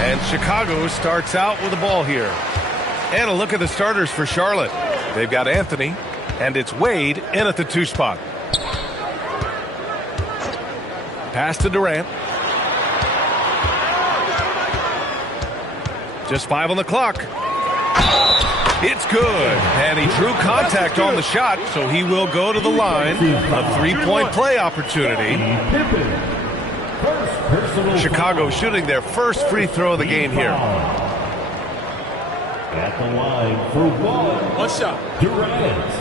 And Chicago starts out with the ball here. And a look at the starters for Charlotte. They've got Anthony, and it's Wade in at the 2 spot. Pass to Durant. Just 5 on the clock. It's good. And he drew contact on the shot, so he will go to the line. A 3-point play opportunity. Chicago shooting their first free throw of the game here. At the line for one shot, Durant.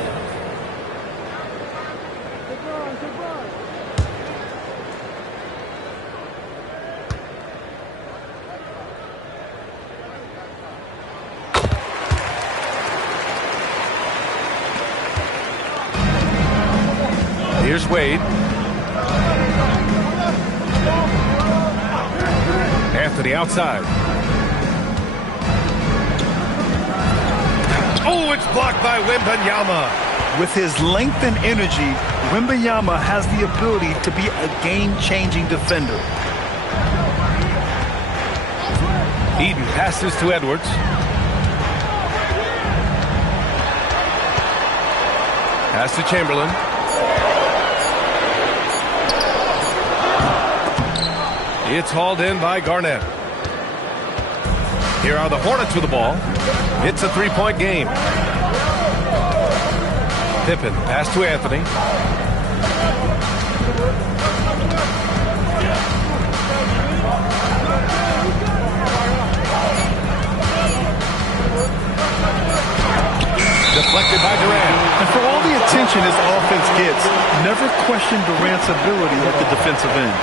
Here's Wade. Anthony outside. Oh, it's blocked by Wembanyama. With his length and energy, Wembanyama has the ability to be a game-changing defender. Eden passes to Edwards. Pass to Chamberlain. It's hauled in by Garnett. Here are the Hornets with the ball. It's a 3-point game. Pippen, pass to Anthony. Deflected by Durant. And for all the attention his offense gets, never question Durant's ability at the defensive end.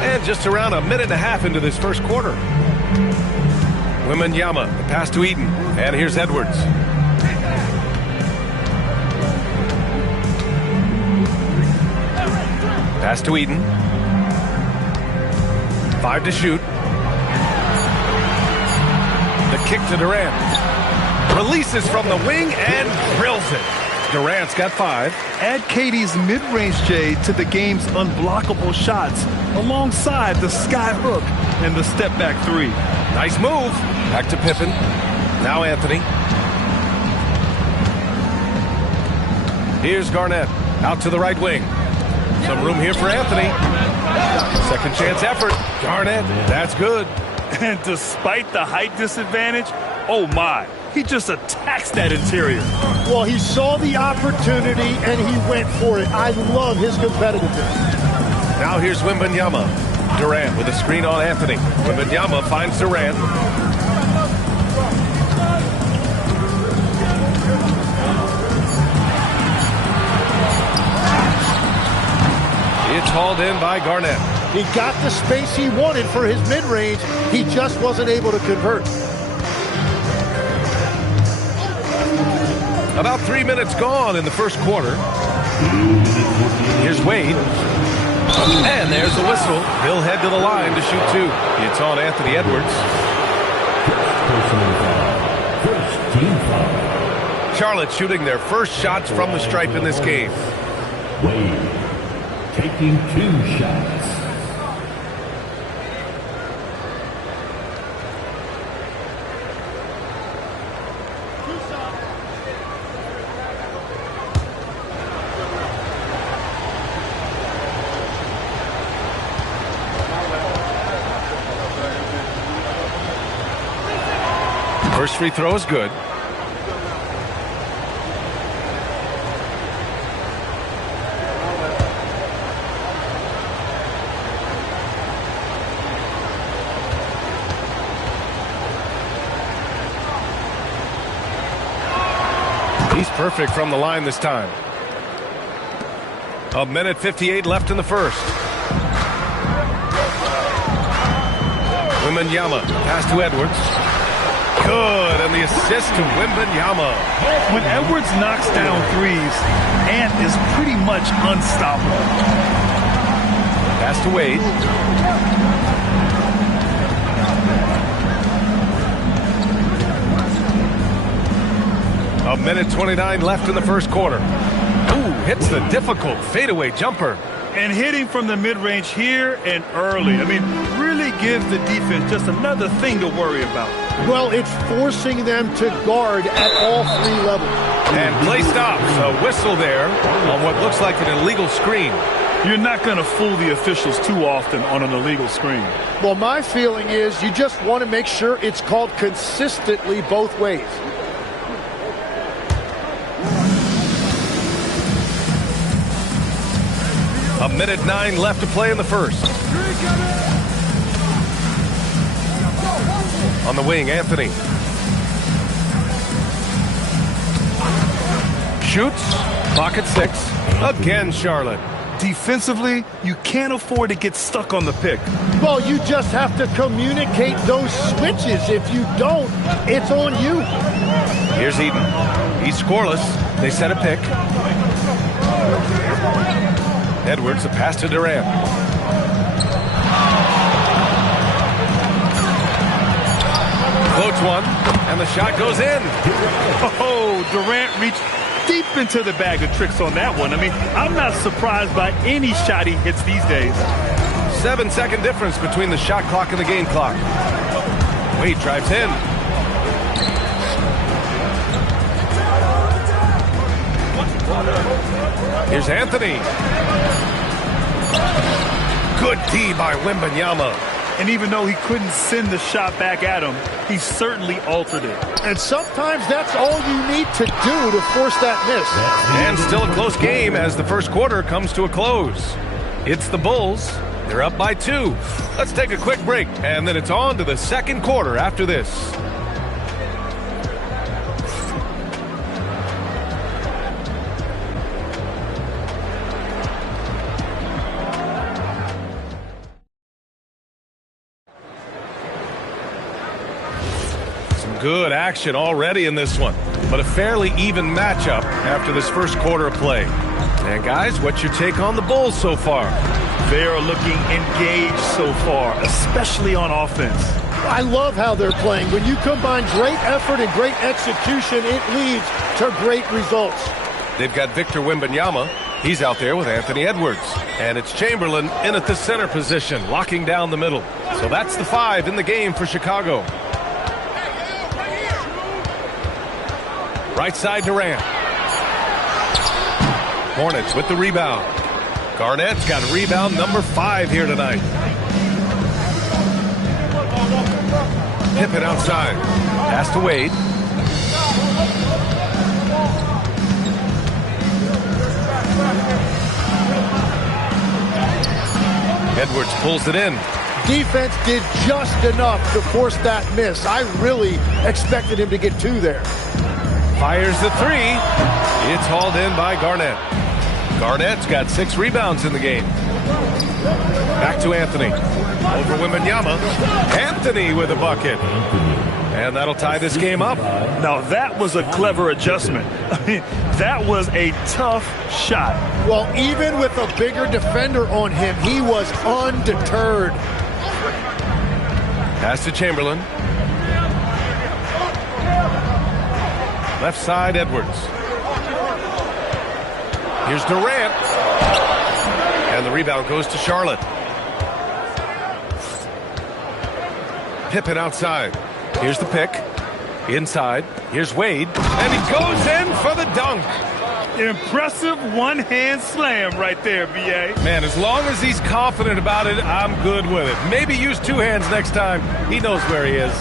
And just around a minute and a half into this first quarter. Wembanyama, the pass to Eden. And here's Edwards. Pass to Eden. 5 to shoot. The kick to Durant. Releases from the wing and drills it. Durant's got 5. Add KD's mid-range J to the game's unblockable shots alongside the sky hook and the step-back 3. Nice move. Back to Pippen. Now Anthony. Here's Garnett. Out to the right wing. Some room here for Anthony. Second chance effort. Garnett. That's good. And despite the height disadvantage, oh my, he just attacks that interior. Well, he saw the opportunity and he went for it. I love his competitiveness. Now here's Wembanyama. Durant with a screen on Anthony. Wembanyama finds Durant. It's hauled in by Garnett. He got the space he wanted for his mid-range. He just wasn't able to convert. About 3 minutes gone in the first quarter. Here's Wade. And there's the whistle. He'll head to the line to shoot 2. It's on Anthony Edwards. First team foul. Charlotte shooting their first shots from the stripe in this game. Wade taking 2 shots. First free throw is good. He's perfect from the line this time. 1:58 left in the first. Wembanyama, pass to Edwards. Good, and the assist to Wembanyama. When Edwards knocks down threes, Ant is pretty much unstoppable. Pass to Wade. A minute 29 left in the first quarter. Ooh, hits the difficult fadeaway jumper. And hitting from the mid-range here and early. I mean, really gives the defense just another thing to worry about. Well, it's forcing them to guard at all three levels. And play stops. A whistle there on what looks like an illegal screen. You're not going to fool the officials too often on an illegal screen. Well, my feeling is you just want to make sure it's called consistently both ways. A minute 9 left to play in the first. On the wing, Anthony. Shoots. Pocket 6. Again, Charlotte. Defensively, you can't afford to get stuck on the pick. Well, you just have to communicate those switches. If you don't, it's on you. Here's Eden. He's scoreless. They set a pick. Edwards, a pass to Durant. Floats one, and the shot goes in. Oh, Durant reached deep into the bag of tricks on that one. I mean, I'm not surprised by any shot he hits these days. 7-second difference between the shot clock and the game clock. Wade drives in. Here's Anthony. Good D by Wembanyama. And even though he couldn't send the shot back at him, he certainly altered it. And sometimes that's all you need to do to force that miss. And still a close game as the first quarter comes to a close. It's the Bulls. They're up by 2. Let's take a quick break, and then it's on to the second quarter after this. Good action already in this one, but a fairly even matchup after this first quarter of play. And guys, what's your take on the Bulls so far? They are looking engaged so far, especially on offense. I love how they're playing. When you combine great effort and great execution, it leads to great results. They've got Victor Wembanyama. He's out there with Anthony Edwards. And it's Chamberlain in at the center position, locking down the middle. So that's the 5 in the game for Chicago. Right side Durant. Hornets with the rebound. Garnett's got rebound number 5 here tonight. Pippen outside. Pass to Wade. Edwards pulls it in. Defense did just enough to force that miss. I really expected him to get 2 there. Fires the 3. It's hauled in by Garnett. Garnett's got 6 rebounds in the game. Back to Anthony. Over Wembanyama. Anthony with a bucket. And that'll tie this game up. Now that was a clever adjustment. I mean, that was a tough shot. Well, even with a bigger defender on him, he was undeterred. Pass to Chamberlain. Left side, Edwards. Here's Durant. And the rebound goes to Charlotte. Pippen outside. Here's the pick. Inside. Here's Wade. And he goes in for the dunk. Impressive one-hand slam right there, B.A. Man, as long as he's confident about it, I'm good with it. Maybe use 2 hands next time. He knows where he is.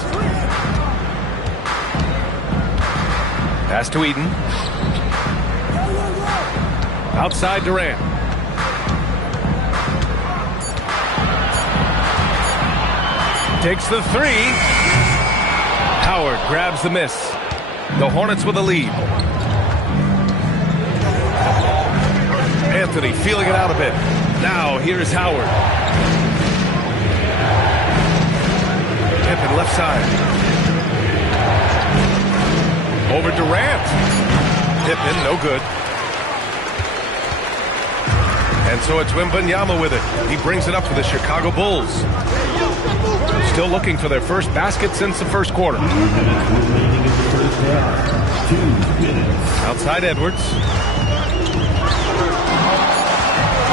Pass to Eden. Outside Durant. Takes the 3. Howard grabs the miss. The Hornets with a lead. Anthony feeling it out a bit. Now here's Howard. Pippen left side. Over Durant. Pippen, no good. And so it's Wembanyama with it. He brings it up for the Chicago Bulls. still looking for their first basket since the first quarter. 2 minutes remaining in the first half. 2 minutes. Outside Edwards.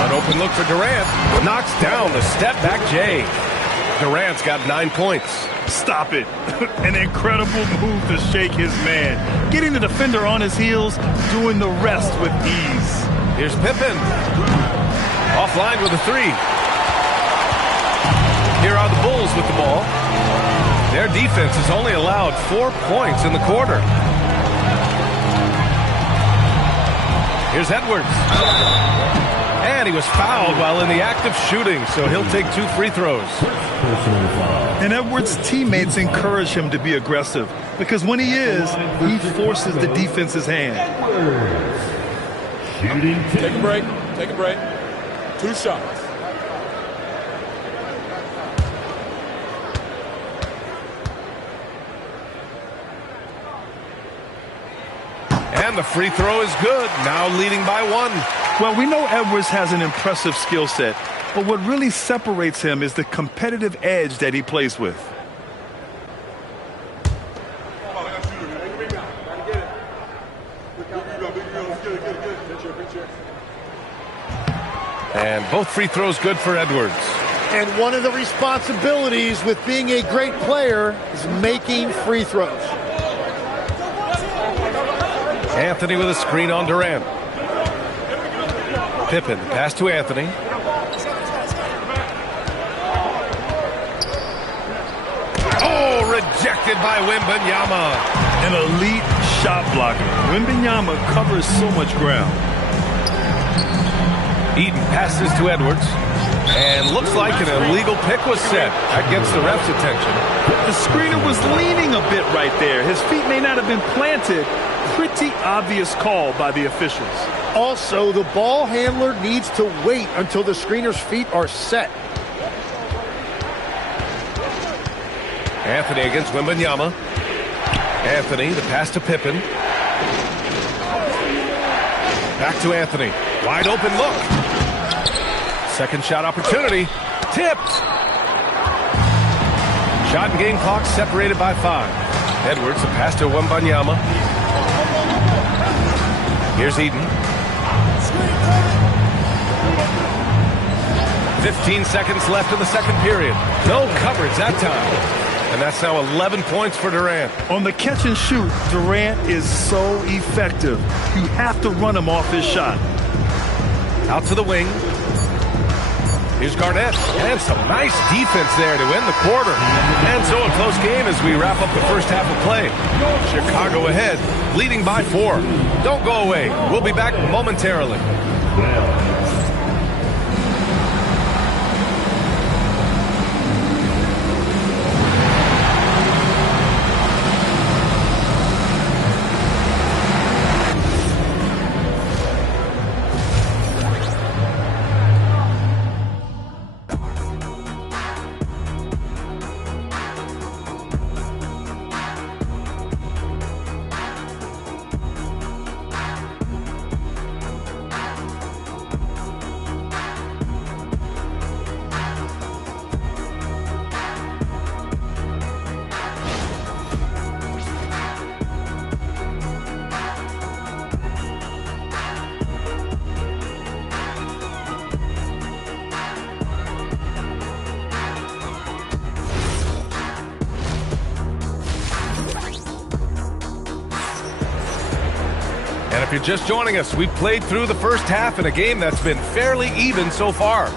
An open look for Durant. Knocks down the step back Jay. Durant's got 9 points. Stop it. An incredible move to shake his man. Getting the defender on his heels, doing the rest with ease. Here's Pippen. Offline with a 3. Here are the Bulls with the ball. Their defense has only allowed 4 points in the quarter. Here's Edwards. And he was fouled while in the act of shooting, so he'll take 2 free throws. And Edwards' teammates encourage him to be aggressive because when he is, he forces the defense's hand. Shooting. Take a break. Take a break. 2 shots. And the free throw is good, now leading by 1. Well, we know Edwards has an impressive skill set, but what really separates him is the competitive edge that he plays with. And both free throws good for Edwards. And one of the responsibilities with being a great player is making free throws. Anthony with a screen on Durant. Pippen, pass to Anthony. Oh, rejected by Wembanyama. An elite shot blocker. Wembanyama covers so much ground. Eaton passes to Edwards. And looks like an illegal pick was set. That gets the ref's attention. The screener was leaning a bit right there. His feet may not have been planted. Pretty obvious call by the officials. Also, the ball handler needs to wait until the screener's feet are set. Anthony against Wembanyama. Anthony, the pass to Pippen. Back to Anthony. Wide open look. Second shot opportunity. Tipped. Shot and game clock separated by 5. Edwards, the pass to Wembanyama. Here's Eaton. 15 seconds left in the second period. No coverage that time. And that's now 11 points for Durant. On the catch and shoot, Durant is so effective. You have to run him off his shot. Out to the wing. Here's Garnett. And some nice defense there to end the quarter. And so a close game as we wrap up the first half of play. Chicago ahead, leading by 4. Don't go away. We'll be back momentarily. If you're just joining us, we've played through the first half in a game that's been fairly even so far.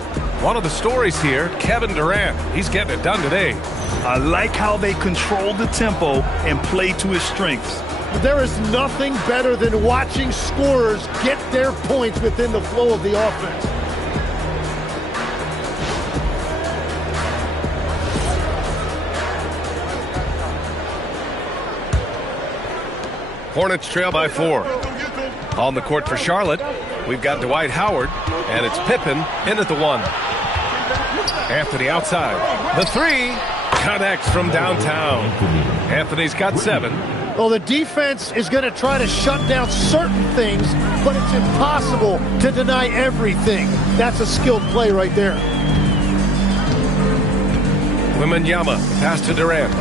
One of the stories here, Kevin Durant. He's getting it done today. I like how they control the tempo and play to his strengths. There is nothing better than watching scorers get their points within the flow of the offense. Hornets trail by 4. On the court for Charlotte, we've got Dwight Howard, and it's Pippen in at the 1. Anthony outside. The 3 connects from downtown. Anthony's got 7. Well, the defense is going to try to shut down certain things, but it's impossible to deny everything. That's a skilled play right there. Wembanyama, pass to Durant.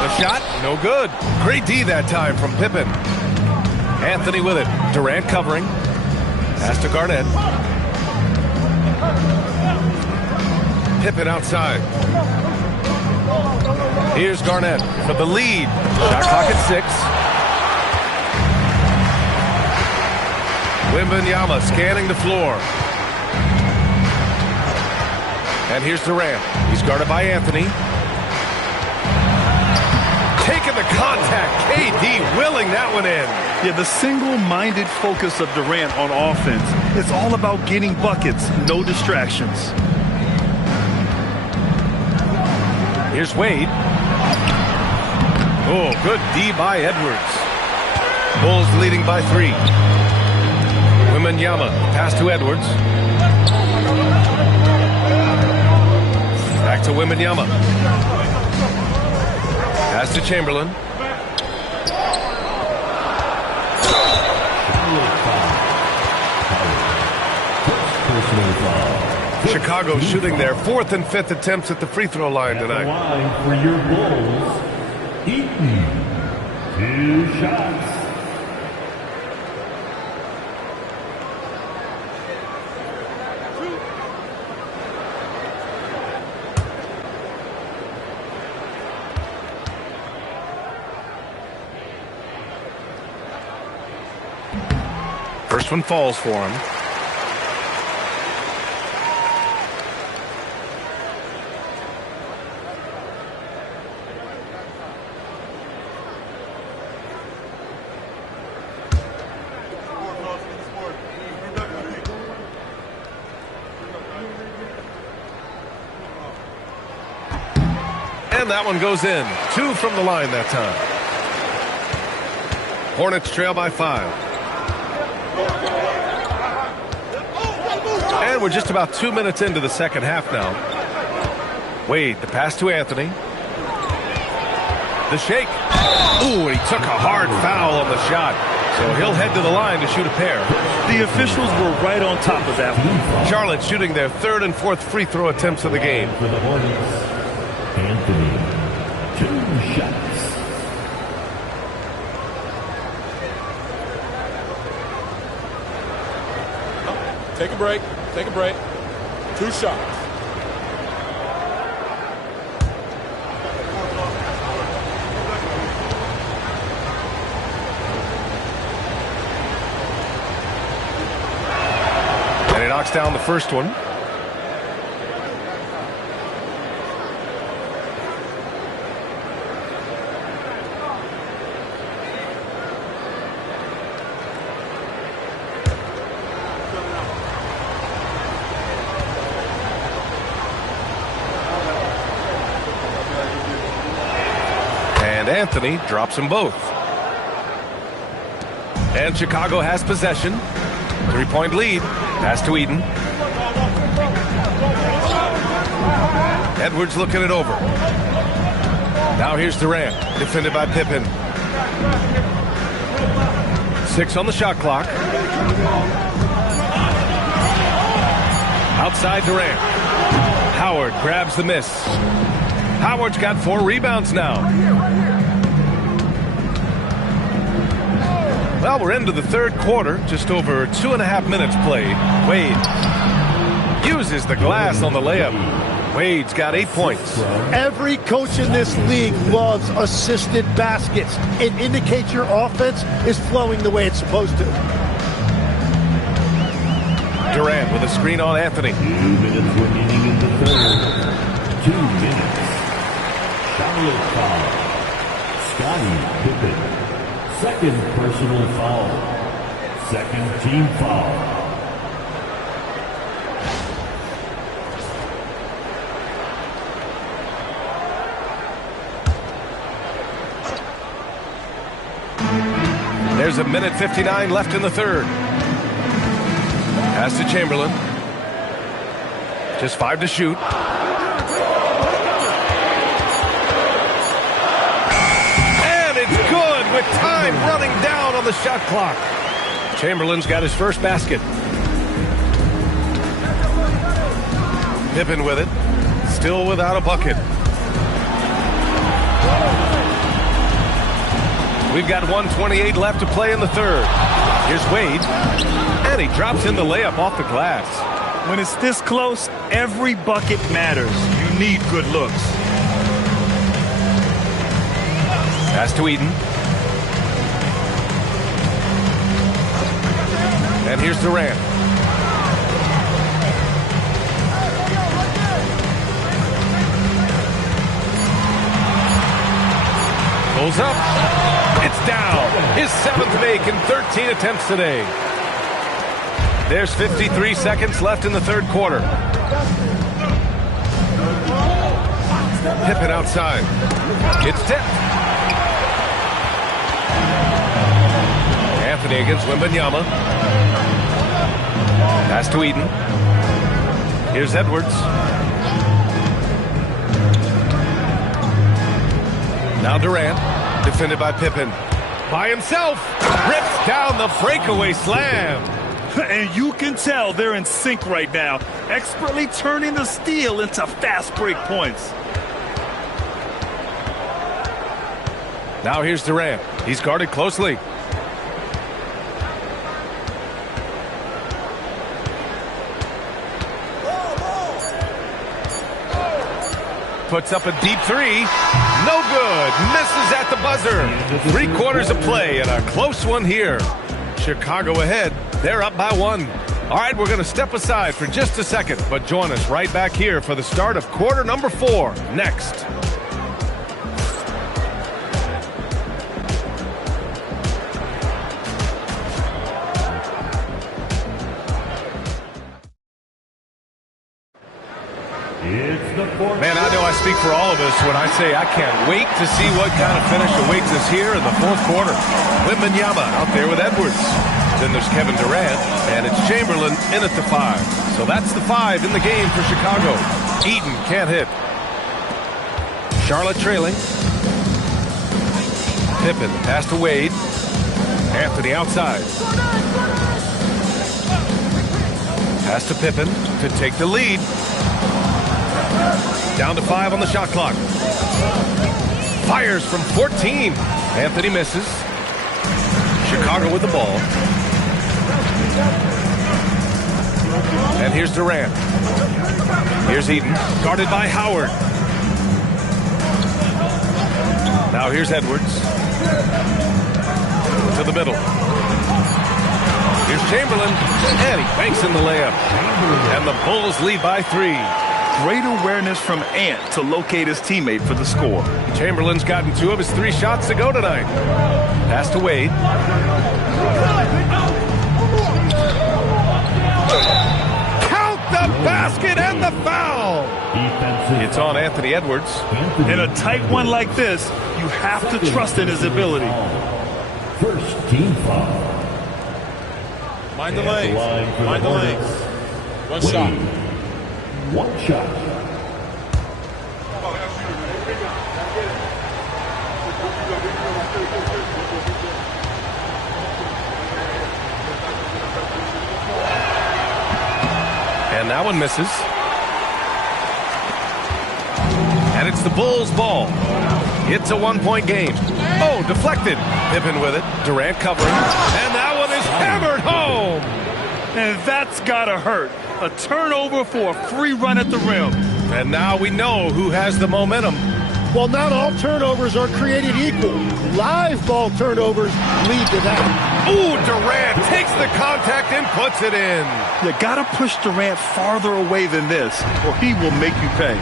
The shot, no good. Great D that time from Pippen. Anthony with it. Durant covering. Pass to Garnett. Pippen outside. Here's Garnett for the lead. Shot clock at 6. Wembanyama scanning the floor. And here's Durant. He's guarded by Anthony. Taking the contact. KD willing that one in. Yeah, the single-minded focus of Durant on offense. It's all about getting buckets, no distractions. Here's Wade. Oh, good D by Edwards. Bulls leading by 3. Wembanyama, pass to Edwards. Back to Wembanyama. Pass to Chamberlain. Chicago shooting their 4th and 5th attempts at the free throw line tonight. Line for your Bulls, Eaton. 2 shots. First one falls for him. And that one goes in. 2 from the line that time. Hornets trail by 5. And we're just about 2 minutes into the second half now. Wade, the pass to Anthony. The shake. Ooh, he took a hard foul on the shot. So he'll head to the line to shoot a pair. The officials were right on top of that one. Charlotte shooting their 3rd and 4th free throw attempts of the game. For the Hornets, Anthony. 2 shots. Take a break. Take a break. 2 shots. And he knocks down the first one. Anthony drops them both. And Chicago has possession. 3-point lead. Pass to Eden. Edwards looking it over. Now here's Durant, defended by Pippen. 6 on the shot clock. Outside Durant. Howard grabs the miss. Howard's got 4 rebounds now. Well, we're into the 3rd quarter, just over 2.5 minutes played. Wade uses the glass on the layup. Wade's got 8 points. Every coach in this league loves assisted baskets. It indicates your offense is flowing the way it's supposed to. Durant with a screen on Anthony. 2 minutes remaining in the 3rd. 2 minutes. Charlotte foul. Scottie Pippen. 2nd personal foul. 2nd team foul. There's a minute 59 left in the 3rd. Pass to Chamberlain. Just 5 to shoot. And it's good with time running down on the shot clock. Chamberlain's got his first basket. Pippen with it. Still without a bucket. We've got 1:28 left to play in the third. Here's Wade. And he drops in the layup off the glass. When it's this close, every bucket matters. You need good looks. Pass to Eden. And here's Durant. Pulls up. It's down. His 7th make in 13 attempts today. There's 53 seconds left in the third quarter. Pippen outside. It's tipped. Anthony against Wembanyama. Pass to Eden. Here's Edwards. Now Durant, defended by Pippen. By himself, rips down the breakaway slam. And you can tell they're in sync right now, expertly turning the steal into fast break points. Now here's Durant. He's guarded closely. Puts up a deep three. No good. Misses at the buzzer. 3/4 of play and a close one here. Chicago ahead. They're up by 1. All right, we're going to step aside for just a second, but join us right back here for the start of quarter number 4 next. Man, I know I speak for all of us when I say I can't wait to see what kind of finish awaits us here in the fourth quarter. Wembanyama out there with Edwards. Then there's Kevin Durant, and it's Chamberlain in at the 5. So that's the 5 in the game for Chicago. Eden can't hit. Charlotte trailing. Pippen pass to Wade. Anthony outside. Pass to Pippen to take the lead. Down to 5 on the shot clock. Fires from 14. Anthony misses. Chicago with the ball. And here's Durant. Here's Eden, guarded by Howard. Now here's Edwards. To the middle. Here's Chamberlain. And he banks in the layup. And the Bulls lead by 3. Great awareness from Ant to locate his teammate for the score. Chamberlain's gotten 2 of his 3 shots to go tonight. Pass to Wade. Count the basket and the foul. It's on Anthony Edwards. In a tight one like this, you have to trust in his ability. First team foul. Mind the lanes. Mind the lanes. One Wade. shot. 1 shot. And that one misses. And it's the Bulls' ball. It's a 1-point game. Oh, deflected. Pippen with it. Durant covering. And that one is hammered home. And that's gotta hurt. A turnover for a free run at the rim. And now we know who has the momentum. Well, not all turnovers are created equal. Live ball turnovers lead to that. Ooh, Durant takes the contact and puts it in. You gotta push Durant farther away than this, or he will make you pay.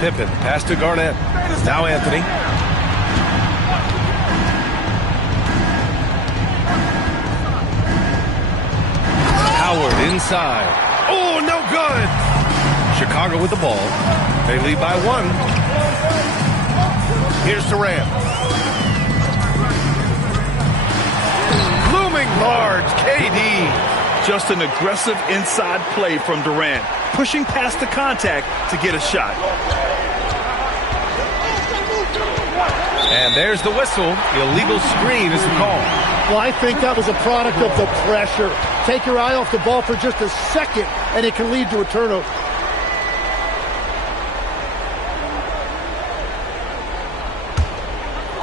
Pippen, pass to Garnett. Now Anthony. Howard inside. Oh, no good. Chicago with the ball. They lead by 1. Here's Durant. Looming large, KD. Just an aggressive inside play from Durant, pushing past the contact to get a shot. And there's the whistle. Illegal screen is the call. Well, I think that was a product of the pressure. Take your eye off the ball for just a second, and it can lead to a turnover.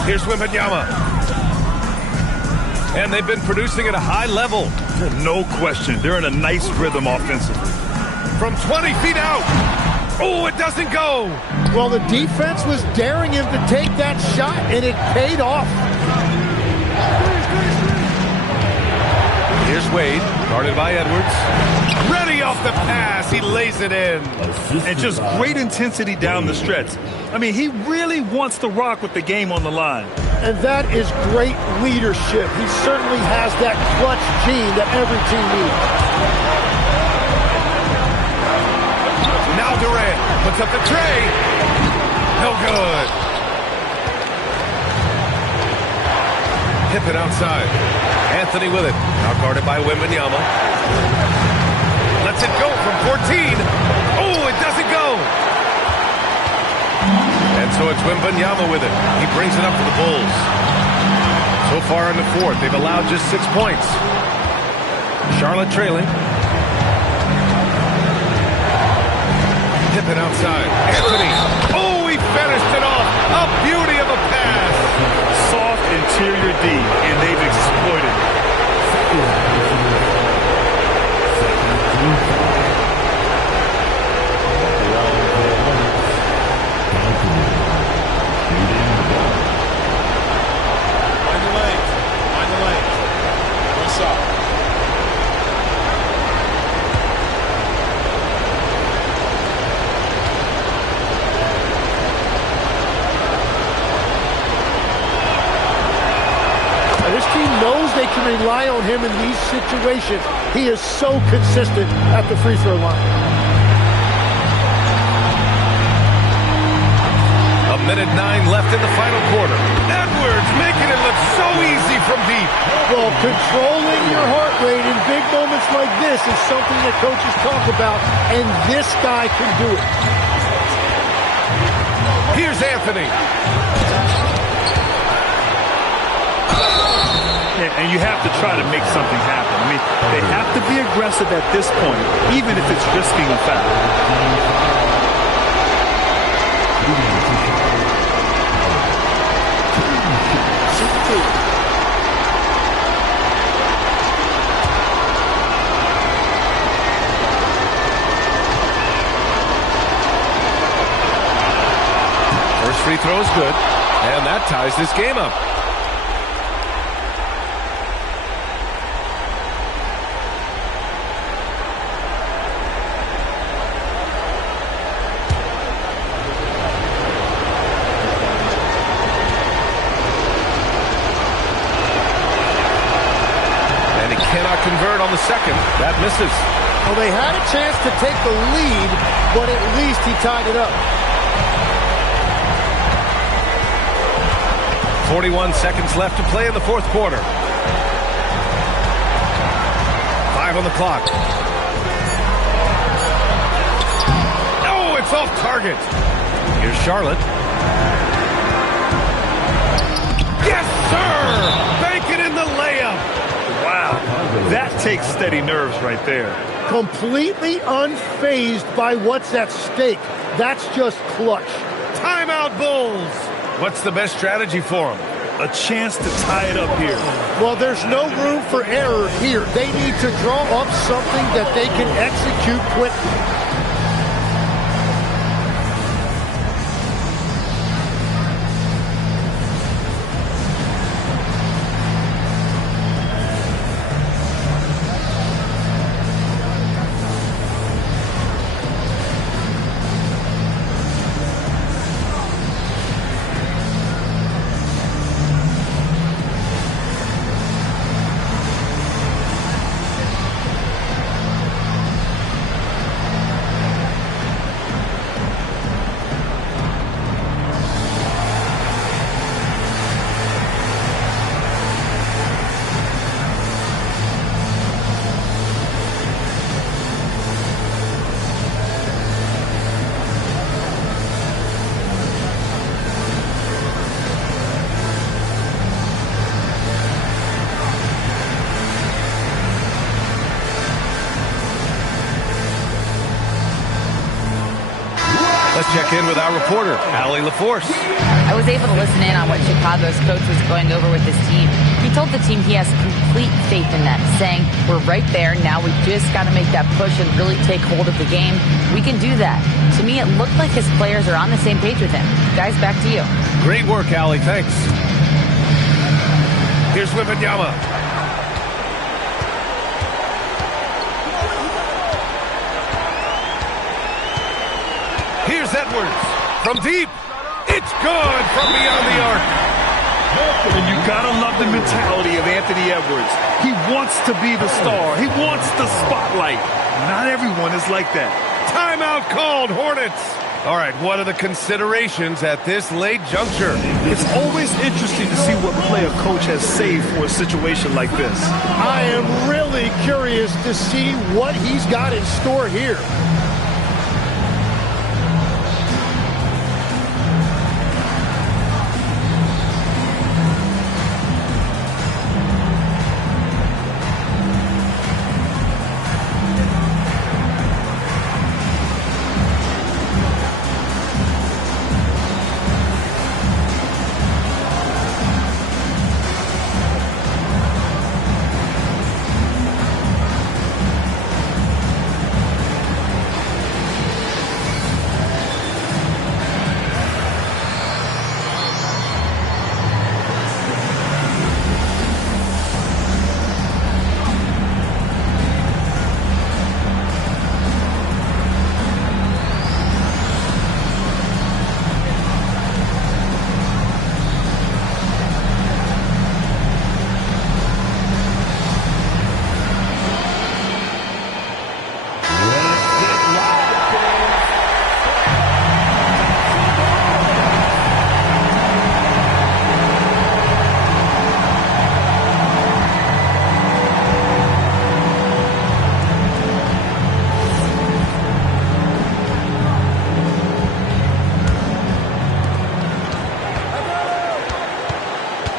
Here's Wembanyama. And they've been producing at a high level. No question. They're in a nice rhythm offensively. From 20 feet out. Oh, it doesn't go. Well, the defense was daring him to take that shot, and it paid off. Here's Wade, guarded by Edwards. Ready off the pass. He lays it in. And just great intensity down the stretch. I mean, he really wants to rock with the game on the line. And that is great leadership. He certainly has that clutch gene that every team needs. Now Durant puts up the tray. No good. Pippen outside. Anthony with it. Now guarded by Wembanyama. Lets it go from 14. Oh, it doesn't go. And so it's Wembanyama with it. He brings it up for the Bulls. So far in the fourth, they've allowed just 6 points. Charlotte trailing. Pippen outside. Anthony. Oh, he finished it off. A beauty of a pass. Soft interior D, and they've exploited it. Mind the lane. What's up? This team knows they can rely on him in these situations. He is so consistent at the free throw line. A minute 9 left in the final quarter. Edwards making it look so easy from deep. Well, controlling your heart rate in big moments like this is something that coaches talk about, and this guy can do it. Here's Anthony. And you have to try to make something happen. I mean, they have to be aggressive at this point, even if it's risking a foul. First free throw is good, and that ties this game up. Convert on the second. That misses. Well, they had a chance to take the lead, but at least he tied it up. 41 seconds left to play in the fourth quarter. 5 on the clock. Oh, it's off target. Here's Charlotte. Yes, sir! Bank it in the layup. Wow, that takes steady nerves right there. Completely unfazed by what's at stake. That's just clutch. Timeout, Bulls. What's the best strategy for them? A chance to tie it up here. Well, there's no room for error here. They need to draw up something that they can execute quickly. check in with our reporter, Allie LaForce. I was able to listen in on what Chicago's coach was going over with his team. He told the team he has complete faith in them, saying, we're right there. Now we just got to make that push and really take hold of the game. We can do that. To me, it looked like his players are on the same page with him. Guys, back to you. Great work, Allie. Thanks. Here's Wembanyama. Here's Edwards from deep. It's good from beyond the arc. And you gotta love the mentality of Anthony Edwards. He wants to be the star. He wants the spotlight. Not everyone is like that. Timeout called, Hornets. All right, what are the considerations at this late juncture? It's always interesting to see what play a coach has saved for a situation like this. I am really curious to see what he's got in store here.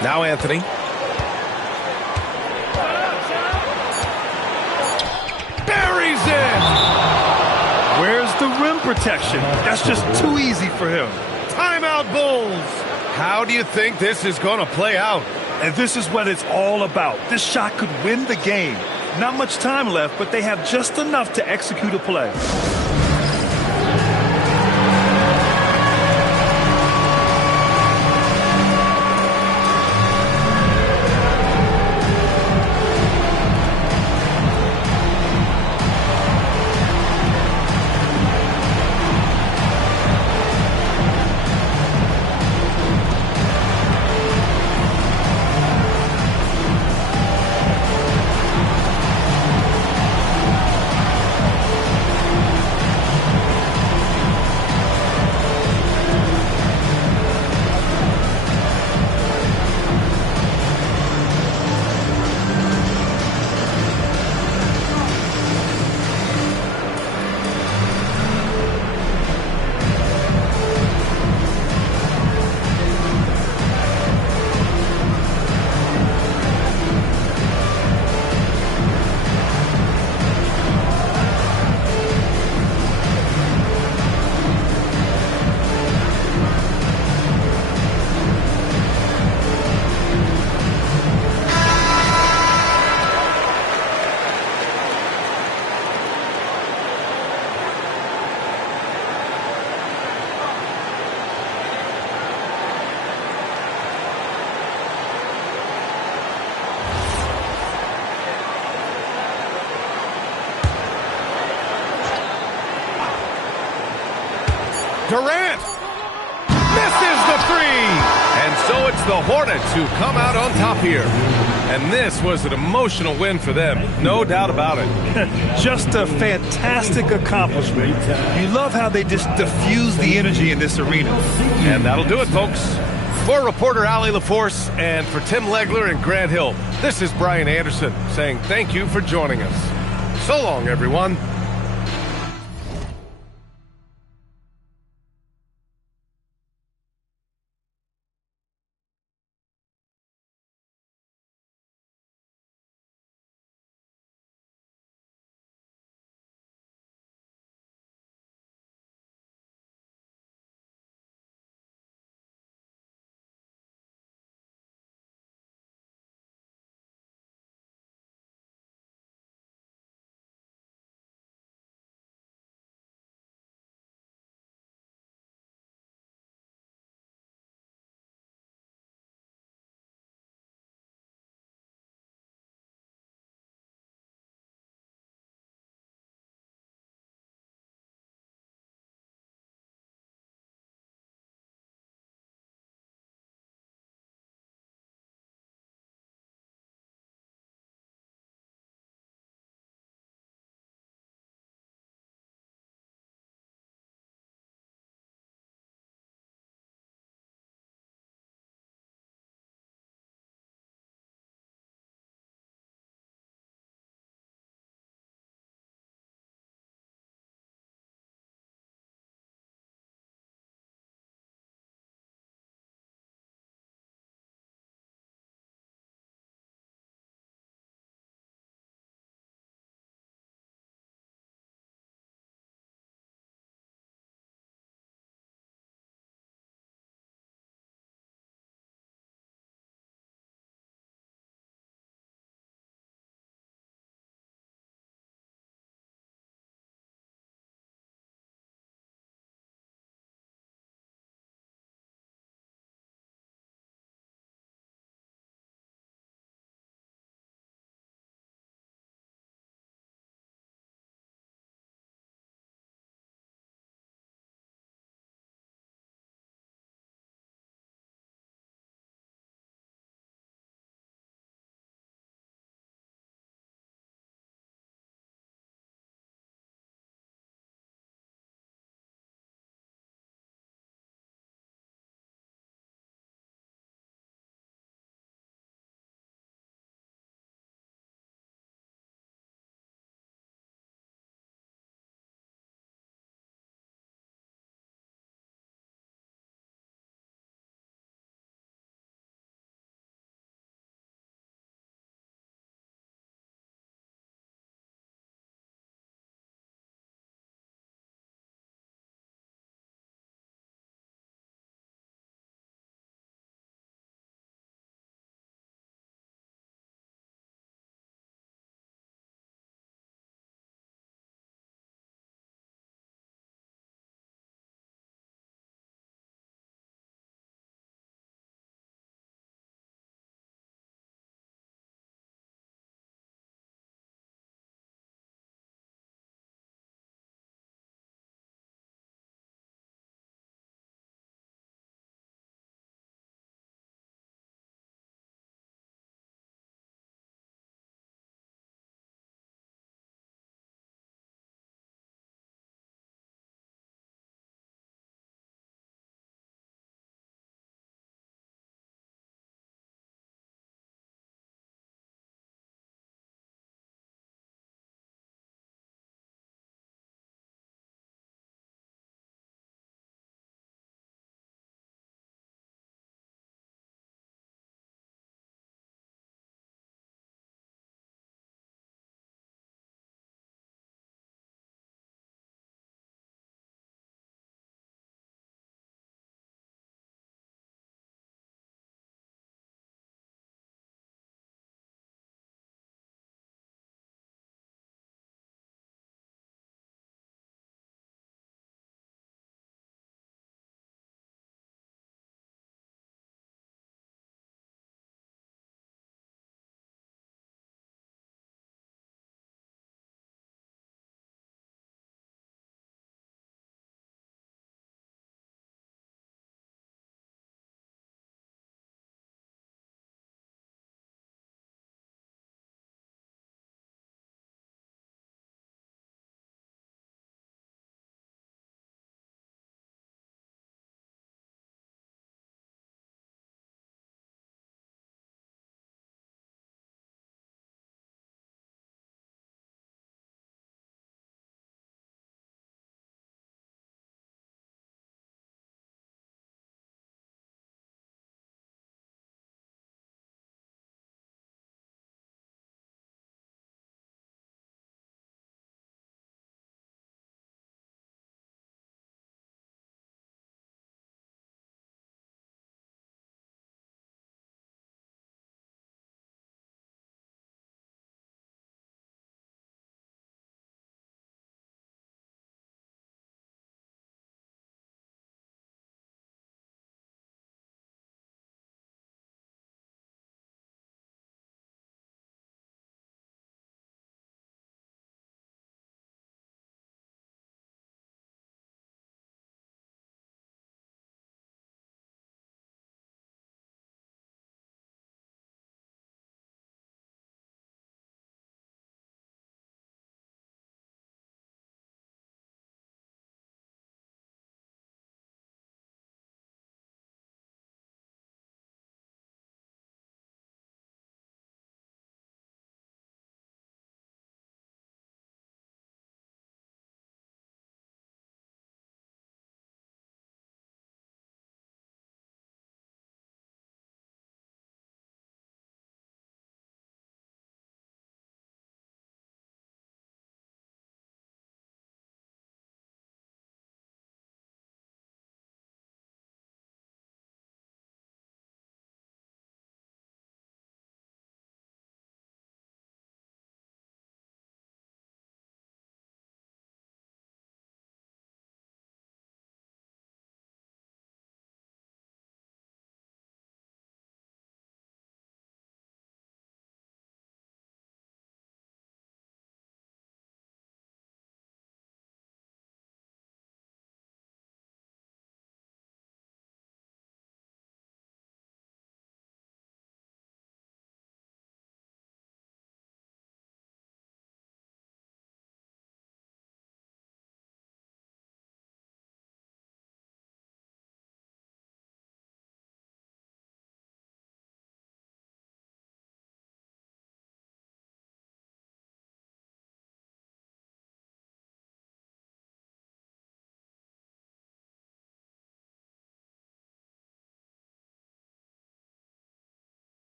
Now Anthony. Buries it! Where's the rim protection? That's just too easy for him. Timeout, Bulls. How do you think this is going to play out? And this is what it's all about. This shot could win the game. Not much time left, but they have just enough to execute a play. Durant misses the three. And so it's the Hornets who come out on top here. And this was an emotional win for them, no doubt about it. Just a fantastic accomplishment. You love how they just diffuse the energy in this arena. And that'll do it, folks. For reporter Allie LaForce and for Tim Legler and Grant Hill, this is Brian Anderson saying thank you for joining us. So long, everyone.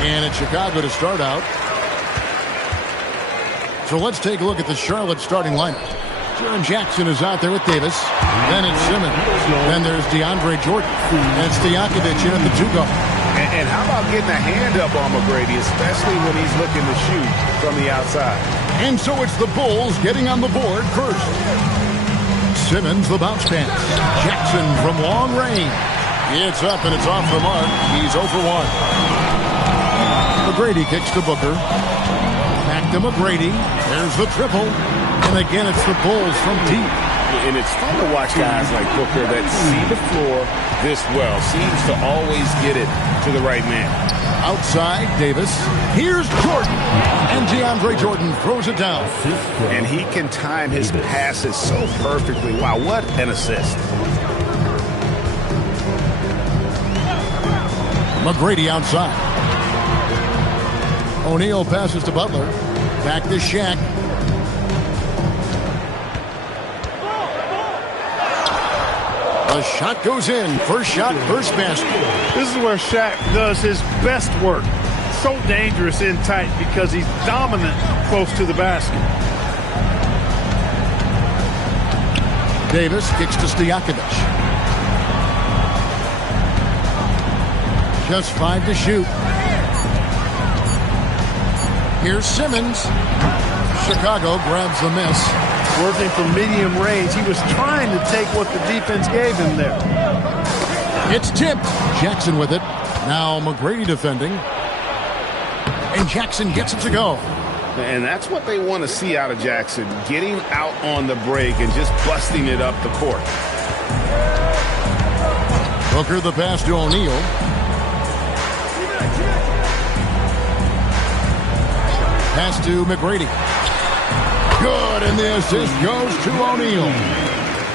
And it's Chicago to start out. So let's take a look at the Charlotte starting lineup. Jaren Jackson is out there with Davis. Then it's Simmons. Then there's DeAndre Jordan. And Stojakovic in at the 2-guard. And how about getting a hand up on McGrady, especially when he's looking to shoot from the outside. And so it's the Bulls getting on the board first. Simmons, the bounce pass. Jackson from long range. It's up and it's off the mark. He's 0 for 1. McGrady kicks to Booker. Back to McGrady. There's the triple. And again, it's the Bulls from deep. And it's fun to watch guys like Booker that see the floor this well. Seems to always get it to the right man. Outside, Davis. Here's Jordan. And DeAndre Jordan throws it down. And he can time his passes so perfectly. Wow, what an assist. McGrady outside. O'Neal passes to Butler. Back to Shaq. The shot goes in. First shot, first basket. This is where Shaq does his best work. So dangerous in tight because he's dominant close to the basket. Davis kicks to Stojakovic. Just 5 to shoot. Here's Simmons. Chicago grabs the miss. Working from medium range. He was trying to take what the defense gave him there. It's tipped. Jackson with it. Now McGrady defending. And Jackson gets it to go. And that's what they want to see out of Jackson. Getting out on the break and just busting it up the court. Booker the pass to O'Neal. Pass to McGrady. Good, and the assist goes to O'Neal.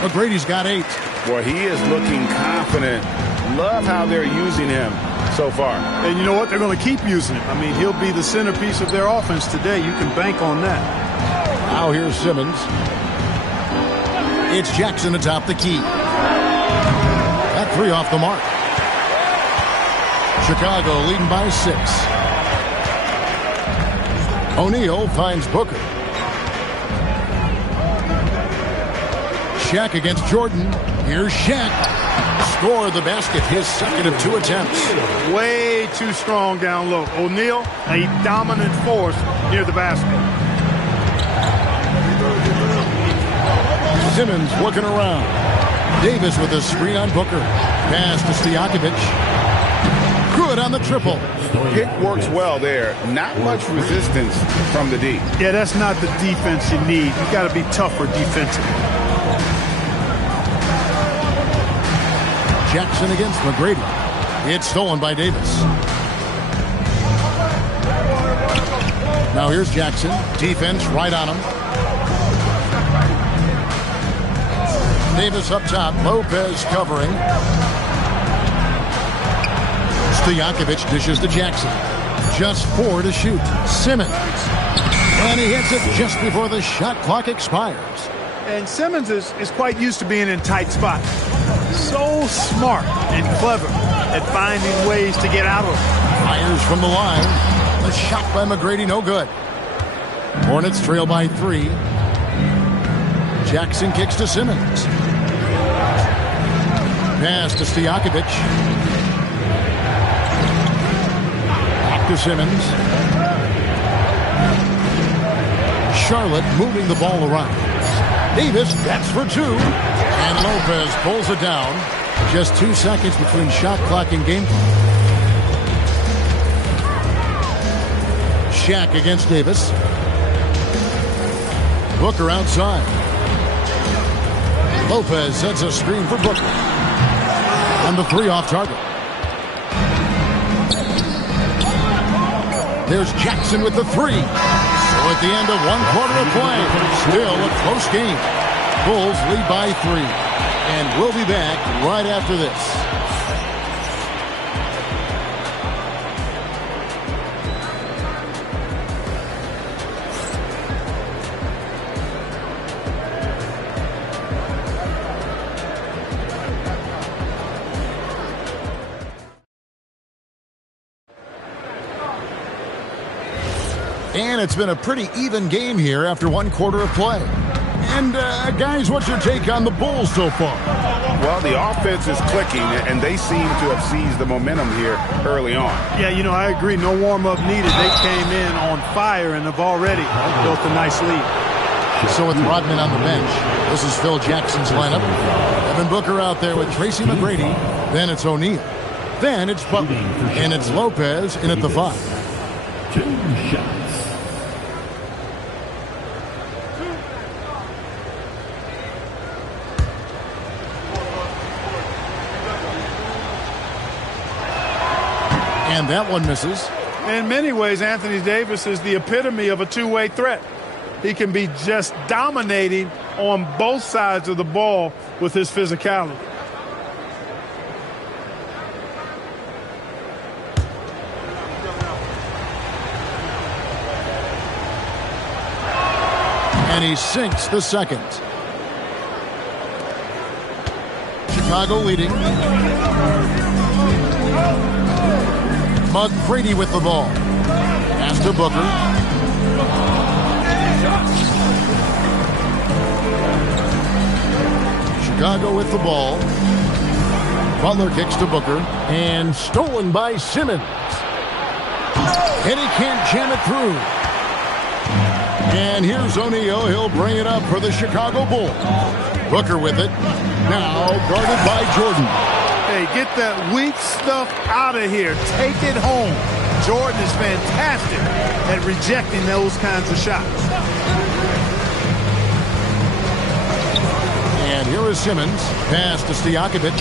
McGrady's got 8. Boy, he is looking confident. Love how they're using him so far. And you know what? They're going to keep using him. I mean, he'll be the centerpiece of their offense today. You can bank on that. Now here's Simmons. It's Jackson atop the key. That 3 off the mark. Chicago leading by 6. O'Neal finds Booker. Shaq against Jordan. Here's Shaq. Score the basket, his second of 2 attempts. Way too strong down low. O'Neal, a dominant force near the basket. Simmons working around. Davis with a screen on Booker. Pass to Stojakovic. Good on the triple. Pick works well there. Not much resistance from the D. Yeah, that's not the defense you need. You got to be tougher defensively. Jackson against McGrady. It's stolen by Davis. Now here's Jackson. Defense right on him. Davis up top. Lopez covering. Stojakovic dishes to Jackson. Just 4 to shoot. Simmons. And he hits it just before the shot clock expires. And Simmons is quite used to being in tight spots. So smart and clever at finding ways to get out of it. Fires from the line. The shot by McGrady, no good. Hornets trail by 3. Jackson kicks to Simmons. Pass to Stojakovic. Back to Simmons. Charlotte moving the ball around. Davis bats for 2. And Lopez pulls it down. Just 2 seconds between shot clock and game clock. Shaq against Davis. Booker outside. Lopez sets a screen for Booker. And the 3 off target. There's Jackson with the 3. So at the end of 1 quarter of play, still a close game. Bulls lead by 3. And we'll be back right after this. And it's been a pretty even game here after one quarter of play. And, guys, what's your take on the Bulls so far? Well, the offense is clicking, and they seem to have seized the momentum here early on. Yeah, you know, I agree. No warm-up needed. They came in on fire and have already built a nice lead. So with Rodman on the bench, this is Phil Jackson's lineup. Devin Booker out there with Tracy McGrady. Then it's O'Neal. Then it's Butler. And it's Lopez in at the 5. 2 shots. And that one misses. In many ways, Anthony Davis is the epitome of a two-way threat. He can be just dominating on both sides of the ball with his physicality. And he sinks the second. Chicago leading. McGrady with the ball. Pass to Booker. Chicago with the ball. Butler kicks to Booker. And stolen by Simmons. And he can't jam it through. And here's O'Neal. He'll bring it up for the Chicago Bulls. Booker with it. Now guarded by Jordan. Hey, get that weak stuff out of here. Take it home. Jordan is fantastic at rejecting those kinds of shots. And here is Simmons. Pass to Stojakovic.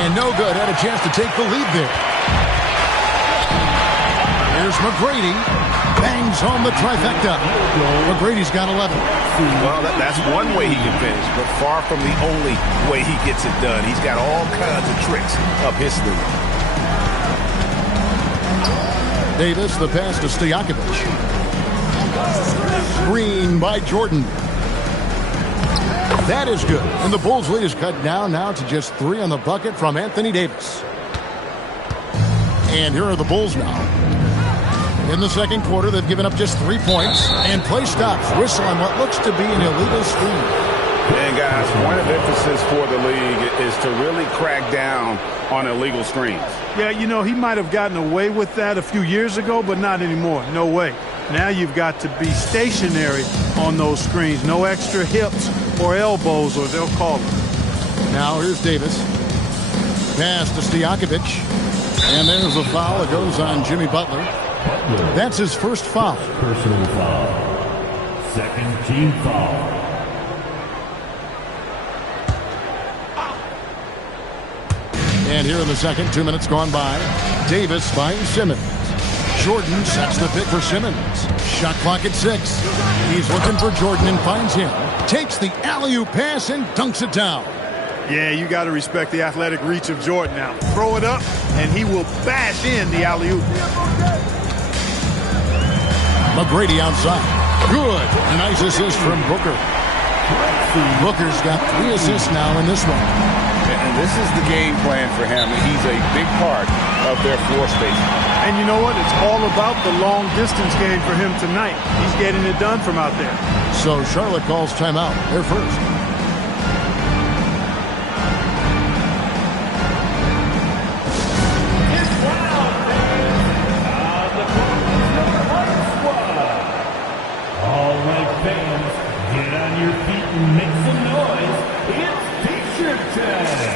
And no good. Had a chance to take the lead there. Here's McGrady. Bangs home the trifecta. McGrady's got 11. Well, that's one way he can finish, but far from the only way he gets it done. He's got all kinds of tricks up his sleeve. Davis, the pass to Stojakovic. Screen by Jordan. That is good. And the Bulls' lead is cut down now to just 3 on the bucket from Anthony Davis. And here are the Bulls now. In the second quarter, they've given up just 3 points. And play stops. Whistle on what looks to be an illegal screen. And, guys, point of emphasis for the league is to really crack down on illegal screens. Yeah, you know, he might have gotten away with that a few years ago, but not anymore. No way. Now you've got to be stationary on those screens. No extra hips or elbows, or they'll call it. Now here's Davis. Pass to Stojakovic. And there's a foul. It goes on Jimmy Butler. That's his first foul. Personal foul. Second team foul. And here in the second, 2 minutes gone by. Davis finds Simmons. Jordan sets the pick for Simmons. Shot clock at 6. He's looking for Jordan and finds him. Takes the alley-oop pass and dunks it down. Yeah, you got to respect the athletic reach of Jordan now. Throw it up, and he will bash in the alley-oop. McGrady outside. Good. A nice assist from Booker. Booker's got 3 assists now in this one. And this is the game plan for him. He's a big part of their floor space. And you know what? It's all about the long distance game for him tonight. He's getting it done from out there. So Charlotte calls timeout. They're first. All right, fans, get on your feet and make some noise. It's T-shirt time.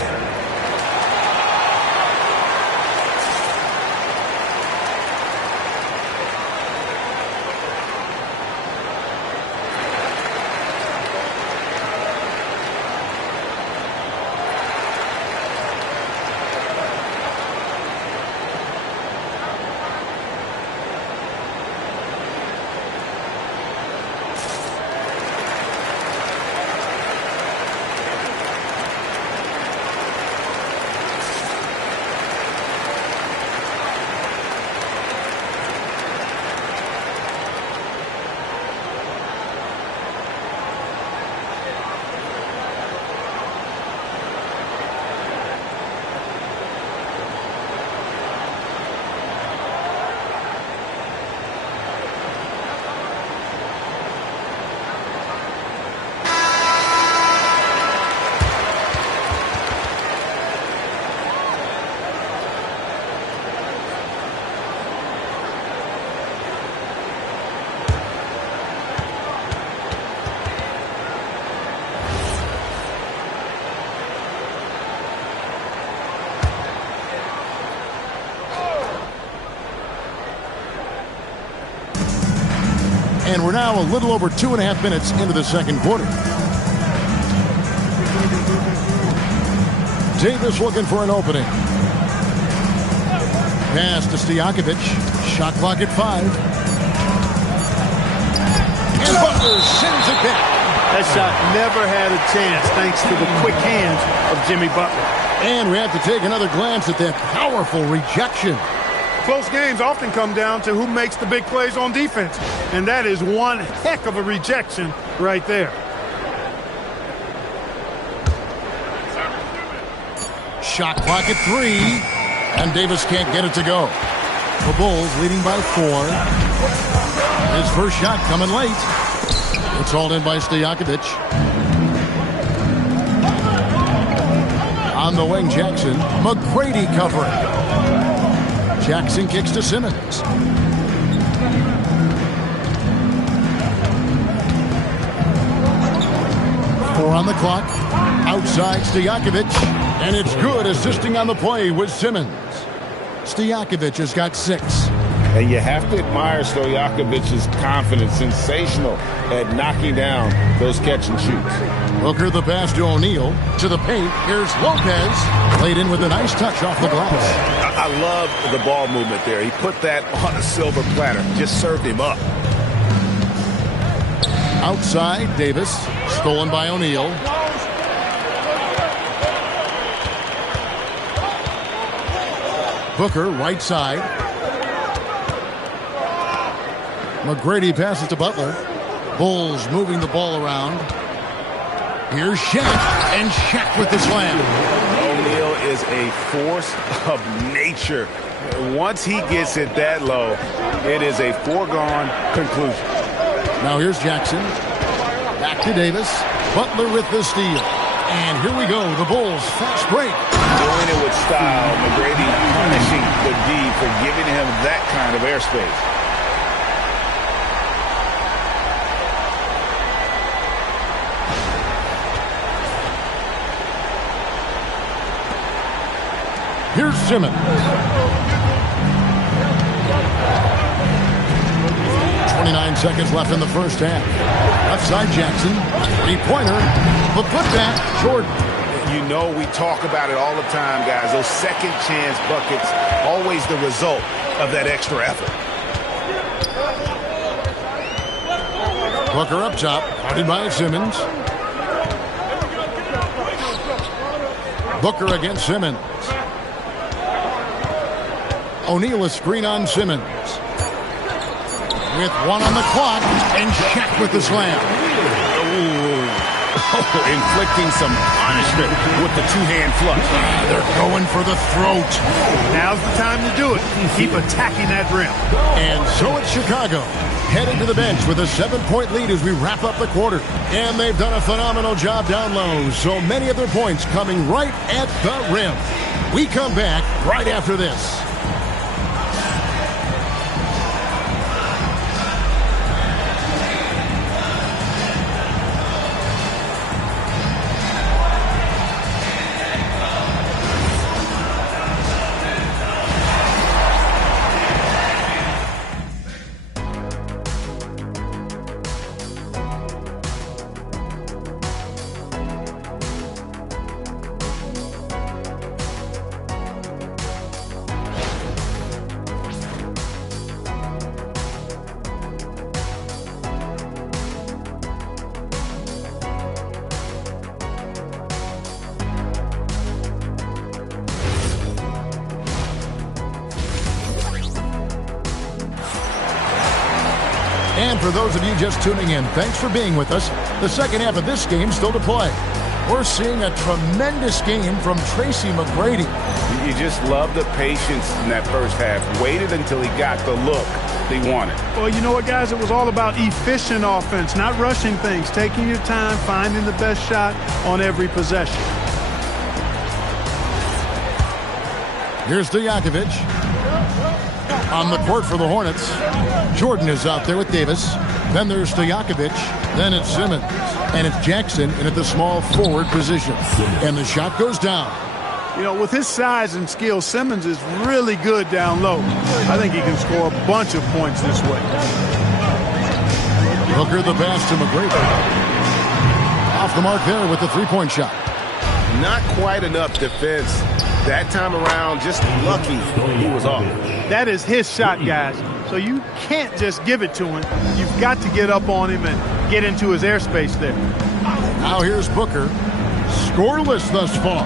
And we're now a little over 2.5 minutes into the second quarter. Davis looking for an opening. Pass to Stojakovic. Shot clock at 5. And Butler sends it back. That shot never had a chance thanks to the quick hands of Jimmy Butler. And we have to take another glance at that powerful rejection. Close games often come down to who makes the big plays on defense. And that is one heck of a rejection right there. Shot clock at 3. And Davis can't get it to go. The Bulls leading by 4. His first shot coming late. It's hauled in by Stojakovic. On the wing, Jackson. McGrady covering. Jackson kicks to Simmons. Four on the clock. Outside Stojakovic. And it's good, assisting on the play with Simmons. Stojakovic has got 6. And you have to admire Stojakovic's confidence. Sensational at knocking down those catch and shoots. Booker the pass to O'Neal. To the paint. Here's Lopez. Laid in with a nice touch off the glass. I love the ball movement there. He put that on a silver platter. Just served him up. Outside, Davis. Stolen by O'Neal. Booker, right side. McGrady passes to Butler. Bulls moving the ball around. Here's Shaq. And Shaq with the slam. O'Neal is a force of nature. Once he gets it that low, it is a foregone conclusion. Now here's Jackson. Back to Davis. Butler with the steal. And here we go. The Bulls fast break. Doing it with style. McGrady punishing the D for giving him that kind of airspace. Here's Simmons. 29 seconds left in the first half. Left side Jackson. 3-pointer. The putback, Jordan. You know we talk about it all the time, guys. Those second chance buckets, always the result of that extra effort. Booker up top, guarded by Simmons. Booker against Simmons. O'Neal a screen on Simmons. With 1 on the clock, and Shaq with the slam. Inflicting some punishment with the two-hand flush. They're going for the throat. Now's the time to do it. Keep attacking that rim. And so it's Chicago, headed to the bench with a 7-point lead as we wrap up the quarter. And they've done a phenomenal job down low. So many of their points coming right at the rim. We come back right after this. And for those of you just tuning in, thanks for being with us. The second half of this game still to play. We're seeing a tremendous game from Tracy McGrady. You just love the patience in that first half. Waited until he got the look he wanted. Well, you know what, guys? It was all about efficient offense, not rushing things, taking your time, finding the best shot on every possession. Here's Stojakovic. On the court for the Hornets. Jordan is out there with Davis. Then there's Stojakovic. Then it's Simmons. And it's Jackson in at the small forward position. And the shot goes down. You know, with his size and skill, Simmons is really good down low. I think he can score a bunch of points this way. Booker the pass to McGrady. Off the mark there with the three-point shot. Not quite enough defense that time around. Just lucky he was off. That is his shot, guys. So you can't just give it to him. You've got to get up on him and get into his airspace there. Now here's Booker. Scoreless thus far.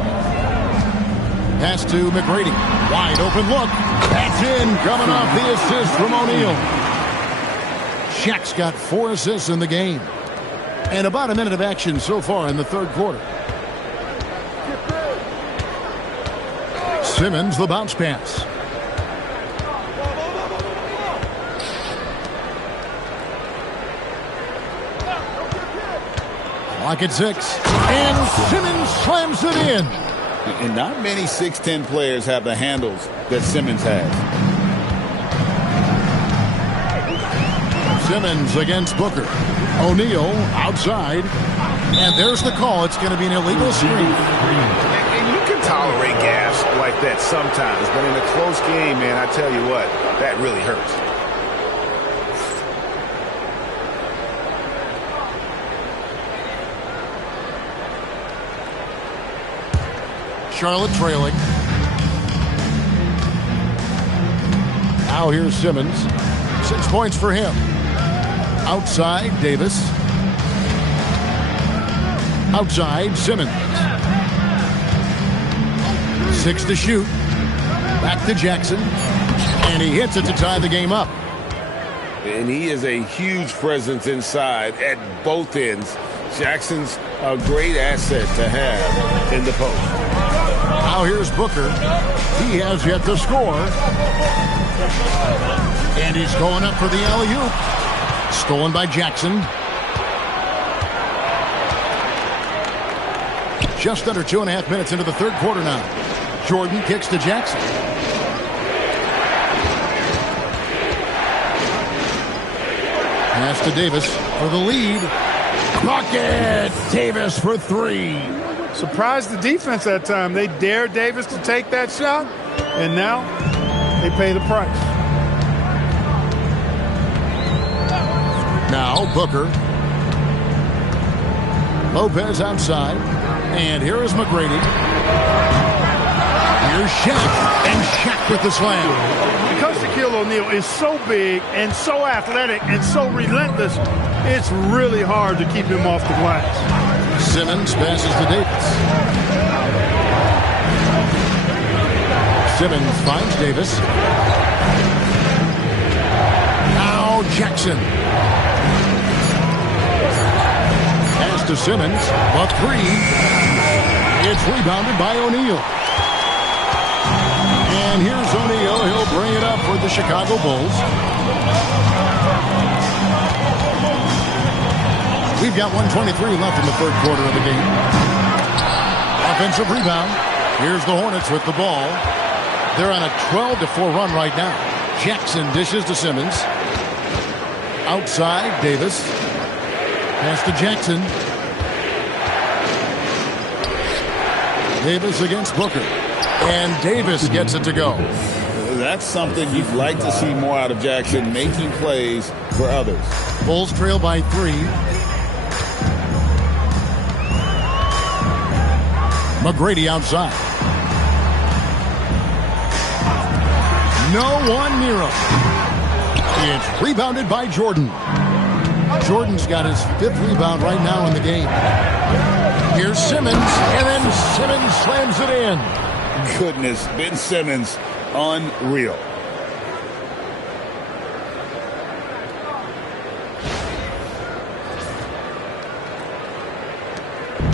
Pass to McGrady. Wide open look. That's in. Coming off the assist from O'Neal. Shaq's got 4 assists in the game. And about a minute of action so far in the third quarter. Simmons, the bounce pass. Clock at 6. And Simmons slams it in. And not many 6'10 players have the handles that Simmons has. Simmons against Booker. O'Neal outside. And there's the call. It's going to be an illegal screen. And you can tolerate gaps like that sometimes, but in a close game, man, I tell you what, that really hurts. Charlotte trailing. Now here's Simmons. 6 points for him. Outside, Davis. Outside, Simmons. 6 to shoot. Back to Jackson. And he hits it to tie the game up. And he is a huge presence inside at both ends. Jackson's a great asset to have in the post. Now here's Booker. He has yet to score. And he's going up for the alley-oop. Stolen by Jackson. Just under 2.5 minutes into the third quarter now. Jordan kicks to Jackson. Pass to Davis for the lead. Bucket! Davis for 3. Surprised the defense that time. They dared Davis to take that shot, and now they pay the price. Now Booker. Lopez outside. And here is McGrady. Here's Shaq. And Shaq with the slam. Because Shaquille O'Neal is so big and so athletic and so relentless, it's really hard to keep him off the glass. Simmons passes to Davis. Simmons finds Davis. Now Jackson. Pass to Simmons. A 3. It's rebounded by O'Neal. And here's O'Neal. He'll bring it up for the Chicago Bulls. We've got 1:23 left in the third quarter of the game. Offensive rebound. Here's the Hornets with the ball. They're on a 12-4 run right now. Jackson dishes to Simmons. Outside, Davis. Pass to Jackson. Davis against Booker. And Davis gets it to go. That's something you'd like to see more out of Jackson, making plays for others. Bulls trail by 3. McGrady outside. No one near him. It's rebounded by Jordan. Jordan's got his 5th rebound right now in the game. Here's Simmons, and then Simmons slams it in. Goodness, Ben Simmons, unreal.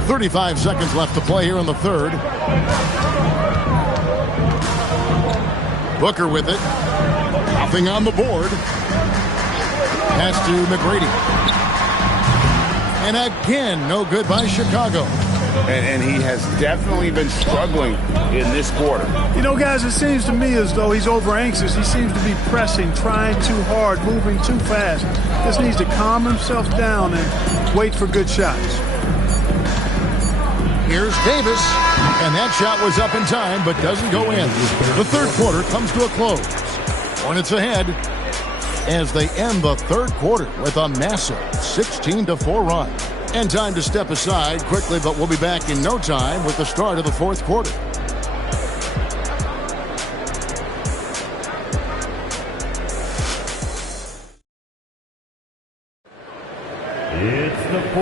.35 seconds left to play here in the third. Booker with it. Nothing on the board. Pass to McGrady. And again, no good by Chicago. And he has definitely been struggling in this quarter. You know, guys, it seems to me as though he's over anxious. He seems to be pressing, trying too hard, moving too fast. Just needs to calm himself down and wait for good shots. Here's Davis, and that shot was up in time, but doesn't go in. The third quarter comes to a close. Hornets ahead, as they end the third quarter with a massive 16-4 run. And time to step aside quickly, but we'll be back in no time with the start of the fourth quarter.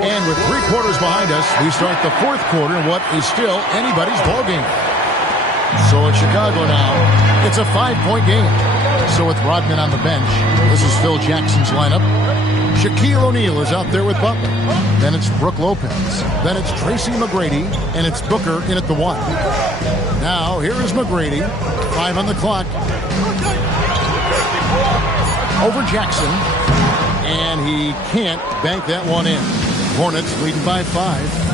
And with 3 quarters behind us, we start the fourth quarter in what is still anybody's ballgame. So at Chicago now, it's a 5-point game. So with Rodman on the bench, this is Phil Jackson's lineup. Shaquille O'Neal is out there with Butler. Then it's Brook Lopez. Then it's Tracy McGrady, and it's Booker in at the 1. Now, here is McGrady. 5 on the clock. Over Jackson. And he can't bank that one in. Hornets leading by 5.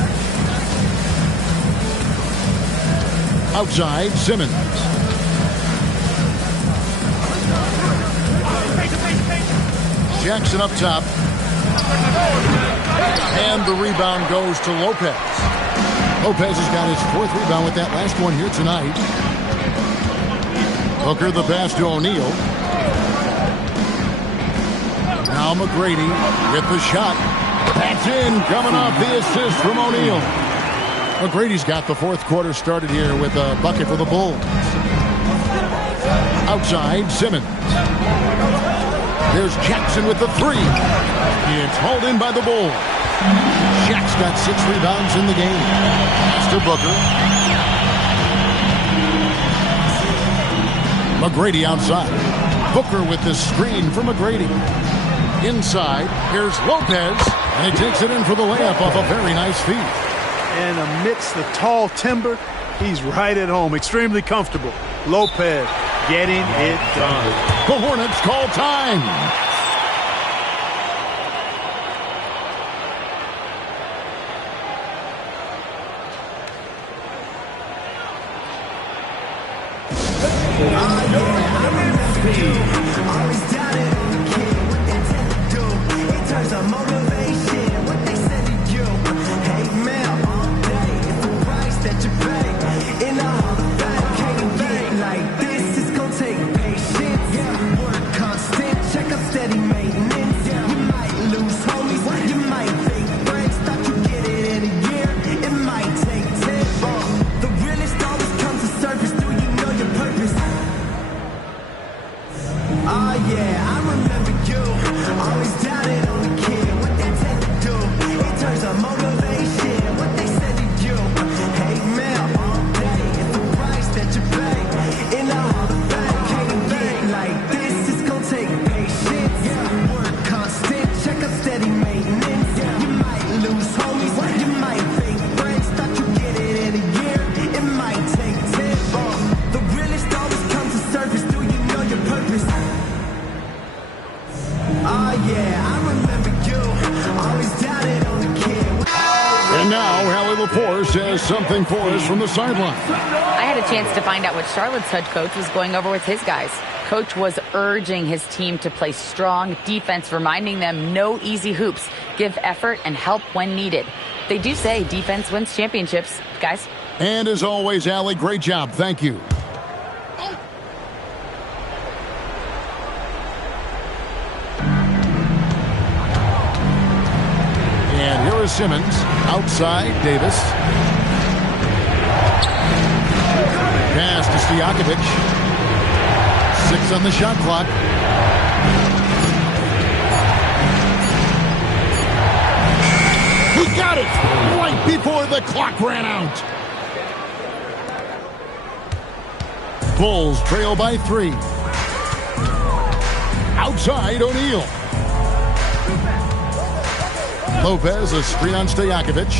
Outside, Simmons. Jackson up top. And the rebound goes to Lopez. Lopez has got his 4th rebound with that last one here tonight. Booker the pass to O'Neal. Now McGrady with the shot. That's in, coming off the assist from O'Neal. McGrady's got the fourth quarter started here with a bucket for the Bulls. Outside, Simmons. There's Jackson with the 3. It's hauled in by the Bulls. Shaq's got 6 rebounds in the game. Pass to Booker. McGrady outside. Booker with the screen for McGrady. Inside, here's Lopez, and he takes it in for the layup off a very nice feed. And amidst the tall timber, he's right at home, extremely comfortable. Lopez getting it done. The Hornets call time. Something for us from the sideline. I had a chance to find out what Charlotte's head coach was going over with his guys. Coach was urging his team to play strong defense, reminding them no easy hoops, give effort and help when needed. They do say defense wins championships, guys. And as always, Allie, great job. Thank you. And here is Simmons. Outside, Davis. Pass to Stojakovic. 6 on the shot clock. He got it right before the clock ran out. Bulls trail by 3. Outside, O'Neal. Lopez, a screen on Stojakovic.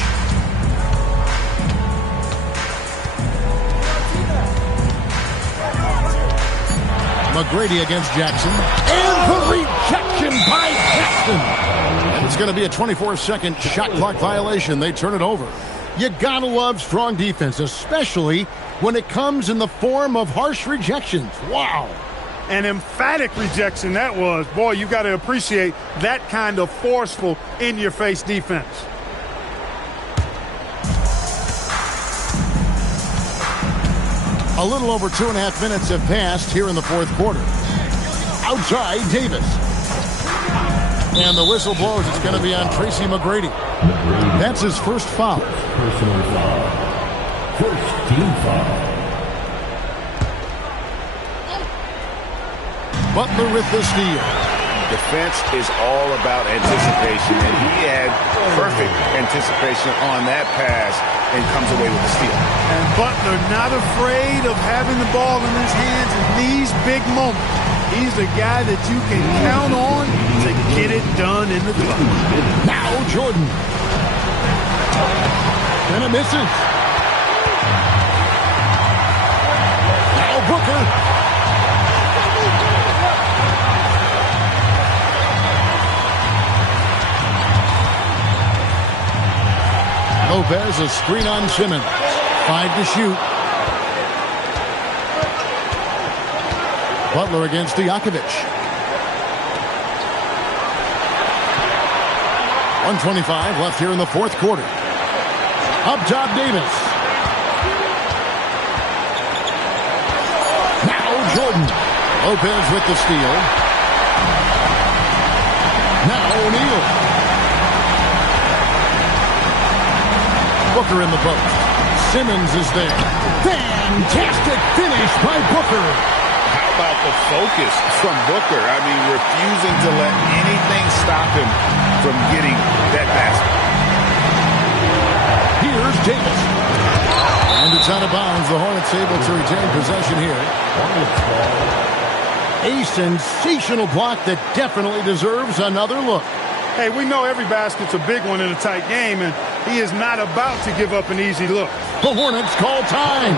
McGrady against Jackson. And the rejection by Jackson. And it's going to be a 24-second shot clock violation. They turn it over. You gotta love strong defense, especially when it comes in the form of harsh rejections. Wow. An emphatic rejection that was. Boy, you got to appreciate that kind of forceful, in-your-face defense. A little over 2.5 minutes have passed here in the fourth quarter. Outside, Davis. And the whistle blows. It's going to be on Tracy McGrady. That's his first foul. Personal foul. First team foul. Butler with the steal. Defense is all about anticipation, and he had perfect anticipation on that pass and comes away with the steal. And Butler not afraid of having the ball in his hands in these big moments. He's the guy that you can count on to get it done in the clutch. Now Jordan. And it misses. Now Booker. Lopez, a screen on Simmons. 5 to shoot. Butler against Stojakovic. 1:25 left here in the fourth quarter. Up top, Davis. Now Jordan. Lopez with the steal. Now O'Neal. Booker in the post. Simmons is there. Fantastic finish by Booker. How about the focus from Booker? I mean, refusing to let anything stop him from getting that basket. Here's Davis. And it's out of bounds. The Hornets able to retain possession here. A sensational block that definitely deserves another look. Hey, we know every basket's a big one in a tight game, and he is not about to give up an easy look. The Hornets call time.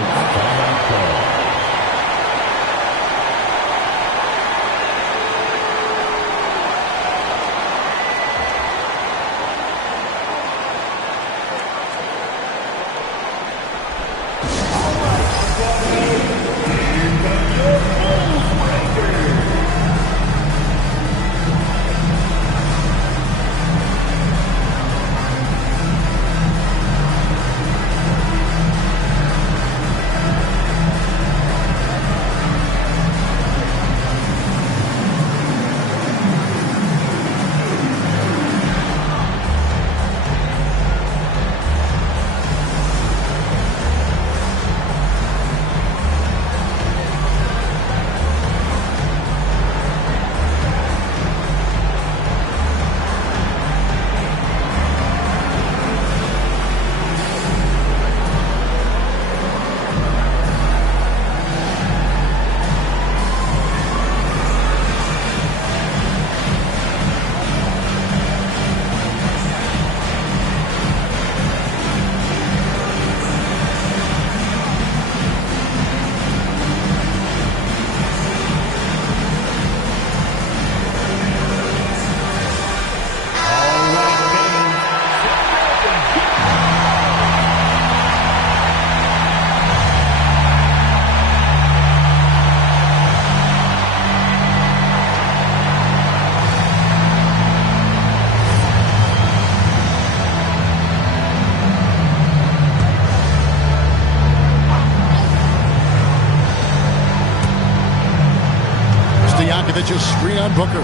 Just screen on Booker.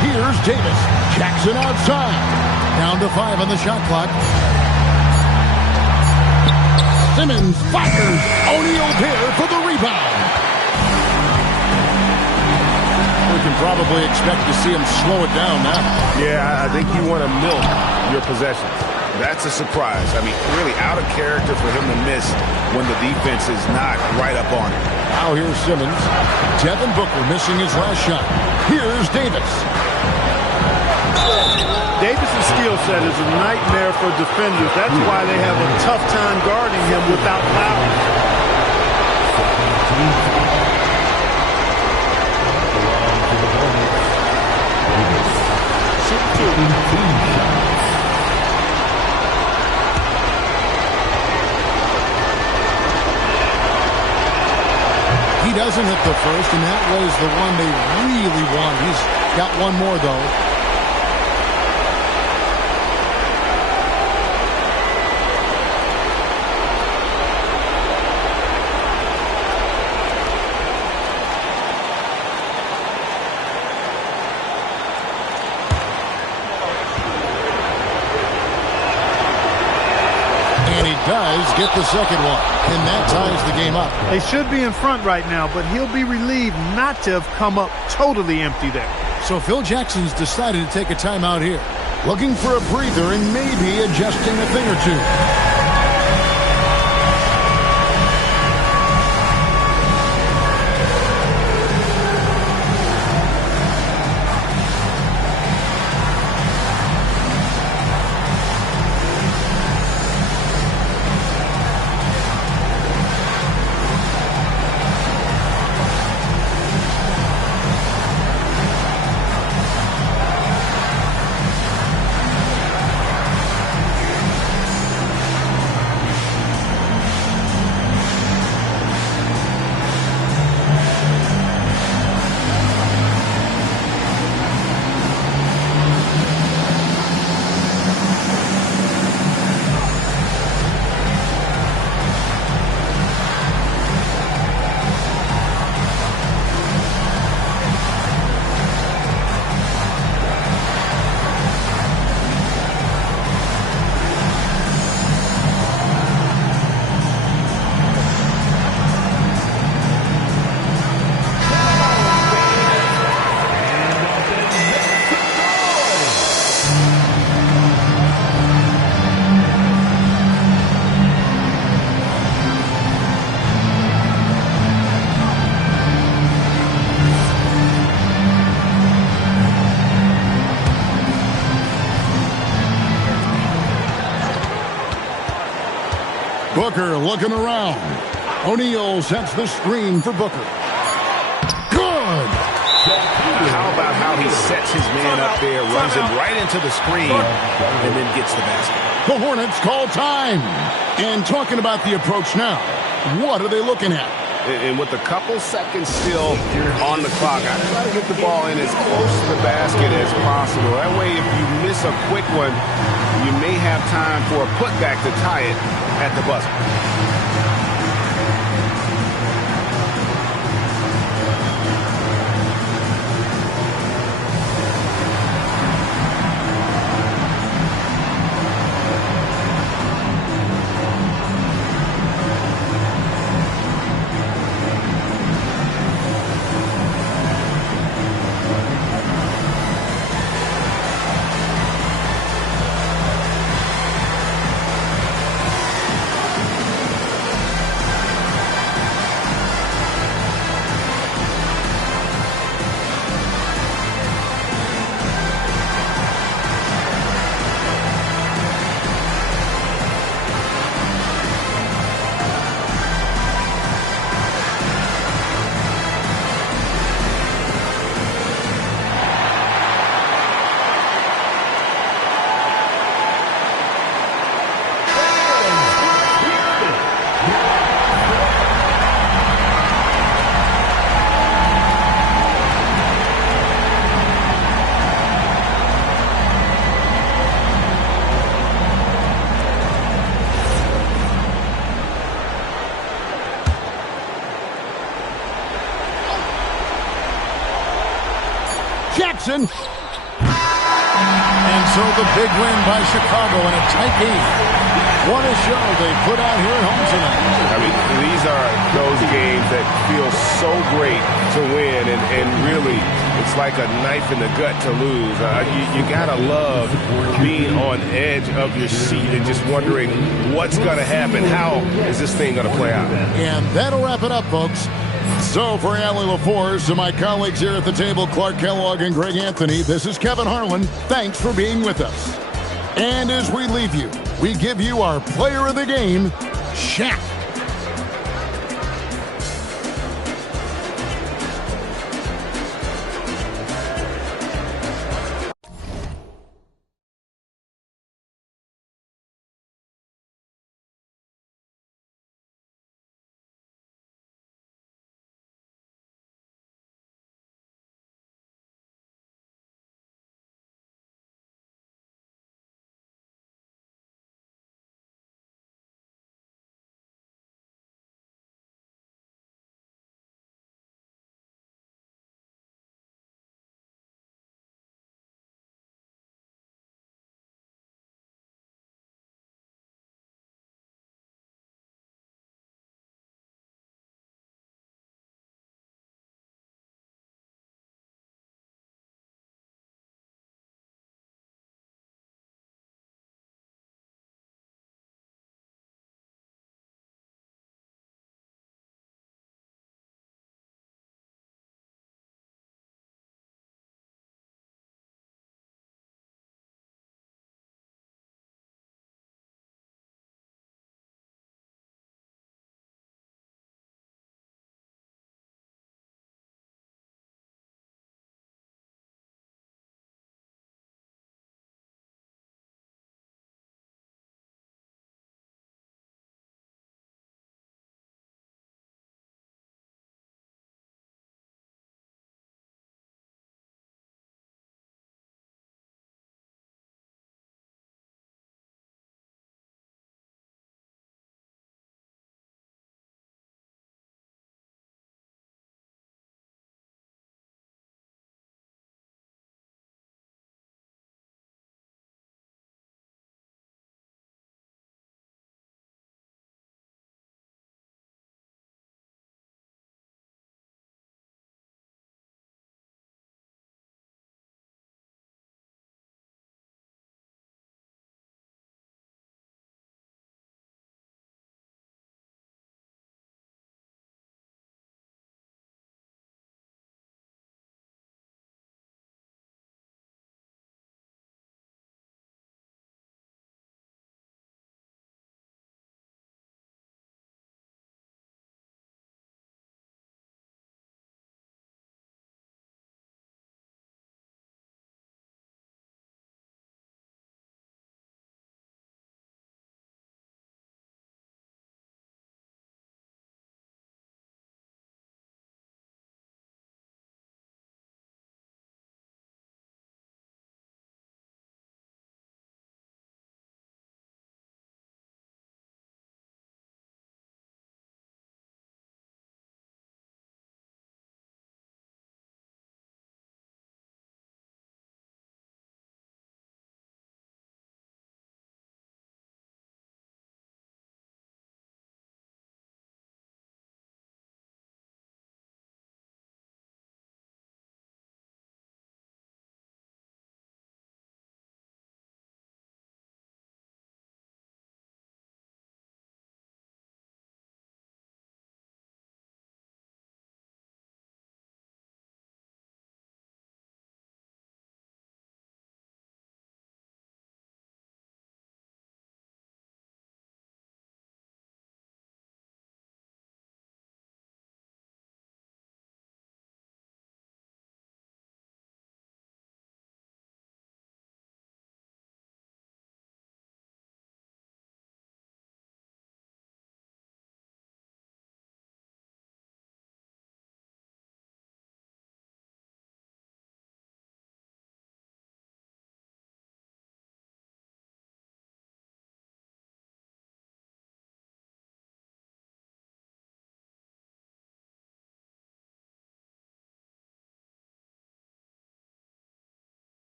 Here's Davis. Jackson outside. Down to 5 on the shot clock. Simmons fires. O'Neal there for the rebound. We can probably expect to see him slow it down now. Yeah, I think you want to milk your possessions. That's a surprise. I mean, really out of character for him to miss when the defense is not right up on him. Now here's Simmons. Devin Booker missing his last shot. Here's Davis. Davis' skill set is a nightmare for defenders. That's why they have a tough time guarding him without fouling. He doesn't hit the first, and that was the one they really wanted. He's got one more, though. does get the second one, and that ties the game up. They should be in front right now, but he'll be relieved not to have come up totally empty there. So Phil Jackson's decided to take a timeout here, looking for a breather and maybe adjusting a thing or two. Booker looking around. O'Neal sets the screen for Booker. Good! How about how he sets his man up there, runs him right into the screen, and then gets the basket. The Hornets call time. And talking about the approach now, what are they looking at? And with a couple seconds still on the clock, I try to get the ball in as close to the basket as possible. That way, if you miss a quick one, you may have time for a putback to tie it at the buzzer. Jackson. And so the big win by Chicago in a tight game. What a show they put out here at home tonight. I mean, these are those games that feel so great to win, and really, it's like a knife in the gut to lose. You gotta love being on edge of your seat and just wondering what's gonna happen. How is this thing gonna play out? And that'll wrap it up, folks. So for Allie LaForce and my colleagues here at the table, Clark Kellogg and Greg Anthony, this is Kevin Harlan. Thanks for being with us. And as we leave you, we give you our player of the game, Shaq.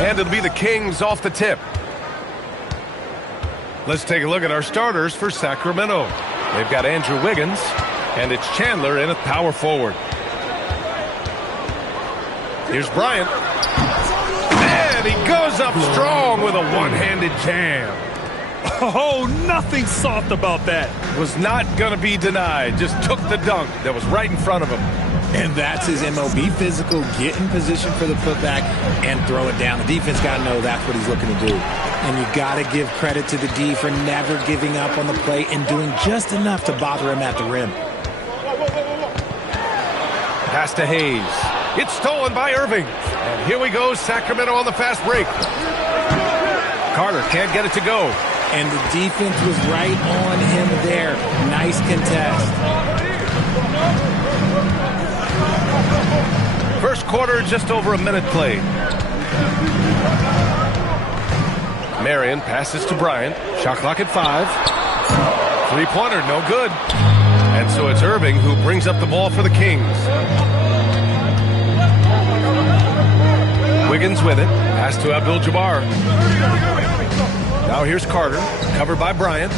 And it'll be the Kings off the tip. Let's take a look at our starters for Sacramento. They've got Andrew Wiggins, and it's Chandler in at power forward. Here's Bryant. And he goes up strong with a one-handed jam. Oh, nothing soft about that. Was not going to be denied. Just took the dunk that was right in front of him. And that's his MO. Be physical, get in position for the putback, and throw it down. The defense got to know that's what he's looking to do. And you got to give credit to the D for never giving up on the play and doing just enough to bother him at the rim. Pass to Hayes. It's stolen by Irving. And here we go, Sacramento on the fast break. Carter can't get it to go. And the defense was right on him there. Nice contest. First quarter, just over a minute played. Marion passes to Bryant. Shot clock at 5. Three-pointer, no good. And so it's Irving who brings up the ball for the Kings. Wiggins with it. Pass to Abdul-Jabbar. Now here's Carter, covered by Bryant.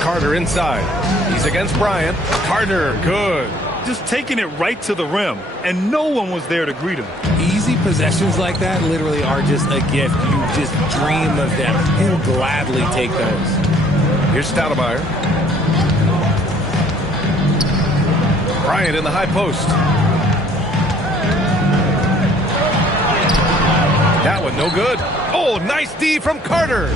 Carter inside. He's against Bryant. Carter, good. Just taking it right to the rim, and no one was there to greet him. Easy possessions like that literally are just a gift. You just dream of them. He'll gladly take those. Here's Stoudemire. Bryant in the high post. That one no good. Oh, nice D from Carter.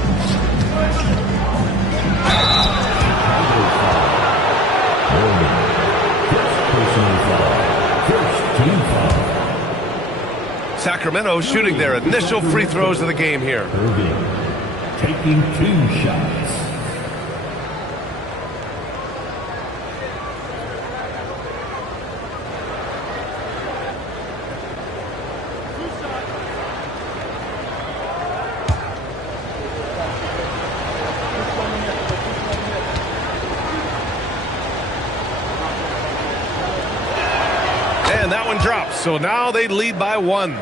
Sacramento shooting their initial free throws of the game here. Irving taking 2 shots. And that one drops. So now they lead by 1.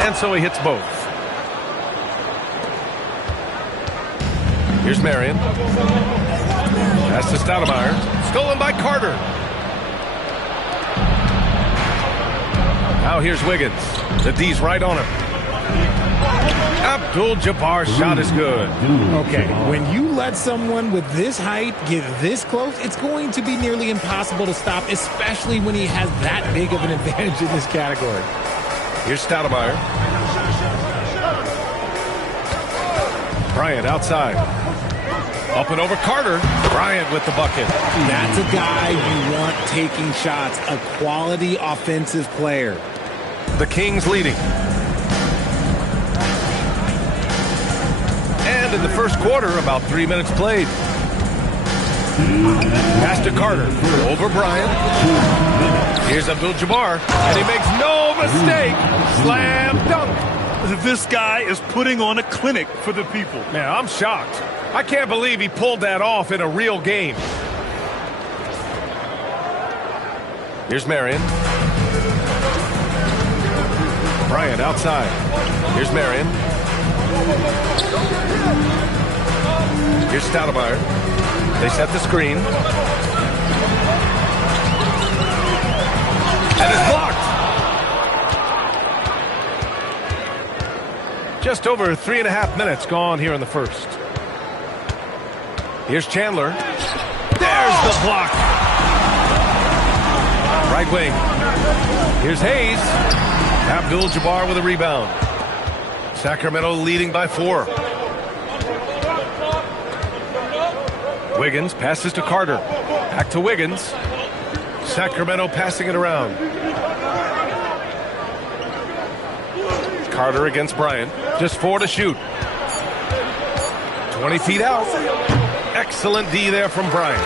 And so he hits both. Here's Marion. Pass to Stoudemire. Stolen by Carter. Now here's Wiggins. The D's right on him. Abdul-Jabbar's shot is good. Okay, when you let someone with this height get this close, it's going to be nearly impossible to stop, especially when he has that big of an advantage in this category. Here's Stoudemire. Bryant outside. Up and over Carter. Bryant with the bucket. That's a guy you want taking shots, a quality offensive player. The Kings leading. And in the first quarter, about 3 minutes played. Pass to Carter. Over Bryant. Here's Abdul-Jabbar. And he makes no mistake. Slam dunk. This guy is putting on a clinic for the people. Man, I'm shocked. I can't believe he pulled that off in a real game. Here's Marion. Bryant outside. Here's Marion. Here's Stoudemire. They set the screen. And it's blocked. Just over 3.5 minutes gone here in the first. Here's Chandler. There's the block. Right wing. Here's Hayes. Abdul-Jabbar with a rebound. Sacramento leading by 4. Wiggins passes to Carter. Back to Wiggins. Sacramento passing it around. Carter against Bryant. Just 4 to shoot. 20 feet out. Excellent D there from Bryant.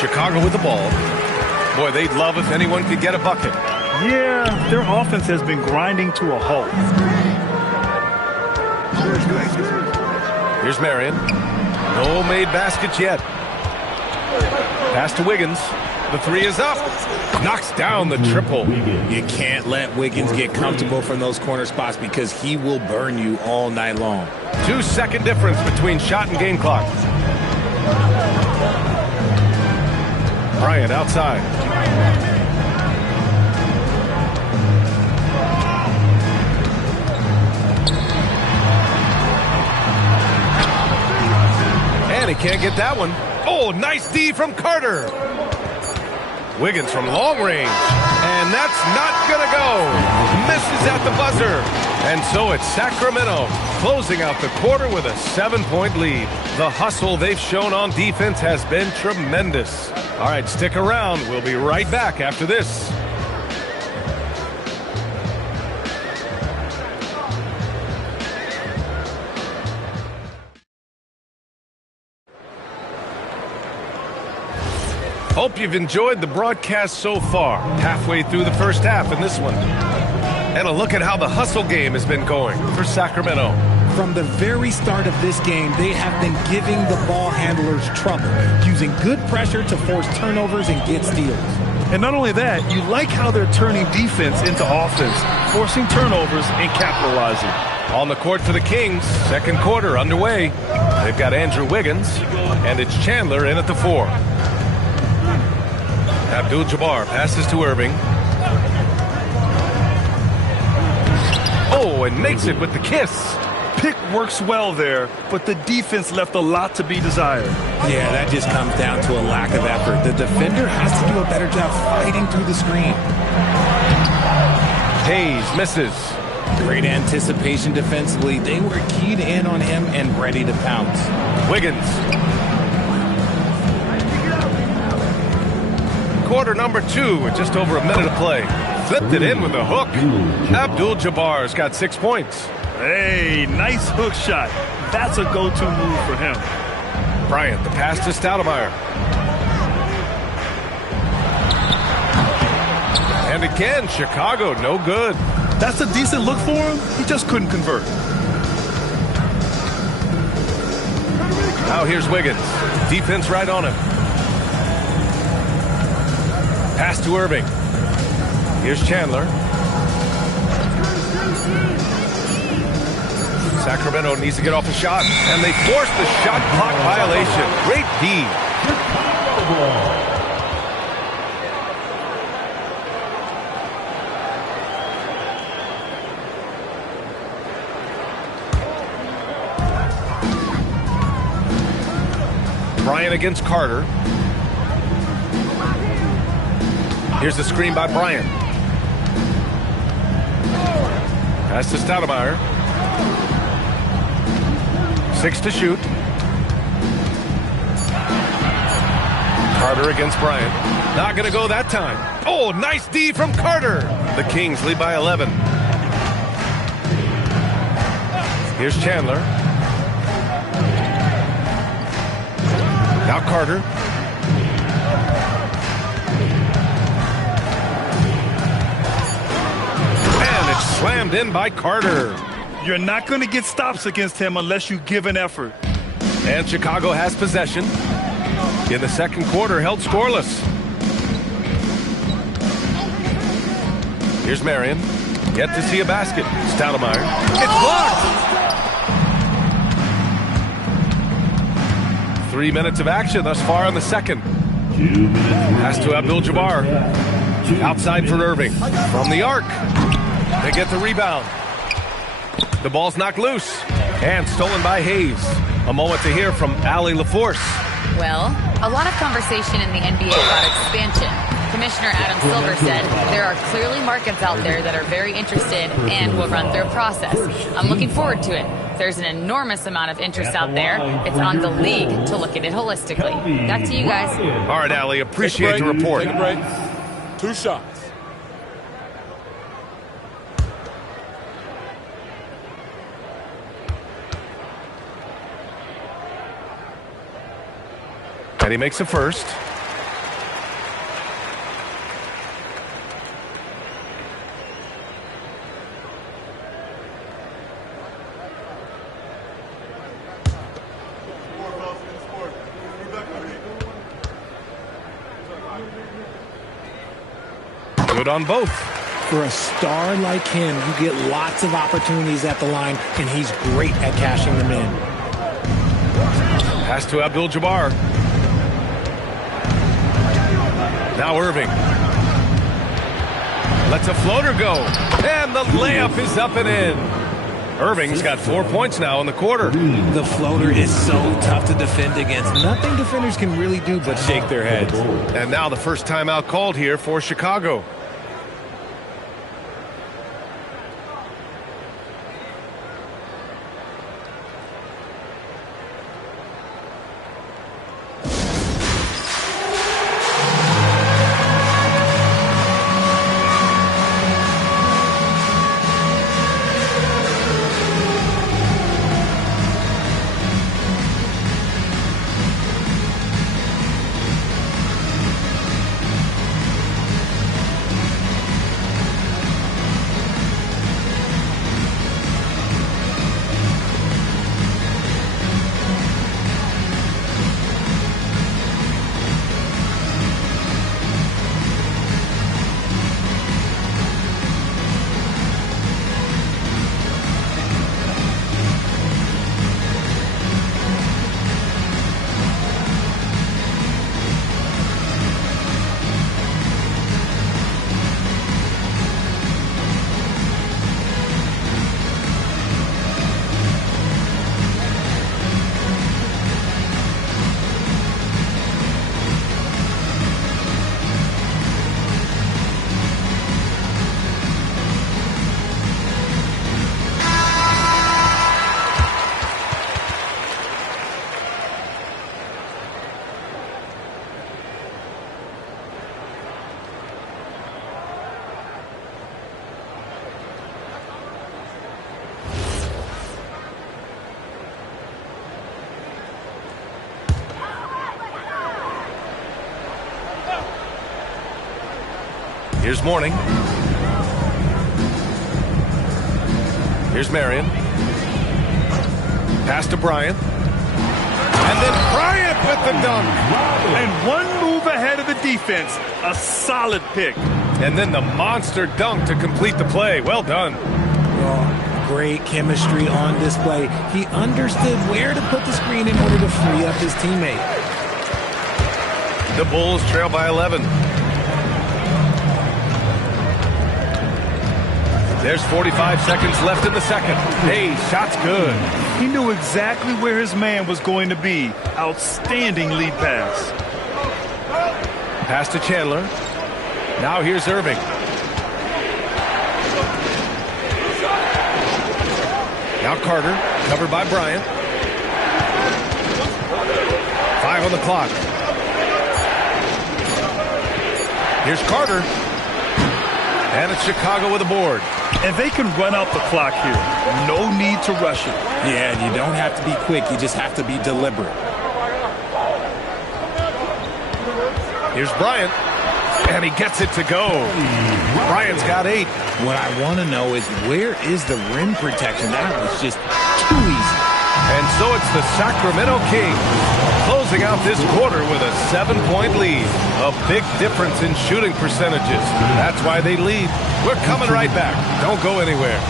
Chicago with the ball. Boy, they'd love if anyone could get a bucket. Yeah, their offense has been grinding to a halt. Here's Marion. No made baskets yet. Pass to Wiggins. The 3 is up. Knocks down the triple. You can't let Wiggins get comfortable from those corner spots because he will burn you all night long. 2-second difference between shot and game clock. Bryant outside. And he can't get that one. Oh, nice D from Carter. Wiggins from long range. And that's not going to go. Misses at the buzzer. And so it's Sacramento closing out the quarter with a 7-point lead. The hustle they've shown on defense has been tremendous. All right, stick around. We'll be right back after this. Hope you've enjoyed the broadcast so far. Halfway through the first half in this one. And a look at how the hustle game has been going for Sacramento. From the very start of this game, they have been giving the ball handlers trouble, using good pressure to force turnovers and get steals. And not only that, you like how they're turning defense into offense, forcing turnovers and capitalizing. On the court for the Kings, second quarter underway. They've got Andrew Wiggins, and it's Chandler in at the 4. Abdul-Jabbar passes to Irving. Oh, and makes it with the kiss. Pick works well there, but the defense left a lot to be desired. Yeah, that just comes down to a lack of effort. The defender has to do a better job fighting through the screen. Hayes misses. Great anticipation defensively. They were keyed in on him and ready to pounce. Wiggins. Quarter number 2 with just over a minute to play. Flipped it in with a hook. Abdul-Jabbar's got 6 points. Hey, nice hook shot. That's a go-to move for him. Bryant, the pass to Stoudemire. And again, Chicago, no good. That's a decent look for him. He just couldn't convert. Now here's Wiggins. Defense right on him. Pass to Irving. Here's Chandler. Sacramento needs to get off a shot, and they force the shot clock violation. Great D. Bryant against Carter. Here's the screen by Bryant. Pass to Stoudemire. 6 to shoot. Carter against Bryant. Not going to go that time. Oh, nice D from Carter. The Kings lead by 11. Here's Chandler. Now Carter. Slammed in by Carter. You're not going to get stops against him unless you give an effort. And Chicago has possession. In the second quarter, held scoreless. Here's Marion. Yet to see a basket. Stoudemire. It's blocked. 3 minutes of action thus far in the second. 2 minutes. Pass to Abdul-Jabbar. Outside for Irving. From the arc. They get the rebound. The ball's knocked loose. And stolen by Hayes. A moment to hear from Allie LaForce. Well, a lot of conversation in the NBA about expansion. Commissioner Adam Silver said there are clearly markets out there that are very interested and will run through a process. I'm looking forward to it. There's an enormous amount of interest out there. It's on the league to look at it holistically. Back to you guys. All right, Allie, appreciate the report. Take a break. 2 shots. And he makes a first. Good on both. For a star like him, you get lots of opportunities at the line, and he's great at cashing them in. Pass to Abdul-Jabbar. Now Irving. Lets a floater go. And the layup is up and in. Irving's got 4 points now in the quarter. The floater is so tough to defend against. Nothing defenders can really do but shake their heads. And now the first timeout called here for Chicago. Here's Mourning. Here's Marion. Pass to Bryant. And then Bryant with the dunk. And one move ahead of the defense. A solid pick. And then the monster dunk to complete the play. Well done. Well, great chemistry on display. He understood where to put the screen in order to free up his teammate. The Bulls trail by 11. There's 45 seconds left in the second. Hey, shot's good. He knew exactly where his man was going to be. Outstanding lead pass. Pass to Chandler. Now here's Irving. Now Carter, covered by Bryant. 5 on the clock. Here's Carter. And it's Chicago with a board. And they can run out the clock here. No need to rush it. Yeah, you don't have to be quick. You just have to be deliberate. Here's Bryant. And he gets it to go. Bryant's got 8. What I want to know is where is the rim protection? That was just too easy. And so it's the Sacramento Kings closing out this quarter with a 7-point lead. A big difference in shooting percentages. That's why they lead. We're coming right back. Don't go anywhere.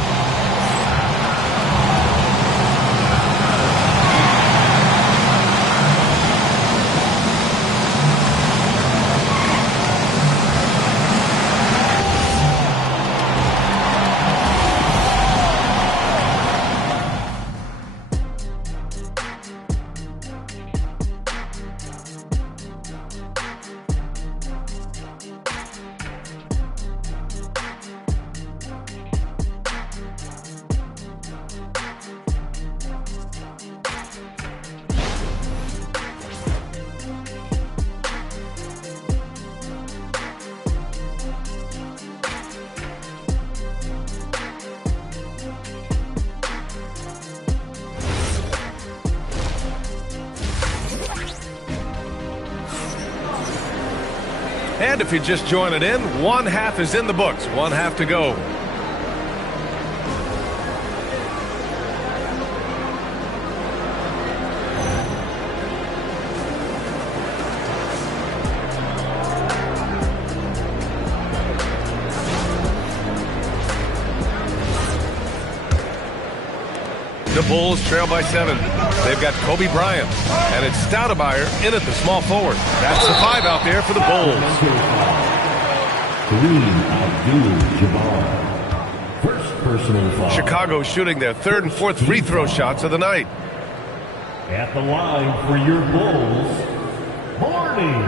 And if you're just joining in, one half is in the books. One half to go. The Bulls trail by 7. They've got Kobe Bryant, and it's Stoudemire in at the small forward. That's the 5 out there for the Bulls. Abdul-Jabbar. First personal foul. Chicago shooting their 3rd and 4th free throw shots of the night. At the line for your Bulls, Mourning.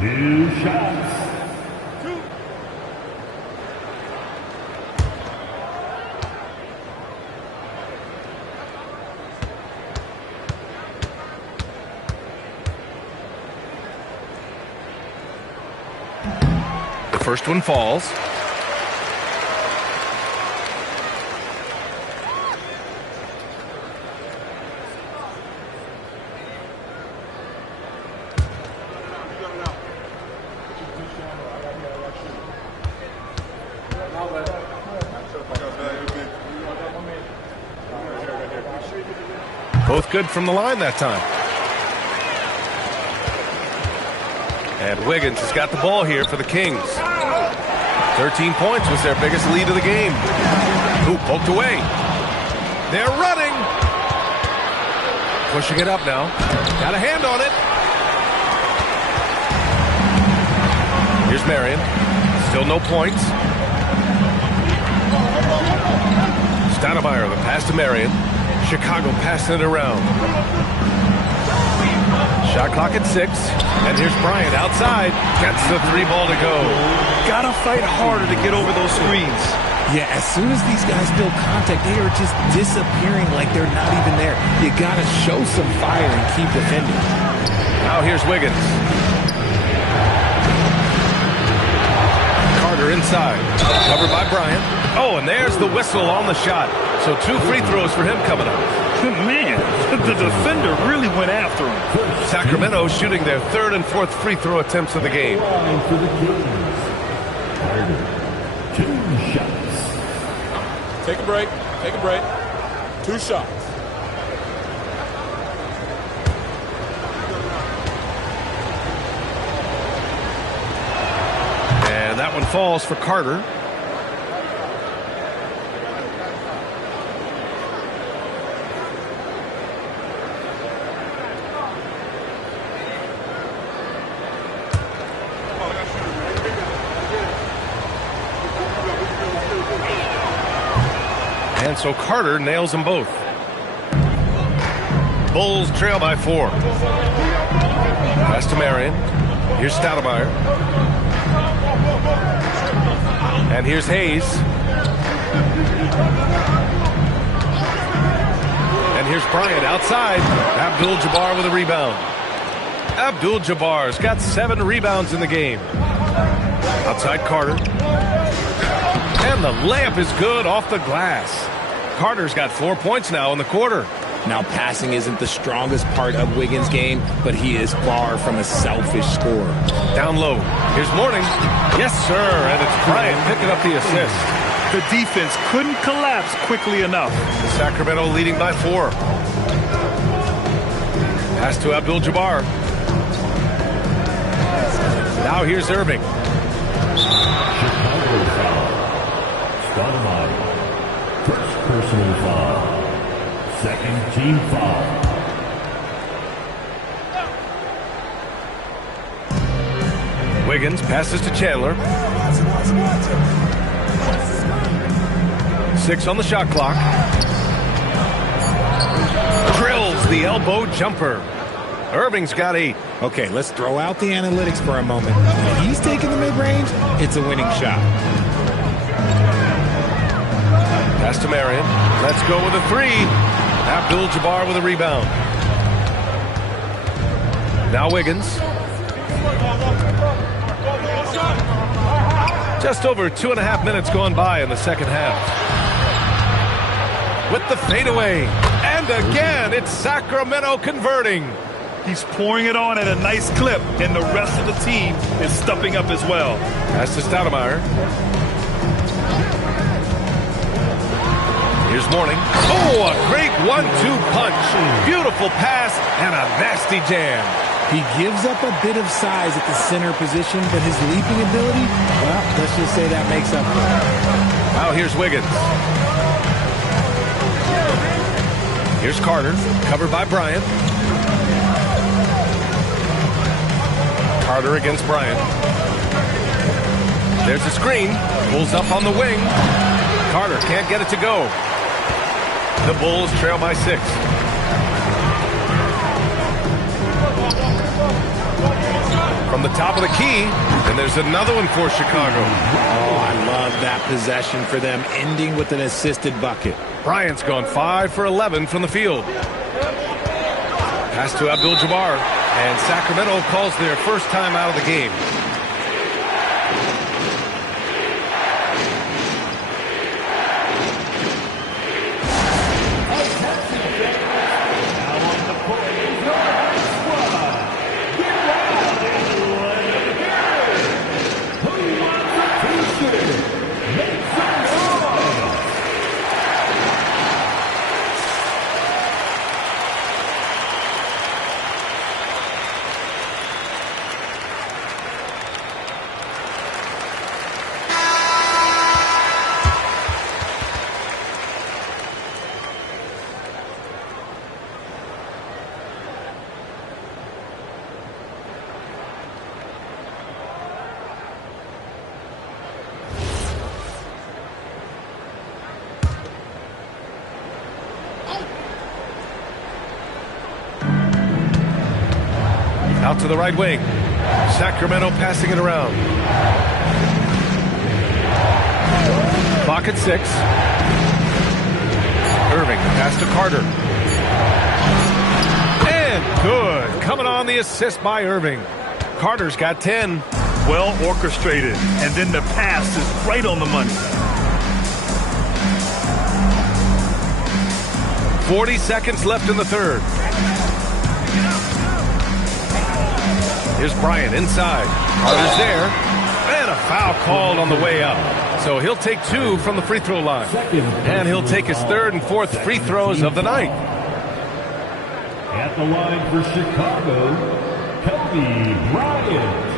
2 shots. First one falls. Both good from the line that time. And Wiggins has got the ball here for the Kings. 13 points was their biggest lead of the game. Ooh, poked away. They're running. Pushing it up now. Got a hand on it. Here's Marion. Still no points. Stoudemire, the pass to Marion. Chicago passing it around. Shot clock at 6. And here's Bryant outside. Gets the 3 ball to go. Gotta fight harder to get over those screens. Yeah, as soon as these guys build contact, they are just disappearing like they're not even there. You gotta show some fire and keep defending. Now here's Wiggins. Carter inside. Covered by Bryant. Oh, and there's the whistle on the shot. So 2 free throws for him coming up. Man, the defender really went after him. Sacramento shooting their 3rd and 4th free throw attempts of the game. For the Kings, 2 shots. Take a break. Take a break. 2 shots. And that one falls for Carter. And so Carter nails them both. Bulls trail by 4. Pass to Marion. Here's Stoudemire. And here's Hayes. And here's Bryant outside. Abdul-Jabbar with a rebound. Abdul-Jabbar's got 7 rebounds in the game. Outside Carter. And the layup is good off the glass. Carter's got 4 points now in the quarter. Now, passing isn't the strongest part of Wiggins' game, but he is far from a selfish scorer. Down low. Here's Mourning. Yes, sir. And it's Bryant picking up the assist. The defense couldn't collapse quickly enough. Sacramento leading by 4. Pass to Abdul-Jabbar. Now here's Irving. Chicago foul. Stoudemire. First personal foul. Second team foul. Wiggins passes to Chandler. 6 on the shot clock. Drills the elbow jumper. Irving's got 8. Okay, let's throw out the analytics for a moment. When he's taking the mid-range, it's a winning shot. Pass to Marion. Let's go with a 3. Abdul-Jabbar with a rebound. Now Wiggins. Just over 2.5 minutes gone by in the second half. With the fadeaway. And again, it's Sacramento converting. He's pouring it on at a nice clip, and the rest of the team is stepping up as well. Pass to Stoudemire. Here's Mourning. Oh, a great 1-2 punch. Beautiful pass and a nasty jam. He gives up a bit of size at the center position, but his leaping ability, well, let's just say that makes up for it. Now here's Wiggins. Here's Carter, covered by Bryant. Carter against Bryant. There's a screen. Pulls up on the wing. Carter can't get it to go. The Bulls trail by 6. From the top of the key, and there's another one for Chicago. Oh, I love that possession for them, ending with an assisted bucket. Bryant's gone 5 for 11 from the field. Pass to Abdul-Jabbar, and Sacramento calls their first time out of the game. Out to the right wing. Sacramento passing it around. Clock at 6. Irving, pass to Carter. And good. Coming on the assist by Irving. Carter's got 10. Well orchestrated. And then the pass is right on the money. 40 seconds left in the third. Here's Bryant inside. Carter's there. And a foul called on the way up. So he'll take 2 from the free throw line. And he'll take his 3rd and 4th free throws of the night. At the line for Chicago, Kobe Bryant.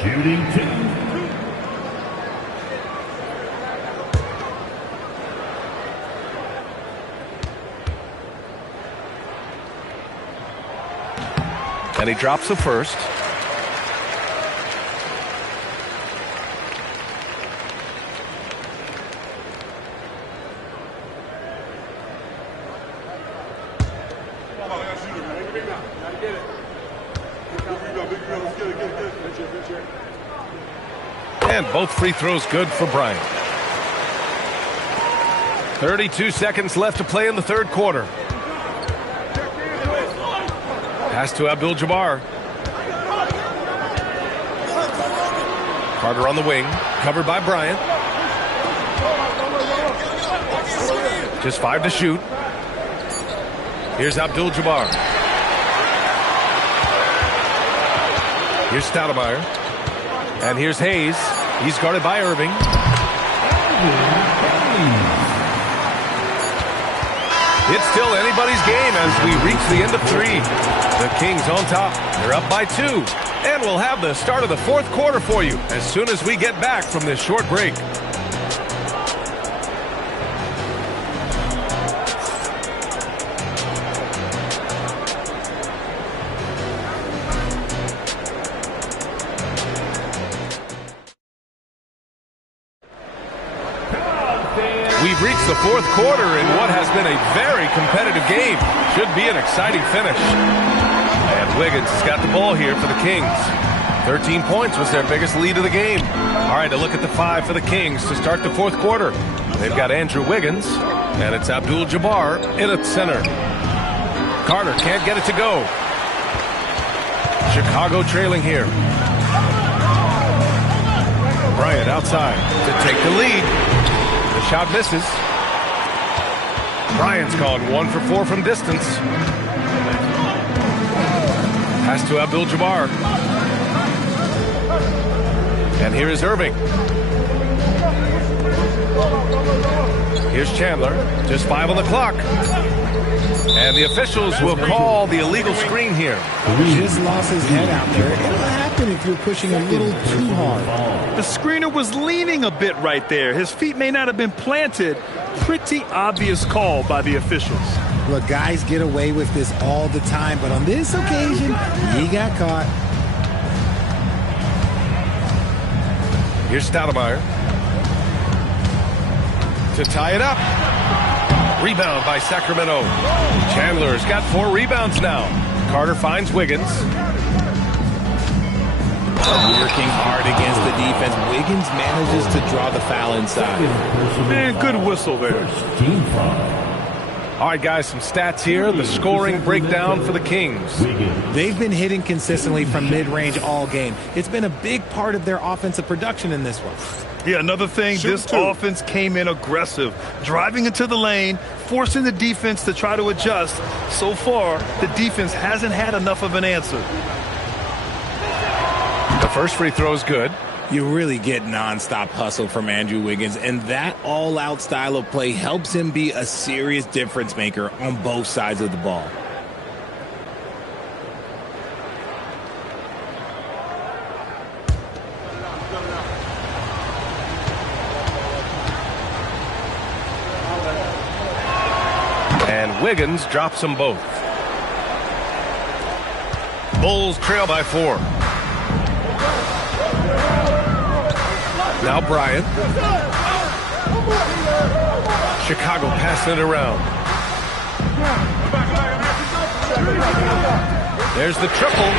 Shooting 2. And he drops the first. And both free throws good for Bryant. 32 seconds left to play in the third quarter. Pass to Abdul-Jabbar. Carter on the wing, covered by Bryant. Just 5 to shoot. Here's Abdul-Jabbar. Here's Stoudemire. And here's Hayes. He's guarded by Irving. It's still anybody's game as we reach the end of 3. The Kings on top. They're up by 2. And we'll have the start of the 4th quarter for you as soon as we get back from this short break. We've reached the 4th quarter in what has been a very competitive game. Should be an exciting finish. And Wiggins has got the ball here for the Kings. 13 points was their biggest lead of the game. All right, a look at the 5 for the Kings to start the 4th quarter. They've got Andrew Wiggins, and it's Abdul-Jabbar in at center. Carter can't get it to go. Chicago trailing here. Bryant outside to take the lead. The shot misses. Bryant's gone 1 for 4 from distance. Pass to Abdul-Jabbar. And here is Irving. Here's Chandler. Just 5 on the clock. And the officials will call the illegal screen here. Just lost his head out there. It'll happen if you're pushing a little too hard. The screener was leaning a bit right there. His feet may not have been planted. Pretty obvious call by the officials. Look, guys get away with this all the time, but on this occasion, he got caught. Here's Stoudemire to tie it up. Rebound by Sacramento. Chandler's got 4 rebounds now. Carter finds Wiggins. Working hard against the defense. Wiggins manages to draw the foul inside. Man, good whistle there. All right, guys, some stats here. The scoring breakdown for the Kings. They've been hitting consistently from mid-range all game. It's been a big part of their offensive production in this one. Yeah, another thing, this offense came in aggressive, driving into the lane, forcing the defense to try to adjust. So far, the defense hasn't had enough of an answer. The first free throw is good. You really get nonstop hustle from Andrew Wiggins, and that all-out style of play helps him be a serious difference maker on both sides of the ball. And Wiggins drops them both. Bulls trail by 4. Now Bryant. Chicago passing it around. There's the triple.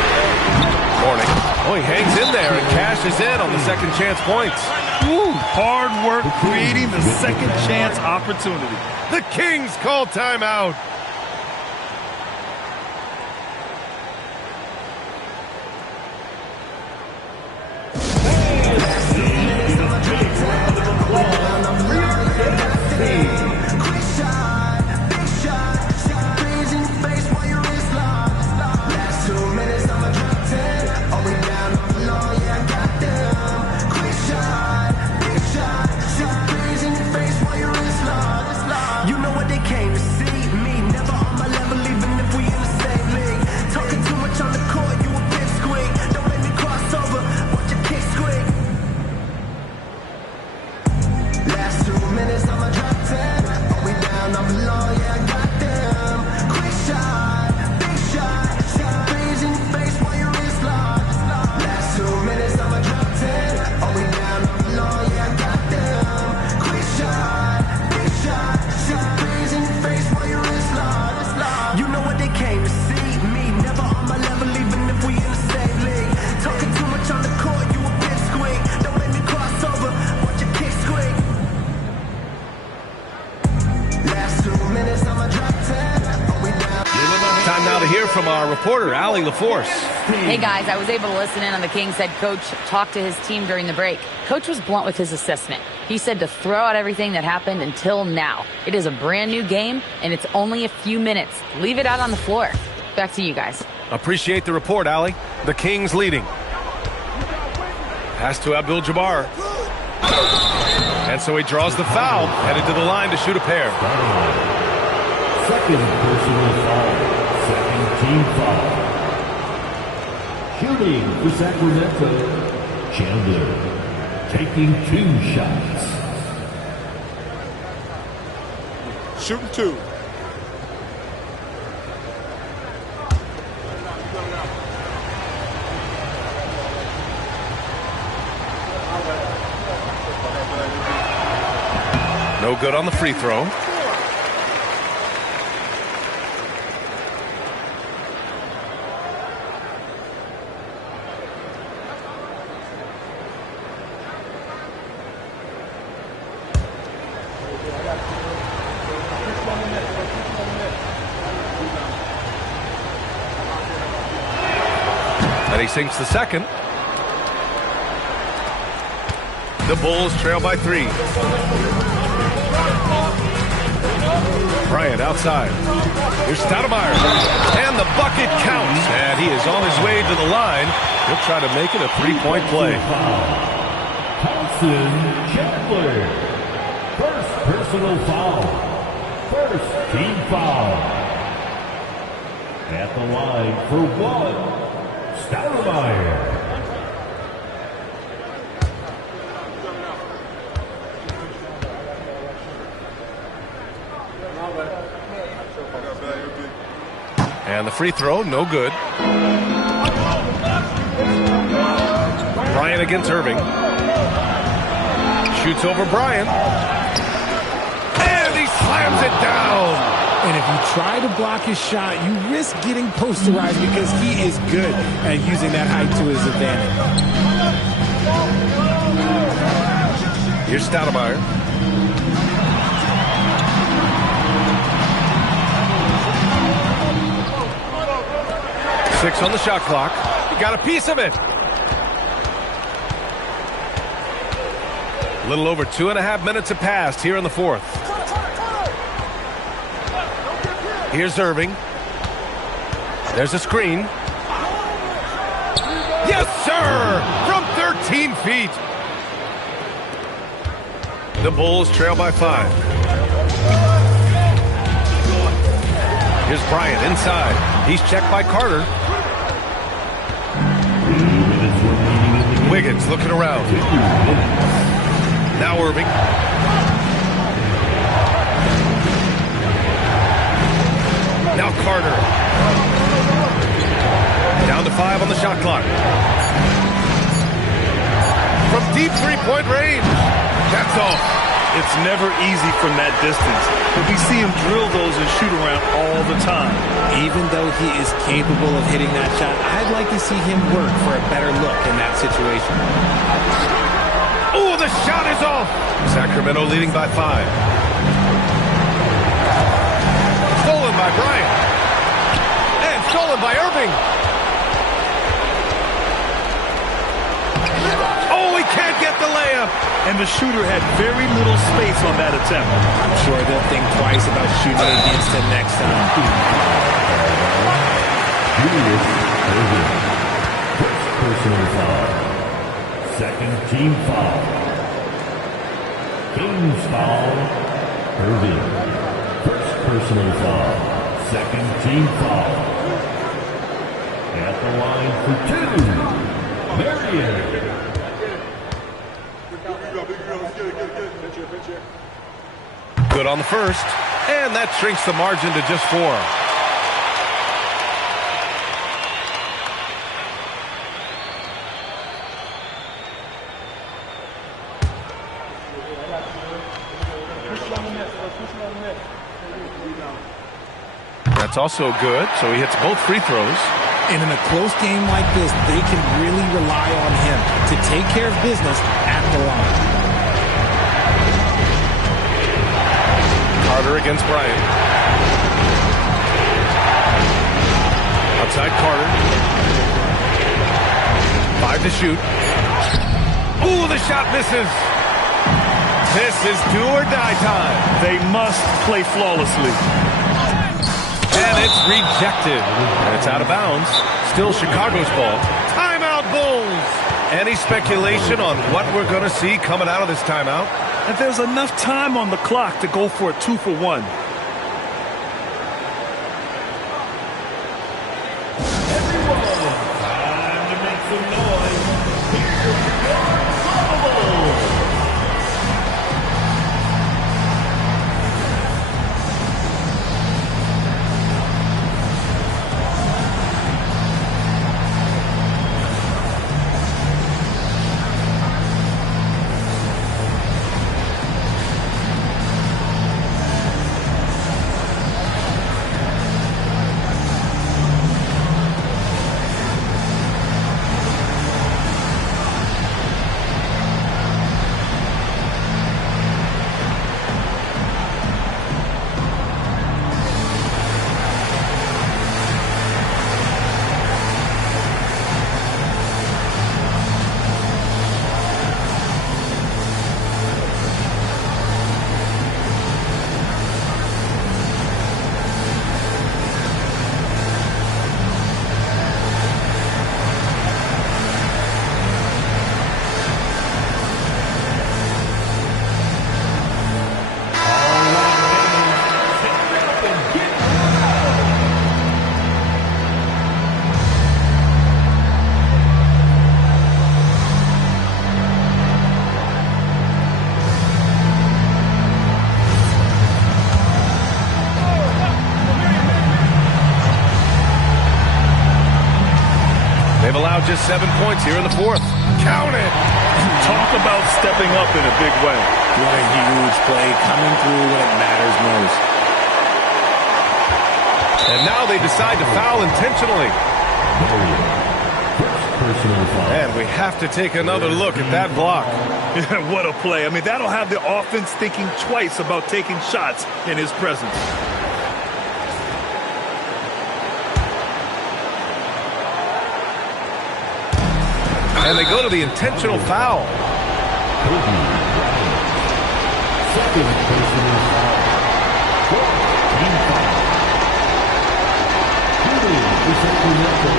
Morning. Oh, he hangs in there and cashes in on the second chance points. Woo, hard work creating the second chance opportunity. The Kings call timeout. From our reporter, Allie LaForce. Hey, guys, I was able to listen in on the Kings head coach talk to his team during the break. Coach was blunt with his assessment. He said to throw out everything that happened until now. It is a brand new game, and it's only a few minutes. Leave it out on the floor. Back to you guys. Appreciate the report, Allie. The Kings leading. Pass to Abdul-Jabbar. And so he draws the foul, headed to the line to shoot a pair. Second personal foul. Second team foul. Shooting for Sacramento, Chandler taking 2 shots. Shooting 2. No good on the free throw. And he sinks the second. The Bulls trail by 3. Bryant outside. Here's Stoudemire. And the bucket counts. And he is on his way to the line. He'll try to make it a 3-point play. Thompson Chandler. First personal foul. First team foul. At the line for 1, Stoudemire. And the free throw, no good. Bryant against Irving. Shoots over Bryant. And he slams it down. And if you try to block his shot, you risk getting posterized because he is good at using that height to his advantage. Here's Stoudemire. 6 on the shot clock. He got a piece of it. A little over 2.5 minutes have passed here in the 4th. Here's Irving. There's a screen. Yes, sir! From 13 feet. The Bulls trail by 5. Here's Bryant inside. He's checked by Carter. Wiggins looking around. Now Irving. Now Carter. Down to 5 on the shot clock. From deep 3-point range. That's all. It's never easy from that distance, but we see him drill those and shoot around all the time. Even though he is capable of hitting that shot, I'd like to see him work for a better look in that situation. Oh, the shot is off. Sacramento leading by 5. Stolen by Bryant. And stolen by Irving. Oh, he can't get the layup. And the shooter had very little space on that attempt. I'm sure they'll think twice about shooting against him next time. Julius Irving. First personal foul. Second team foul. Kings foul. Irving. First personal foul. Second team foul. At the line for 2. Marion. Good on the first. And that shrinks the margin to just 4. That's also good, so he hits both free throws. And in a close game like this, they can really rely on him to take care of business at the line. Carter against Bryant. Outside Carter. 5 to shoot. Ooh, the shot misses. This is do or die time. They must play flawlessly. And it's rejected. And it's out of bounds. Still Chicago's ball. Timeout, Bulls. Any speculation on what we're going to see coming out of this timeout? And there's enough time on the clock to go for a 2-for-1. some noise. Here's your Super Bowl. They've allowed just 7 points here in the fourth. Count it! Talk about stepping up in a big way. What a huge play coming through when it matters most. And now they decide to foul intentionally. And we have to take another look at that block. What a play. I mean, that'll have the offense thinking twice about taking shots in his presence. And they go to the intentional foul. Second personal foul. Team foul. The Sacramento.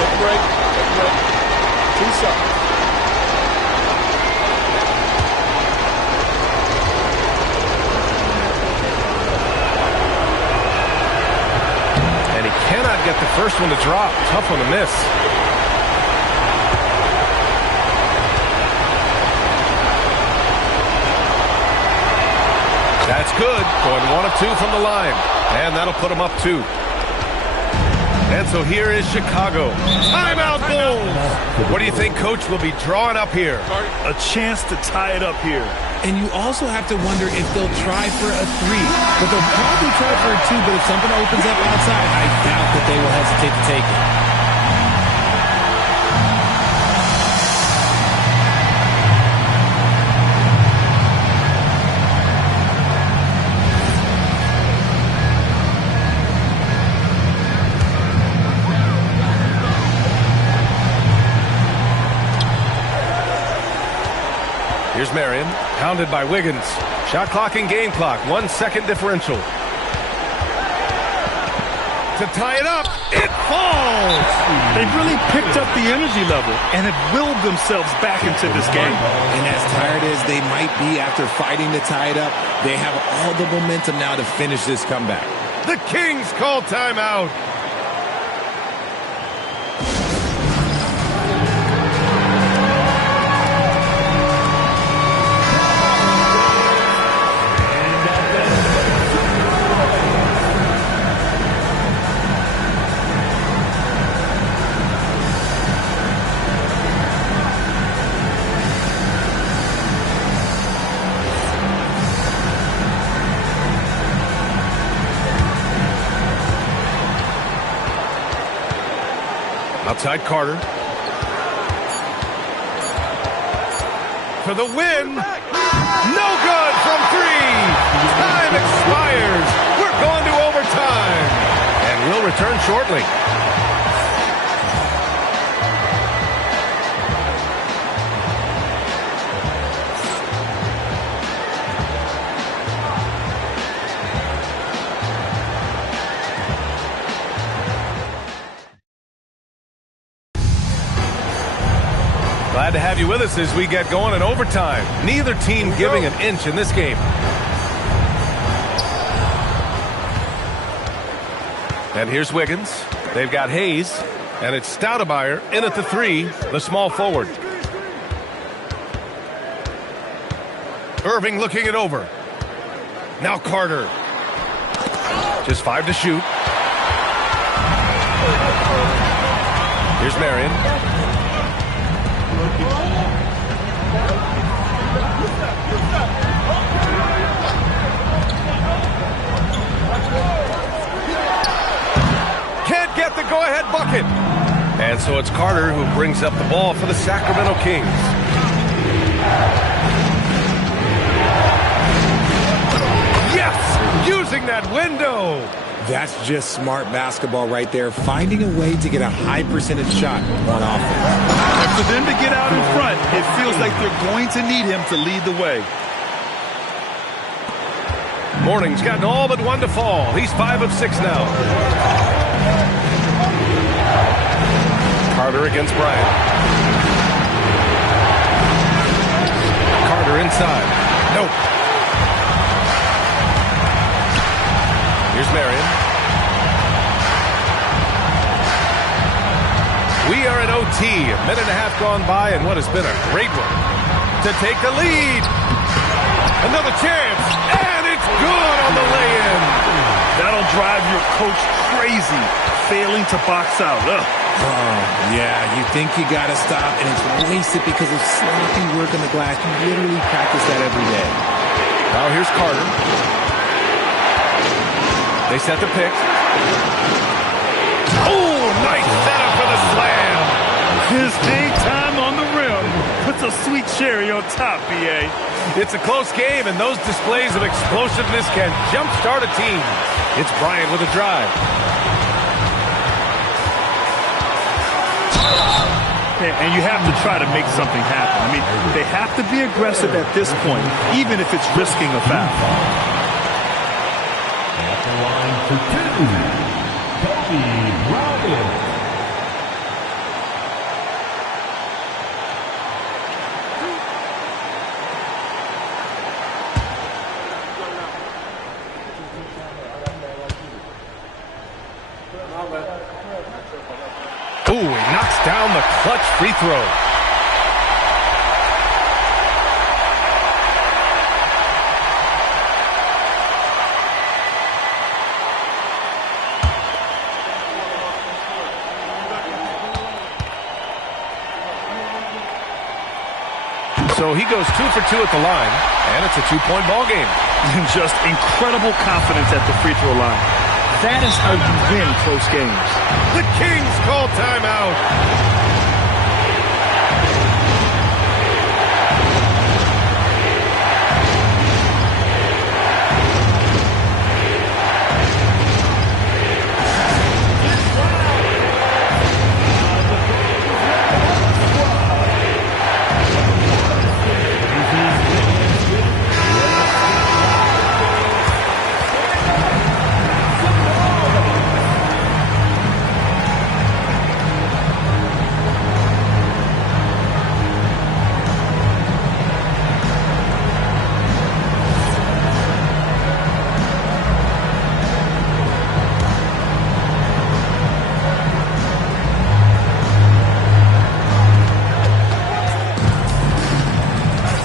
Take a break. Take a break. 2 seconds. And he cannot get the first one to drop. Tough one to miss. That's good. Going 1 of 2 from the line. And that'll put him up 2. And so here is Chicago. Timeout, Bulls! What do you think Coach will be drawing up here? A chance to tie it up here. And you also have to wonder if they'll try for a 3. But they'll probably try for a 2, but if something opens up outside, I doubt that they will hesitate to take it. Here's Marion, pounded by Wiggins. Shot clock and game clock, 1 second differential. To tie it up, it falls! They've really picked up the energy level and have willed themselves back into this game. And as tired as they might be after fighting to tie it up, they have all the momentum now to finish this comeback. The Kings call timeout. Outside Carter. For the win. No good from 3. Time expires. We're going to overtime. And we'll return shortly. Glad to have you with us as we get going in overtime. Neither team giving an inch in this game. And here's Wiggins. They've got Hayes, and it's Stoudemire in at the 3, the small forward. Irving looking it over. Now Carter. Just 5 to shoot. Here's Marion. Can't get the go-ahead bucket. And so it's Carter who brings up the ball for the Sacramento Kings. Yes! Using that window. That's just smart basketball right there, finding a way to get a high percentage shot on offense. And for them to get out in front, it feels like they're going to need him to lead the way. Morning's gotten all but 1 to fall. He's 5 of 6 now. Carter against Bryant. Carter inside. Nope. Here's Marion. We are in OT. A minute and a half gone by, and what has been a great one to take the lead. Another chance, and it's good on the lay-in. That'll drive your coach crazy, failing to box out. Oh, yeah, you think you got to stop, and it's wasted because of sloppy work on the glass. You literally practice that every day. Now here's Carter. They set the pick. Oh, nice setup for the slam. His hang time on the rim puts a sweet cherry on top, B.A. It's a close game, and those displays of explosiveness can jumpstart a team. It's Bryant with a drive. And you have to try to make something happen. I mean, they have to be aggressive at this point, even if it's risking a foul. At the line for 2, Kobe Bryant. Ooh, he knocks down the clutch free throw. So he goes 2 for 2 at the line, and it's a 2-point ball game. Just incredible confidence at the free throw line. That is how you win close games. The Kings call timeout.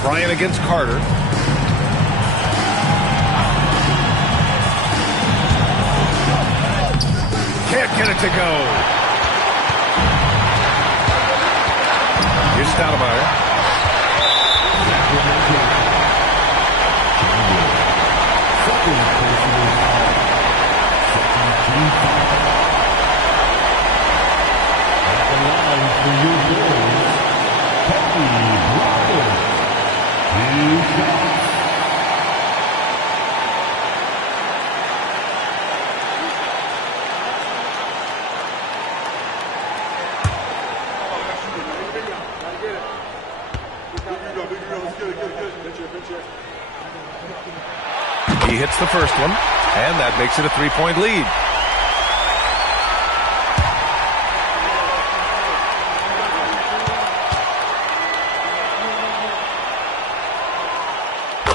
Bryant against Carter. Can't get it to go. Here's Stoudemire. He hits the first one, and that makes it a 3-point lead.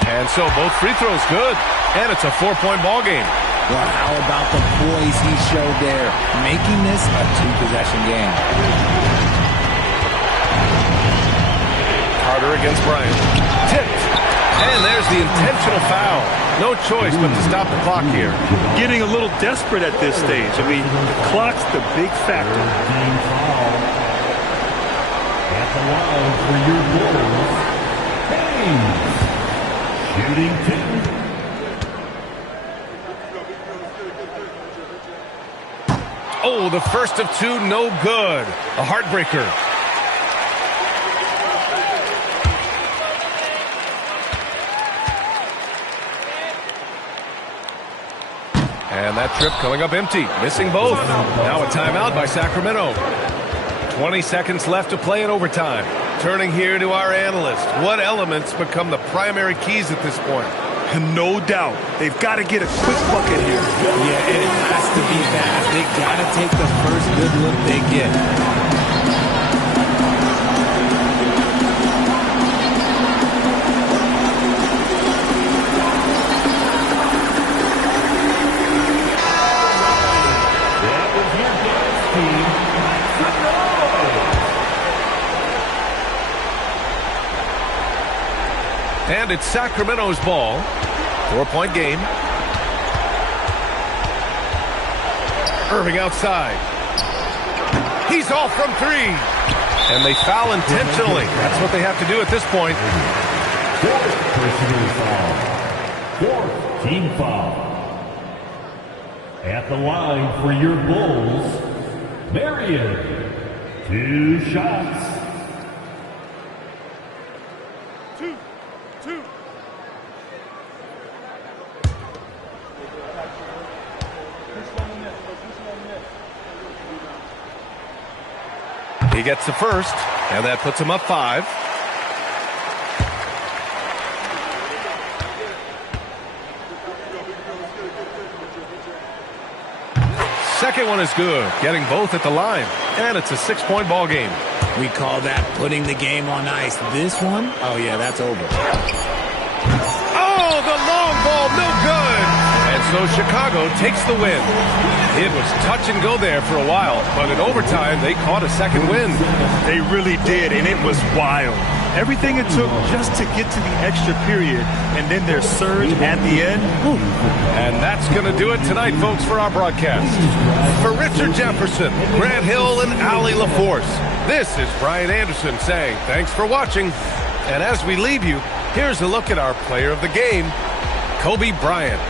And so both free throws good, and it's a 4-point ball game. Well, how about the poise he showed there, making this a two-possession game. Carter against Bryant. Tipped. And there's the intentional foul. No choice but to stop the clock here. Getting a little desperate at this stage. I mean, the clock's the big factor. Team foul. At the line for your Bulls, Hayes. Shooting two. Oh, the first of two, no good. A heartbreaker. And that trip coming up empty, missing both. Now a timeout by Sacramento. 20 seconds left to play in overtime. Turning here to our analyst. What elements become the primary keys at this point? No doubt. They've got to get a quick bucket here. Yeah, it has to be fast. They got to take the first good look they get. And it's Sacramento's ball. 4-point game. Irving outside. He's off from three. And they foul intentionally. That's what they have to do at this point. Fourth team foul. At the line for your Bulls, Marion. 2 shots. He gets the first, and that puts him up 5. Second one is good, getting both at the line, and it's a 6-point ball game. We call that putting the game on ice. This one, oh yeah, that's over. Oh, the long ball, no good. And so Chicago takes the win. It was touch and go there for a while, but in overtime, they caught a second win. They really did, and it was wild. Everything it took just to get to the extra period, and then their surge at the end. Whew. And that's going to do it tonight, folks, for our broadcast. For Richard Jefferson, Grant Hill, and Allie LaForce, this is Brian Anderson saying thanks for watching. And as we leave you, here's a look at our player of the game, Kobe Bryant.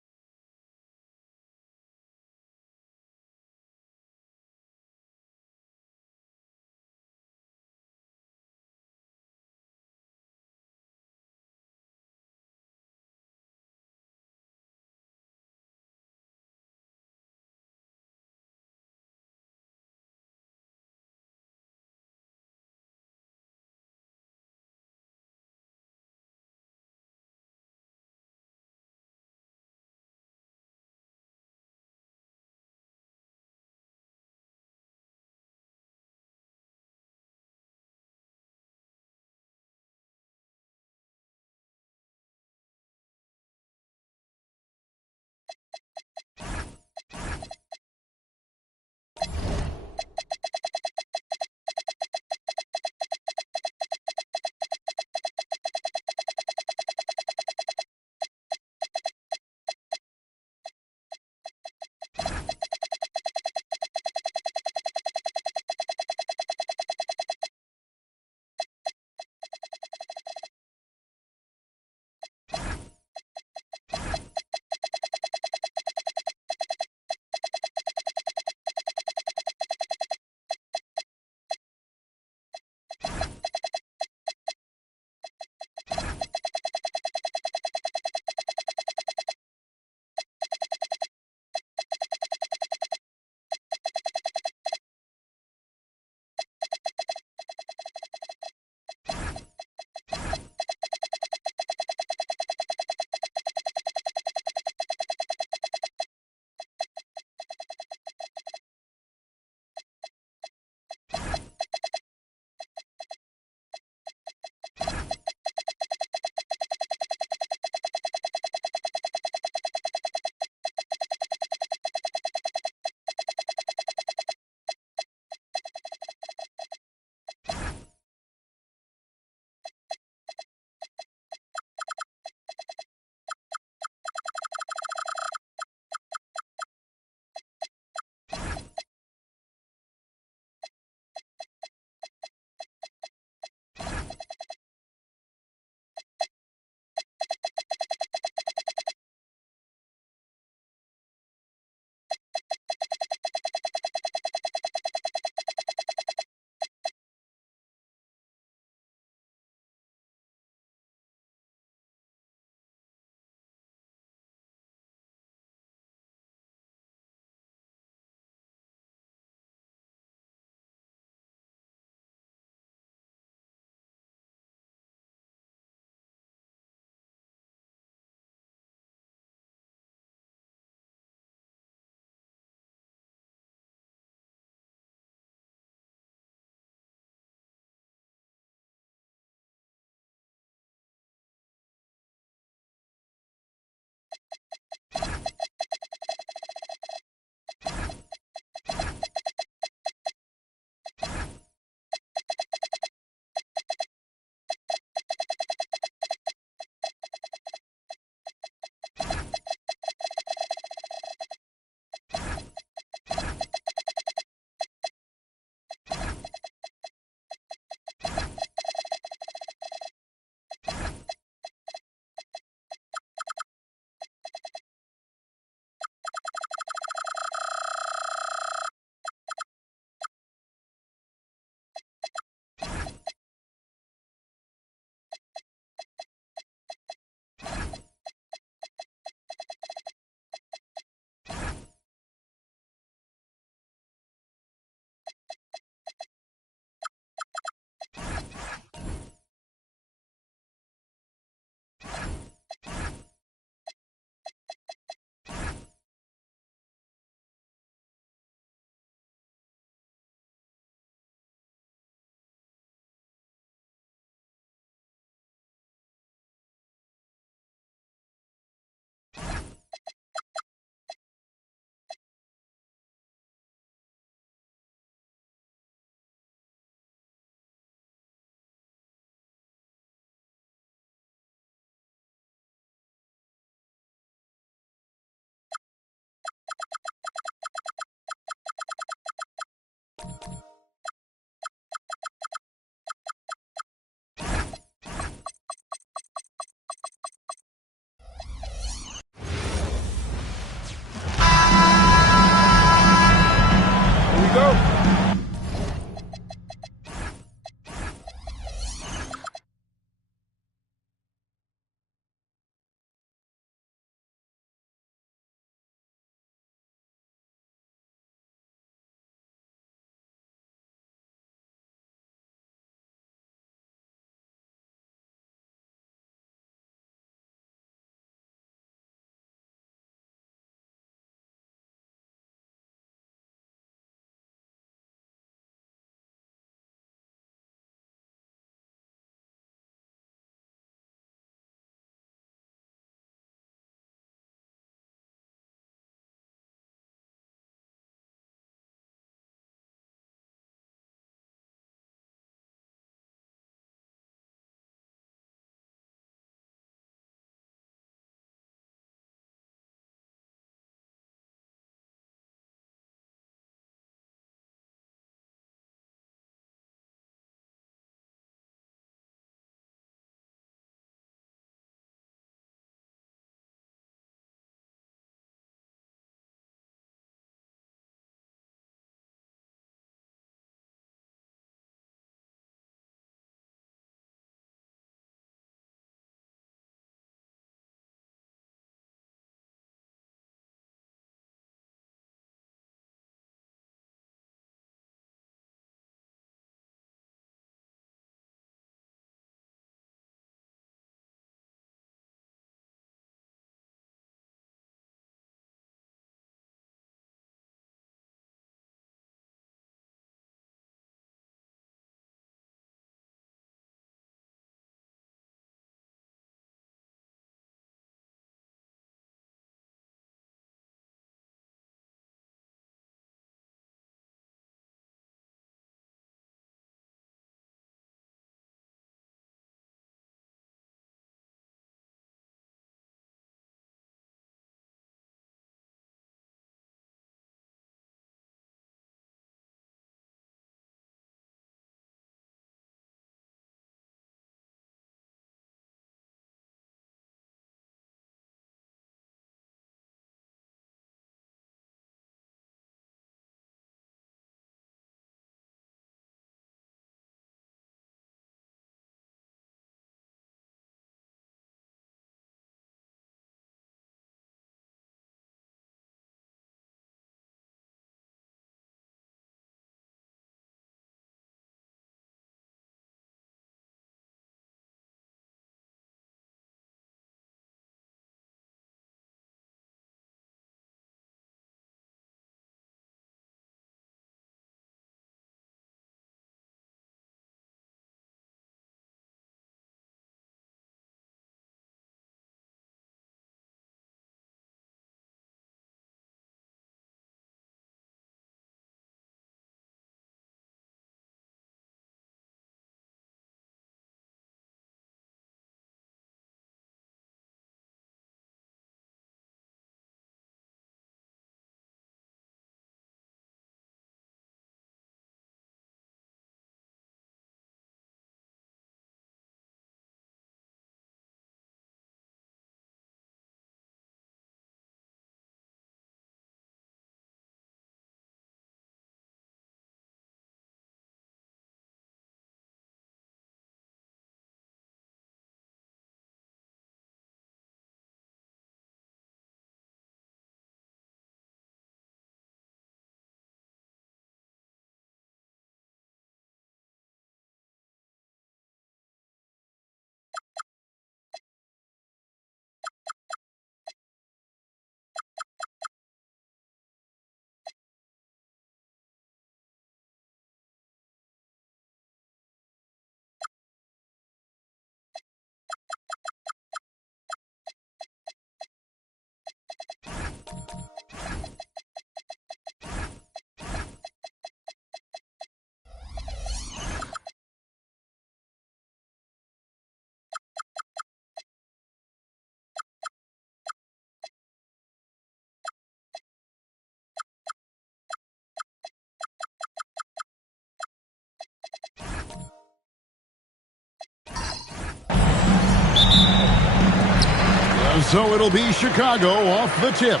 So it'll be Chicago off the tip.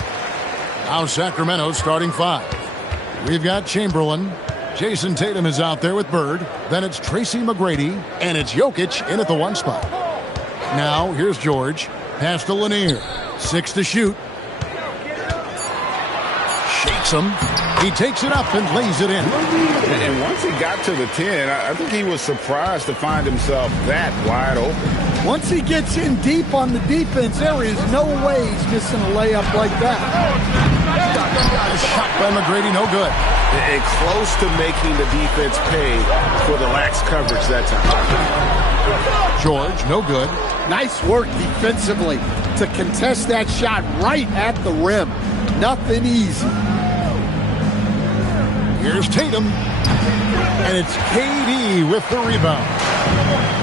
Now Sacramento starting 5. We've got Chamberlain. Jason Tatum is out there with Bird. Then it's Tracy McGrady. And it's Jokic in at the 1 spot. Now, here's George. Pass to Lanier. 6 to shoot. Shakes him. He takes it up and lays it in. And once he got to the 10, I think he was surprised to find himself that wide open. Once he gets in deep on the defense, there is no way he's missing a layup like that. A shot by McGrady, no good. And close to making the defense pay for the lax coverage that time. George, no good. Nice work defensively to contest that shot right at the rim. Nothing easy. Here's Tatum. And it's KD with the rebound.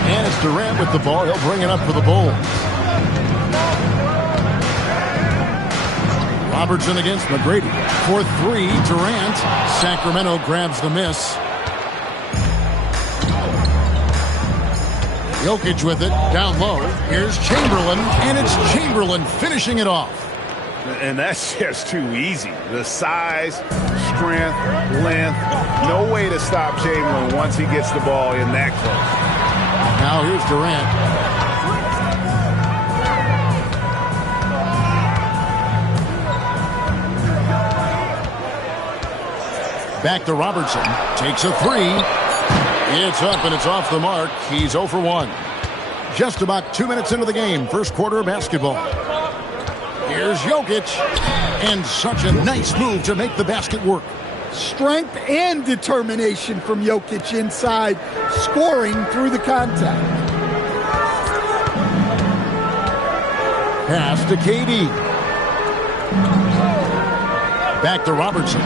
And it's Durant with the ball. He'll bring it up for the Bulls. Robertson against McGrady. For 3, Durant. Sacramento grabs the miss. Jokic with it, down low. Here's Chamberlain, and it's Chamberlain finishing it off. And that's just too easy. The size, strength, length, no way to stop Chamberlain once he gets the ball in that close. Now here's Durant. Back to Robertson. Takes a 3. It's up and it's off the mark. He's 0 for 1. Just about 2 minutes into the game. First quarter of basketball. Here's Jokic. And such a nice move to make the basket work. Strength and determination from Jokic inside, scoring through the contact. Pass to KD. Back to Robertson.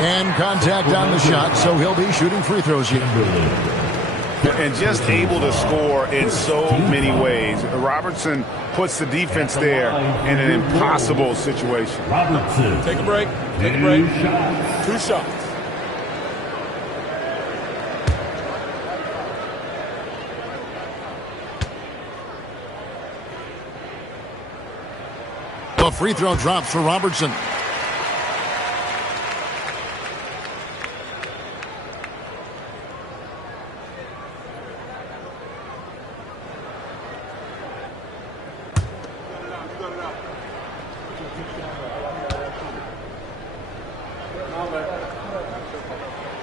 And contact on the shot, so he'll be shooting free throws here. And just able to score in so many ways. Robertson puts the defense there in an impossible situation. Robertson. Take a break. Take a break. 2 shots. The free throw drops for Robertson.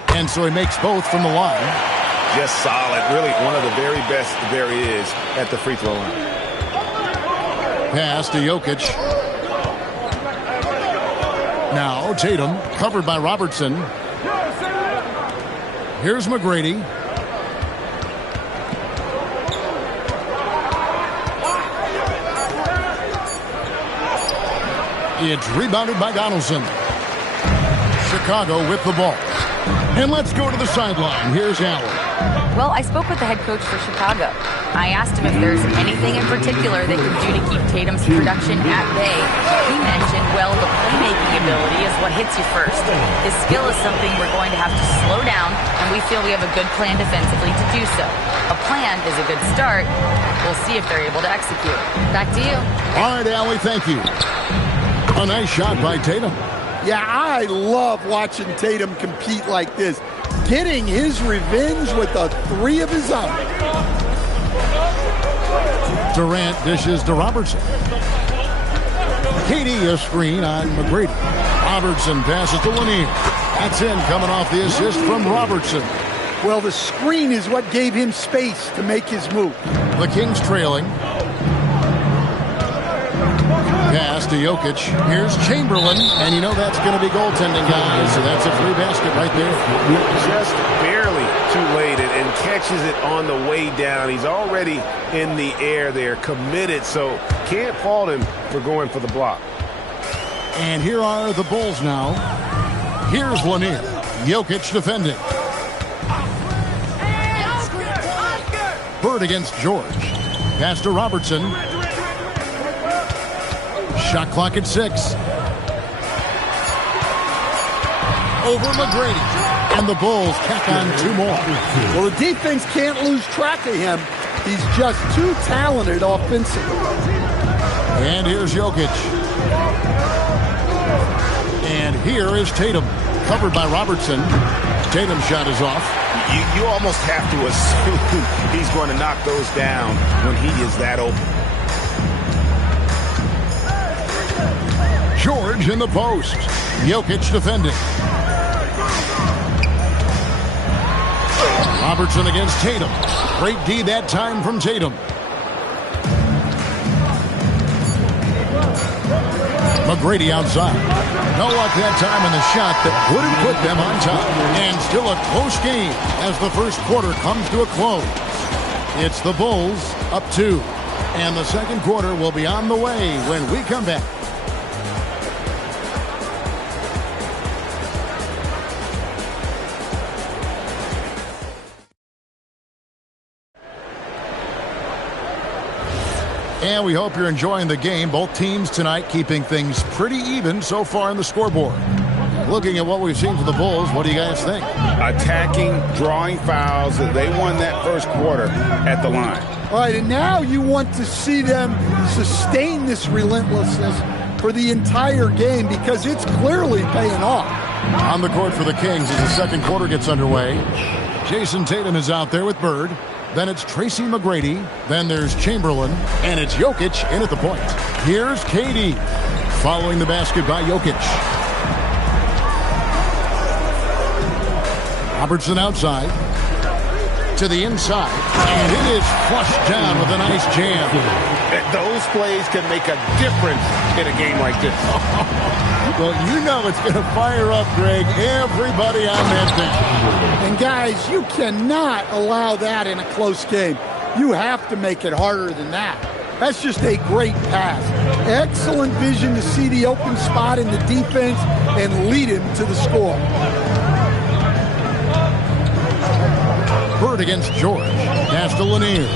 And so he makes both from the line. Just solid. Really one of the very best there is at the free throw line. Pass to Jokic. Now Tatum, covered by Robertson. Here's McGrady. It's rebounded by Donaldson. Chicago with the ball. And let's go to the sideline. Here's Allen. Well, I spoke with the head coach for Chicago. I asked him if there's anything in particular they can do to keep Tatum's production at bay. He mentioned, well, the playmaking ability is what hits you first. His skill is something we're going to have to slow down, and we feel we have a good plan defensively to do so. A plan is a good start. We'll see if they're able to execute. Back to you. All right, Allie, thank you. A nice shot by Tatum. Yeah, I love watching Tatum compete like this. Getting his revenge with a 3 of his own. Durant dishes to Robertson. KD a screen on McGrady. Robertson passes to Lanier. That's in, coming off the assist from Robertson. Well, the screen is what gave him space to make his move. The Kings trailing. Pass to Jokic. Here's Chamberlain. And you know that's going to be goaltending, guys. So that's a free basket right there. Just barely too late and catches it on the way down. He's already in the air there, committed. So can't fault him for going for the block. And here are the Bulls now. Here's Lanier. Jokic defending. Bird against George. Pass to Robertson. Shot clock at 6. Over McGrady. And the Bulls tack on 2 more. Well, the defense can't lose track of him. He's just too talented offensively. And here's Jokic. And here is Tatum. Covered by Robertson. Tatum's shot is off. You almost have to assume he's going to knock those down when he is that open. George in the post. Jokic defending. Robertson against Tatum. Great D that time from Tatum. McGrady outside. No luck that time in the shot that wouldn't put them on top. And still a close game as the first quarter comes to a close. It's the Bulls up 2. And the second quarter will be on the way when we come back. And we hope you're enjoying the game. Both teams tonight keeping things pretty even so far in the scoreboard. Looking at what we've seen from the Bulls, what do you guys think? Attacking, drawing fouls. They won that first quarter at the line. All right, and now you want to see them sustain this relentlessness for the entire game because it's clearly paying off. On the court for the Kings as the second quarter gets underway. Jason Tatum is out there with Bird. Then it's Tracy McGrady. Then there's Chamberlain. And it's Jokic in at the point. Here's KD. Following the basket by Jokic. Robertson outside. To the inside. And it is flushed down with a nice jam. Those plays can make a difference in a game like this. Well, you know it's going to fire up, Greg, everybody on that bench. And, guys, you cannot allow that in a close game. You have to make it harder than that. That's just a great pass. Excellent vision to see the open spot in the defense and lead him to the score. Bird against George. Pass to Lanier.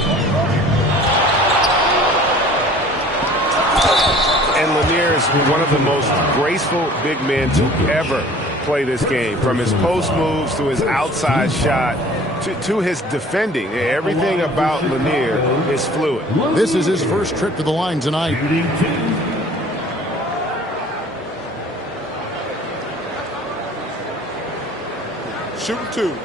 And Lanier is one of the most graceful big men to ever play this game. From his post moves to his outside shot to his defending. Everything about Lanier is fluid. This is his first trip to the line tonight. Shooting 2.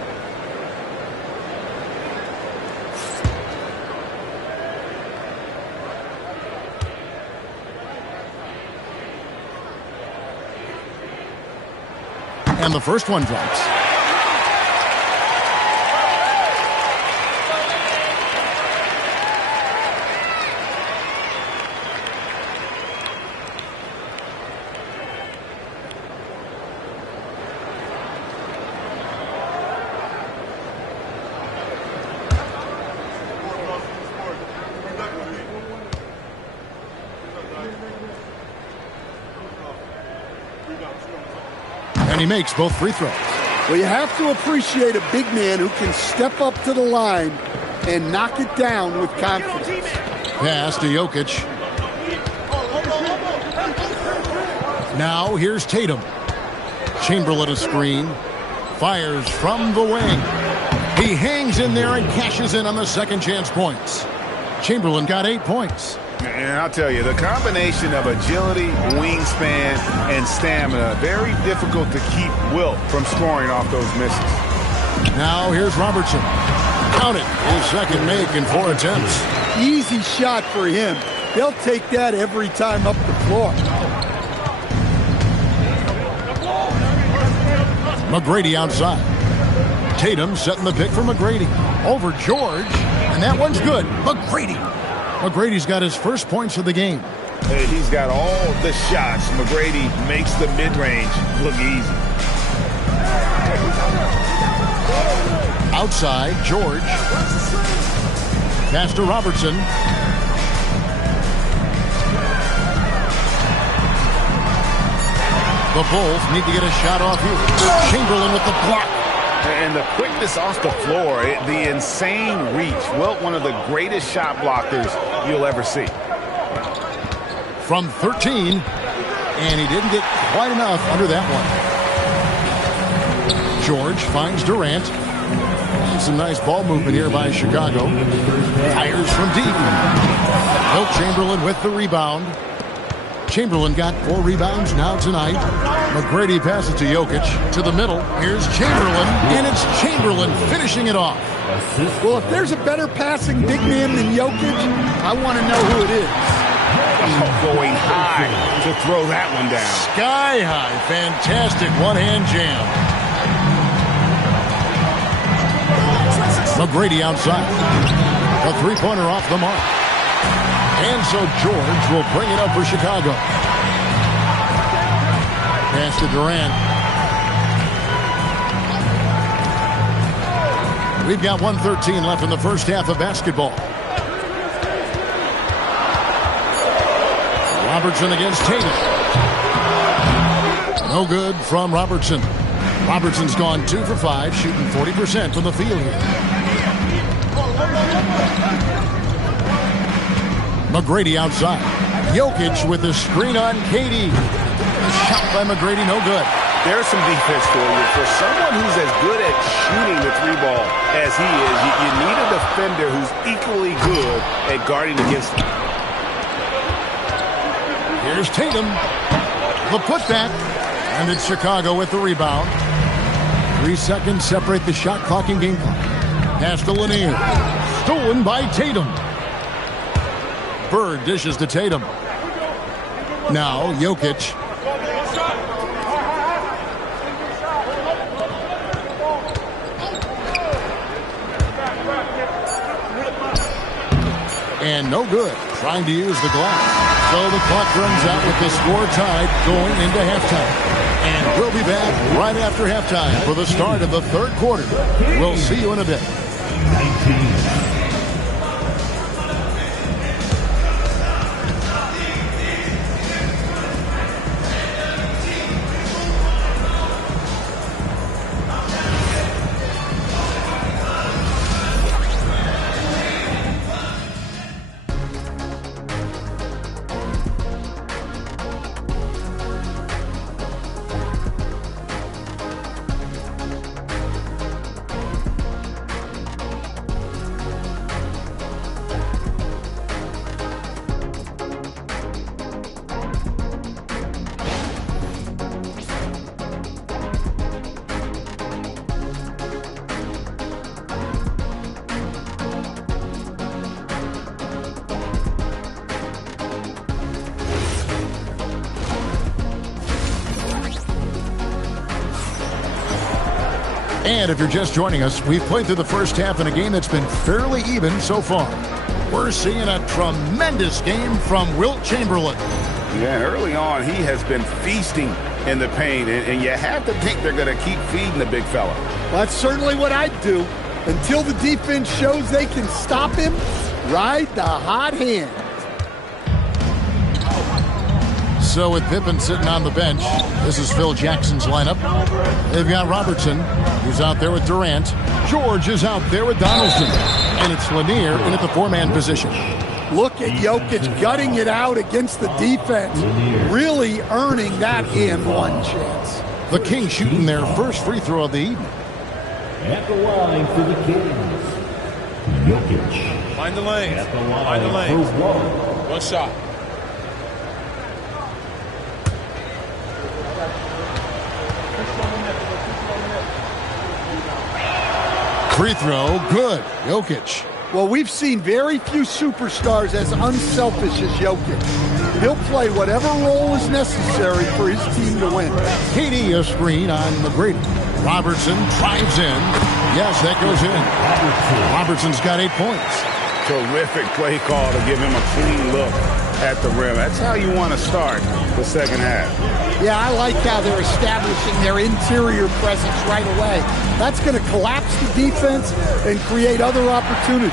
And the first one drops. And he makes both free throws. Well, you have to appreciate a big man who can step up to the line and knock it down with confidence. Pass to Jokic. Now here's Tatum. Chamberlain a screen. Fires from the wing. He hangs in there and cashes in on the second chance points. Chamberlain got 8 points. And I'll tell you, the combination of agility, wingspan, and stamina, very difficult to keep Wilt from scoring off those misses. Now here's Robertson. Count it. His second make in 4 attempts. Easy shot for him. They'll take that every time up the floor. McGrady outside. Tatum setting the pick for McGrady. Over George. And that one's good. McGrady's got his first points of the game. He's got all the shots. McGrady makes the mid-range look easy. Outside, George. Pass to Robertson. The Bulls need to get a shot off here. Chamberlain with the block. And the quickness off the floor, the insane reach. Wilt, one of the greatest shot blockers you'll ever see. From 13, and he didn't get quite enough under that one. George finds Durant. Some nice ball movement here by Chicago. Fires from deep. Wilt Chamberlain with the rebound. Chamberlain got 4 rebounds now tonight. McGrady passes to Jokic. To the middle. Here's Chamberlain. And it's Chamberlain finishing it off. Well, if there's a better passing big man than Jokic, I want to know who it is. Oh, going high to throw that one down. Sky high. Fantastic one-hand jam. McGrady outside. A three-pointer off the mark. And so George will bring it up for Chicago. Pass to Durant. We've got 1:13 left in the first half of basketball. Robertson against Tatum. No good from Robertson. Robertson's gone 2 for 5, shooting 40% from the field here. McGrady outside. Jokic with the screen on KD. A shot by McGrady, no good. There's some defense for you. For someone who's as good at shooting the 3-ball as he is, you need a defender who's equally good at guarding against him. Here's Tatum. The putback. And it's Chicago with the rebound. 3 seconds separate the shot clock and game clock. Pass to Lanier. Stolen by Tatum. Bird dishes to Tatum. Now Jokic. And no good. Trying to use the glass. So the clock runs out with the score tied going into halftime. And we'll be back right after halftime for the start of the third quarter. We'll see you in a bit. 19. And if you're just joining us, we've played through the first half in a game that's been fairly even so far. We're seeing a tremendous game from Wilt Chamberlain. Yeah, early on, he has been feasting in the paint, and you have to think they're going to keep feeding the big fella. That's certainly what I'd do. Until the defense shows they can stop him, ride the hot hand. So with Pippen sitting on the bench, this is Phil Jackson's lineup. They've got Robertson, who's out there with Durant. George is out there with Donaldson. And it's Lanier in at the 4-man position. Look at Jokic gutting it out against the defense, really earning that and one chance. The Kings shooting their first free throw of the evening. At the line for the Kings, Jokic. Find the lanes. At the line Find the lanes. for one. One shot. Free throw, good. Jokic. Well, we've seen very few superstars as unselfish as Jokic. He'll play whatever role is necessary for his team to win. KD a screen on McGrady. Robertson drives in. Yes, that goes in. Robertson's got 8 points. Terrific play call to give him a clean look at the rim. That's how you want to start the second half. Yeah, I like how they're establishing their interior presence right away. That's going to collapse the defense and create other opportunities.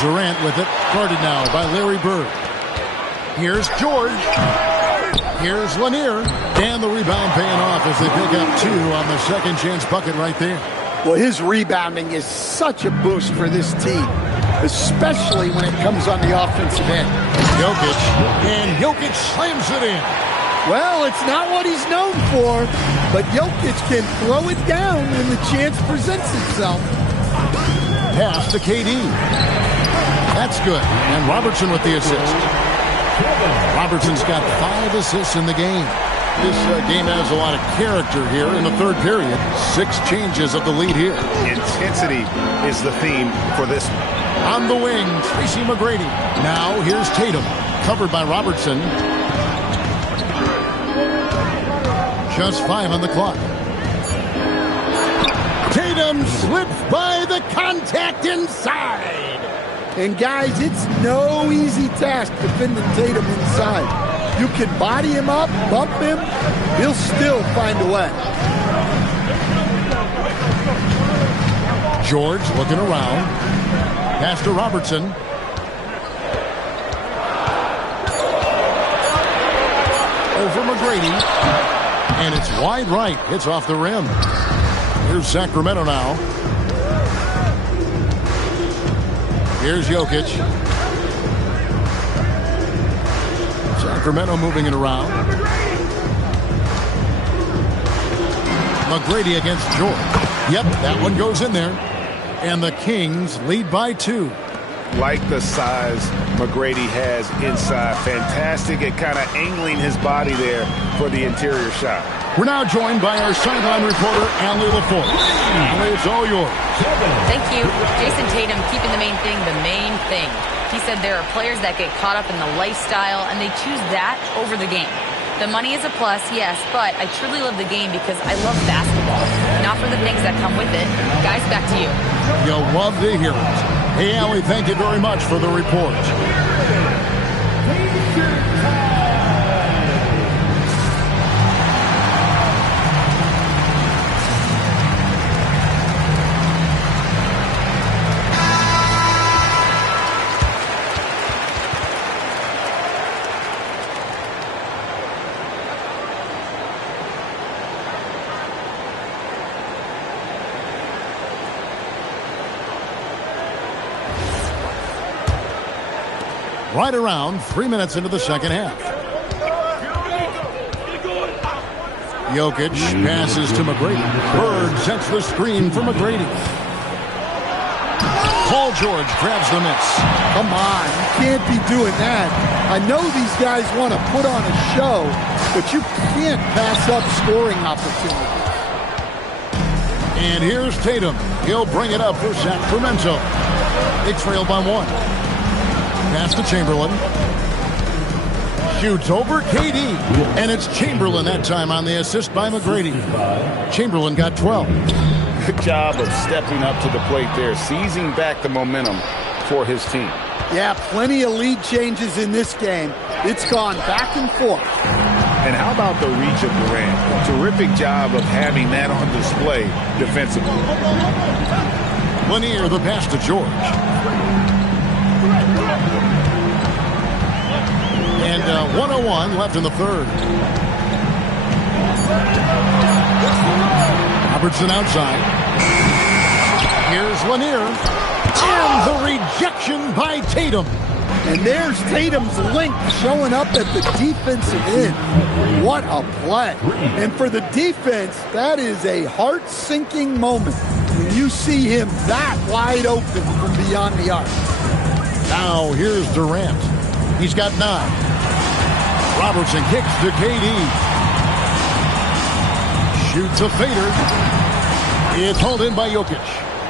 Durant with it, guarded now by Larry Bird. Here's George. Here's Lanier. And the rebound paying off as they pick up 2 on the second chance bucket right there. Well, his rebounding is such a boost for this team, especially when it comes on the offensive end. Jokic. And Jokic slams it in. Well, it's not what he's known for, but Jokic can throw it down when the chance presents itself. Pass to KD. That's good. And Robertson with the assist. Robertson's got 5 assists in the game. This game has a lot of character here in the third period. 6 changes of the lead here. Intensity is the theme for this one. On the wing, Tracy McGrady. Now here's Tatum, covered by Robertson. Just 5 on the clock. Tatum slips by the contact inside. And guys, it's no easy task defending Tatum inside. You can body him up, bump him, he'll still find a way. George looking around. Pass to Robertson. Over McGrady. And it's wide right. It's off the rim. Here's Sacramento now. Here's Jokic. Sacramento moving it around. McGrady against George. Yep, that one goes in there. And the Kings lead by 2. Like the size McGrady has inside. Fantastic at kind of angling his body there for the interior shot. We're now joined by our sideline reporter, Allie LaForce. Allie, it's all yours. Thank you. Jason Tatum keeping the main thing the main thing. He said there are players that get caught up in the lifestyle, and they choose that over the game. The money is a plus, yes, but I truly love the game because I love basketball, not for the things that come with it. Guys, back to you. You'll love to hear it. Hey, Allie, thank you very much for the report. Right around 3 minutes into the second half. Jokic passes to McGrady. Bird sets the screen for McGrady. Paul George grabs the miss. Come on, you can't be doing that. I know these guys want to put on a show, but you can't pass up scoring opportunities. And here's Tatum. He'll bring it up for Sacramento. They trail by 1. Pass to Chamberlain. Shoots over KD. And it's Chamberlain that time on the assist by McGrady. Chamberlain got 12. Good job of stepping up to the plate there, seizing back the momentum for his team. Yeah, plenty of lead changes in this game. It's gone back and forth. And how about the reach of Durant? Terrific job of having that on display defensively. Lanier, the pass to George. And 1:01 left in the third. Robertson outside. Here's Lanier. And the rejection by Tatum. And there's Tatum's length showing up at the defensive end. What a play. And for the defense, that is a heart-sinking moment when you see him that wide open from beyond the arc. Now here's Durant. He's got 9. Robertson kicks to KD. Shoots a fader. It's hauled in by Jokic.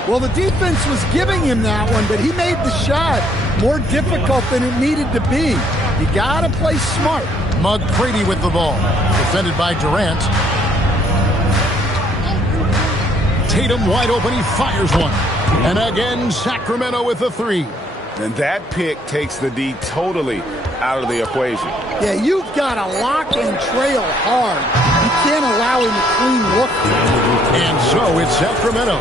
Well, the defense was giving him that one, but he made the shot more difficult than it needed to be. You got to play smart. McGrady with the ball. Defended by Durant. Tatum wide open. He fires one. And again, Sacramento with the 3. And that pick takes the D totally out of the equation. Yeah, you've got to lock and trail hard. You can't allow him a clean look. And so it's Sacramento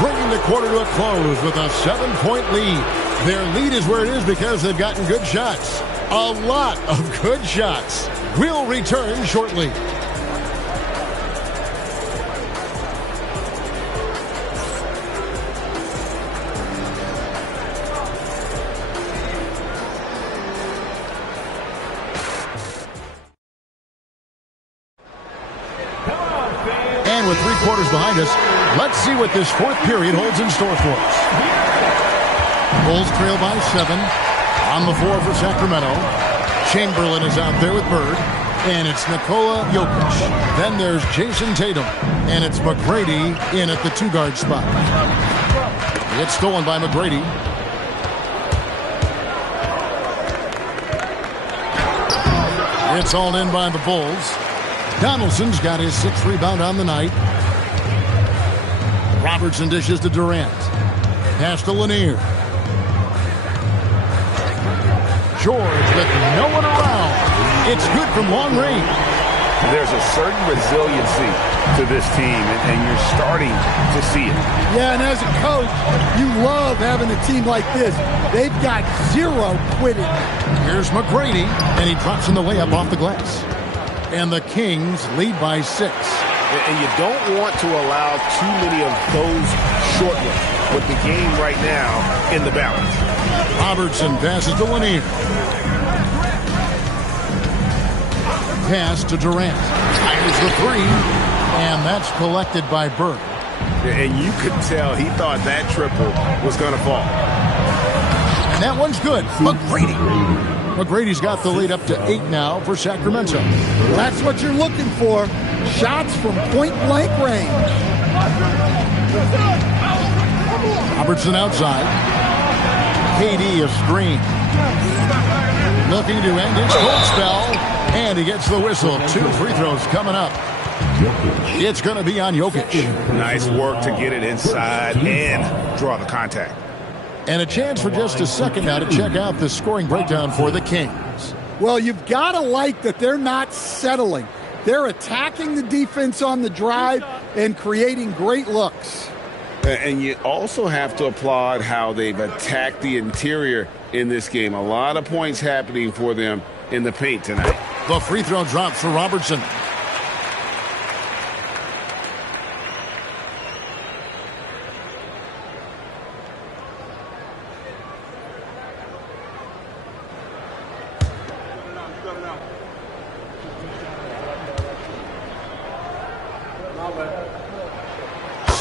bringing the quarter to a close with a 7-point lead. Their lead is where it is because they've gotten good shots. A lot of good shots. We'll return shortly. Come on, fans. And with 3 quarters behind us, let's see what this 4th period holds in store for us. Bulls trail by 7. On the floor for Sacramento. Chamberlain is out there with Bird. And it's Nikola Jokic. Then there's Jason Tatum. And it's McGrady in at the 2-guard spot. It's stolen by McGrady. It's hauled in by the Bulls. Donaldson's got his 6th rebound on the night. Robertson dishes to Durant. Pass to Lanier. George with no one around. It's good from long range. There's a certain resiliency to this team, and you're starting to see it. Yeah, and as a coach, you love having a team like this. They've got 0 quitting. Here's McGrady, and he drops in the layup off the glass. And the Kings lead by 6. And you don't want to allow too many of those short ones with the game right now in the balance. Robertson passes to Lanier. Pass to Durant. Fires the 3, and that's collected by Bird. And you could tell he thought that triple was going to fall. And that one's good. McGrady's got the lead up to 8 now for Sacramento. That's what you're looking for. Shots from point-blank range. Robertson outside. KD a screen. Looking to end his cold spell. And he gets the whistle. 2 free throws coming up. It's going to be on Jokic. Nice work to get it inside and draw the contact. And a chance for just a second now to check out the scoring breakdown for the Kings. Well, you've got to like that they're not settling. They're attacking the defense on the drive and creating great looks. And you also have to applaud how they've attacked the interior in this game. A lot of points happening for them in the paint tonight. The free throw drops for Robertson.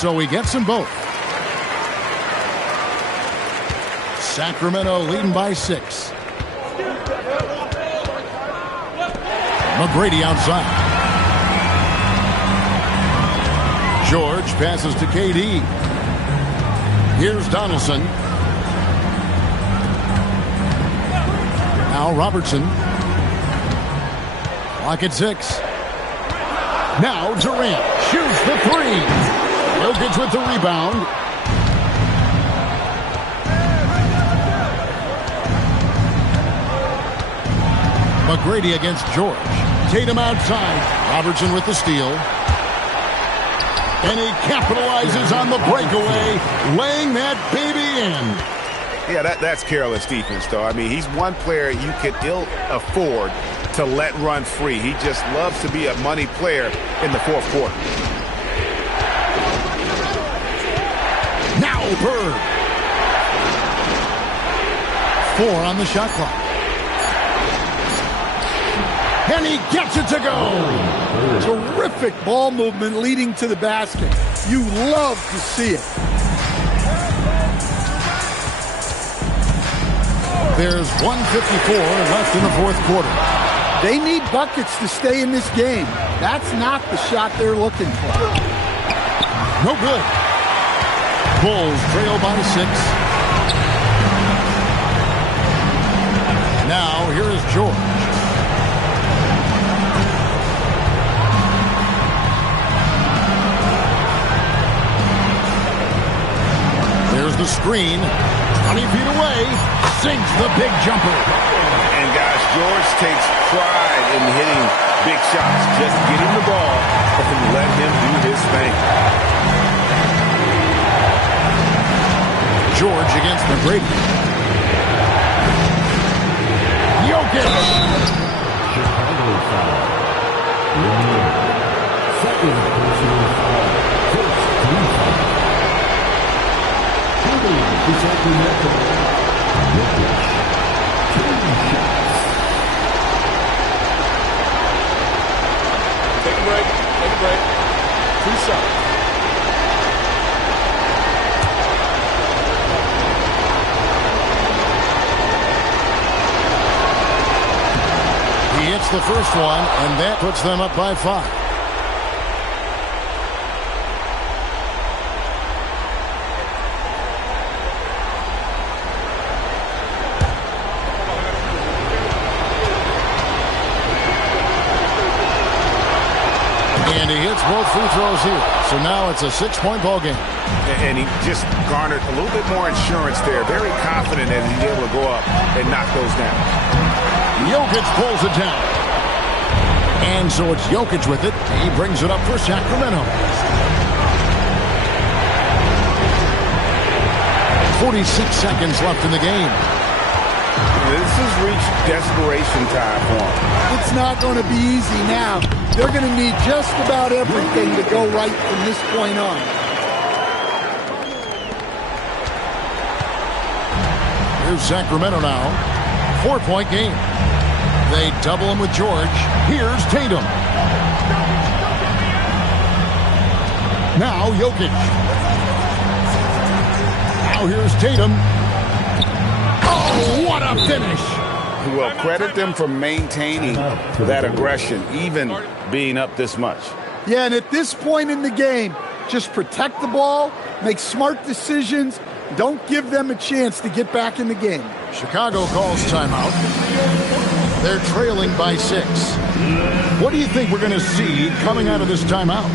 So he gets them both. Sacramento leading by 6. McGrady outside. George passes to KD. Here's Donaldson. Now Robertson. Clock at 6. Now Durant shoots the 3. Jokic with the rebound. McGrady against George. Tatum outside. Robertson with the steal. And he capitalizes on the breakaway, laying that baby in. Yeah, that's careless defense, though. I mean, he's one player you could ill afford to let run free. He just loves to be a money player in the 4th quarter. Now Bird. 4 on the shot clock. And he gets it to go. Terrific ball movement leading to the basket. You love to see it. There's 1:54 left in the 4th quarter. They need buckets to stay in this game. That's not the shot they're looking for. No good. Bulls trail by 6. Now here is George. There's the screen. 20 feet away. Sinks the big jumper. And guys, George takes pride in hitting big shots. Just get him the ball and let him do his thing. George against McGrady. Jokic. Chicago foul. Second personal foul. First team foul. To Sacramento. Jokic. 2 shots. Take a break. Take a break. 2 shots. He hits the first one, and that puts them up by 5. And he hits both free throws here. So now it's a 6-point ball game. And he just garnered a little bit more insurance there. Very confident that he's able to go up and knock those down. Jokic pulls it down. And so it's Jokic with it. He brings it up for Sacramento. 46 seconds left in the game. This has reached desperation time for him. It's not going to be easy now. They're going to need just about everything to go right from this point on. Here's Sacramento now. 4-point game. They double him with George. Here's Tatum. Now Jokic. Now here's Tatum. Oh, what a finish. Well, credit them for maintaining that aggression, even being up this much. Yeah, and at this point in the game, just protect the ball, make smart decisions, don't give them a chance to get back in the game. Chicago calls timeout. They're trailing by 6. What do you think we're going to see coming out of this timeout?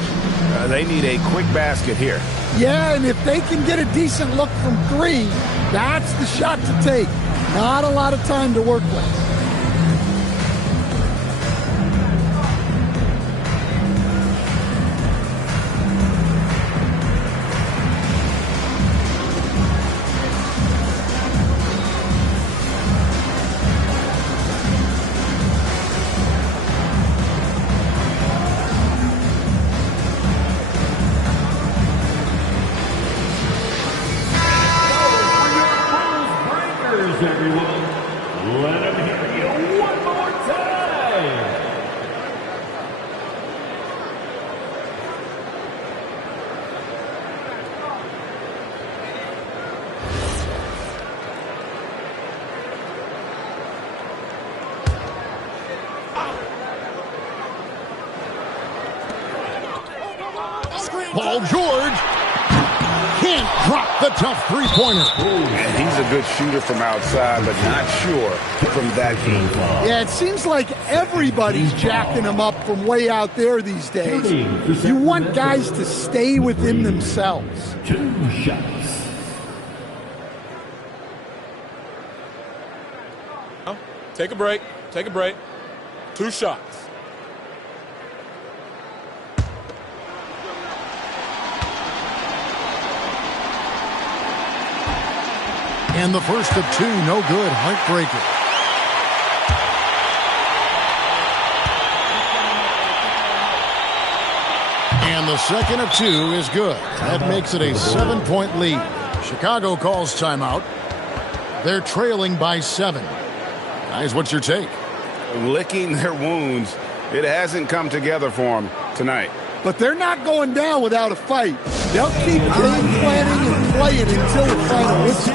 They need a quick basket here. Yeah, and if they can get a decent look from 3, that's the shot to take. Not a lot of time to work with. Everyone, let them hear you one more time. Paul George can't drop the tough three-pointer. And he's a good shooter from outside, but not sure from that game. Yeah, it seems like everybody's jacking him up from way out there these days. You want guys to stay within themselves. 2 shots. Take a break. Take a break. 2 shots. And the first of 2, no good. Heartbreaker. And the second of 2 is good. That makes it a 7-point lead. Chicago calls timeout. They're trailing by 7. Guys, what's your take? Licking their wounds. It hasn't come together for them tonight. But they're not going down without a fight. They'll keep game planning and playing until the final whistle.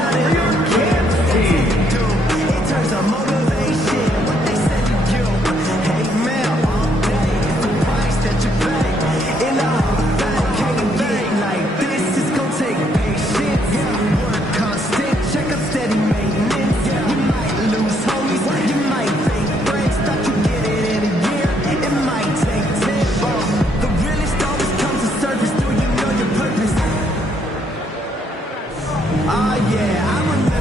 Oh yeah, I remember.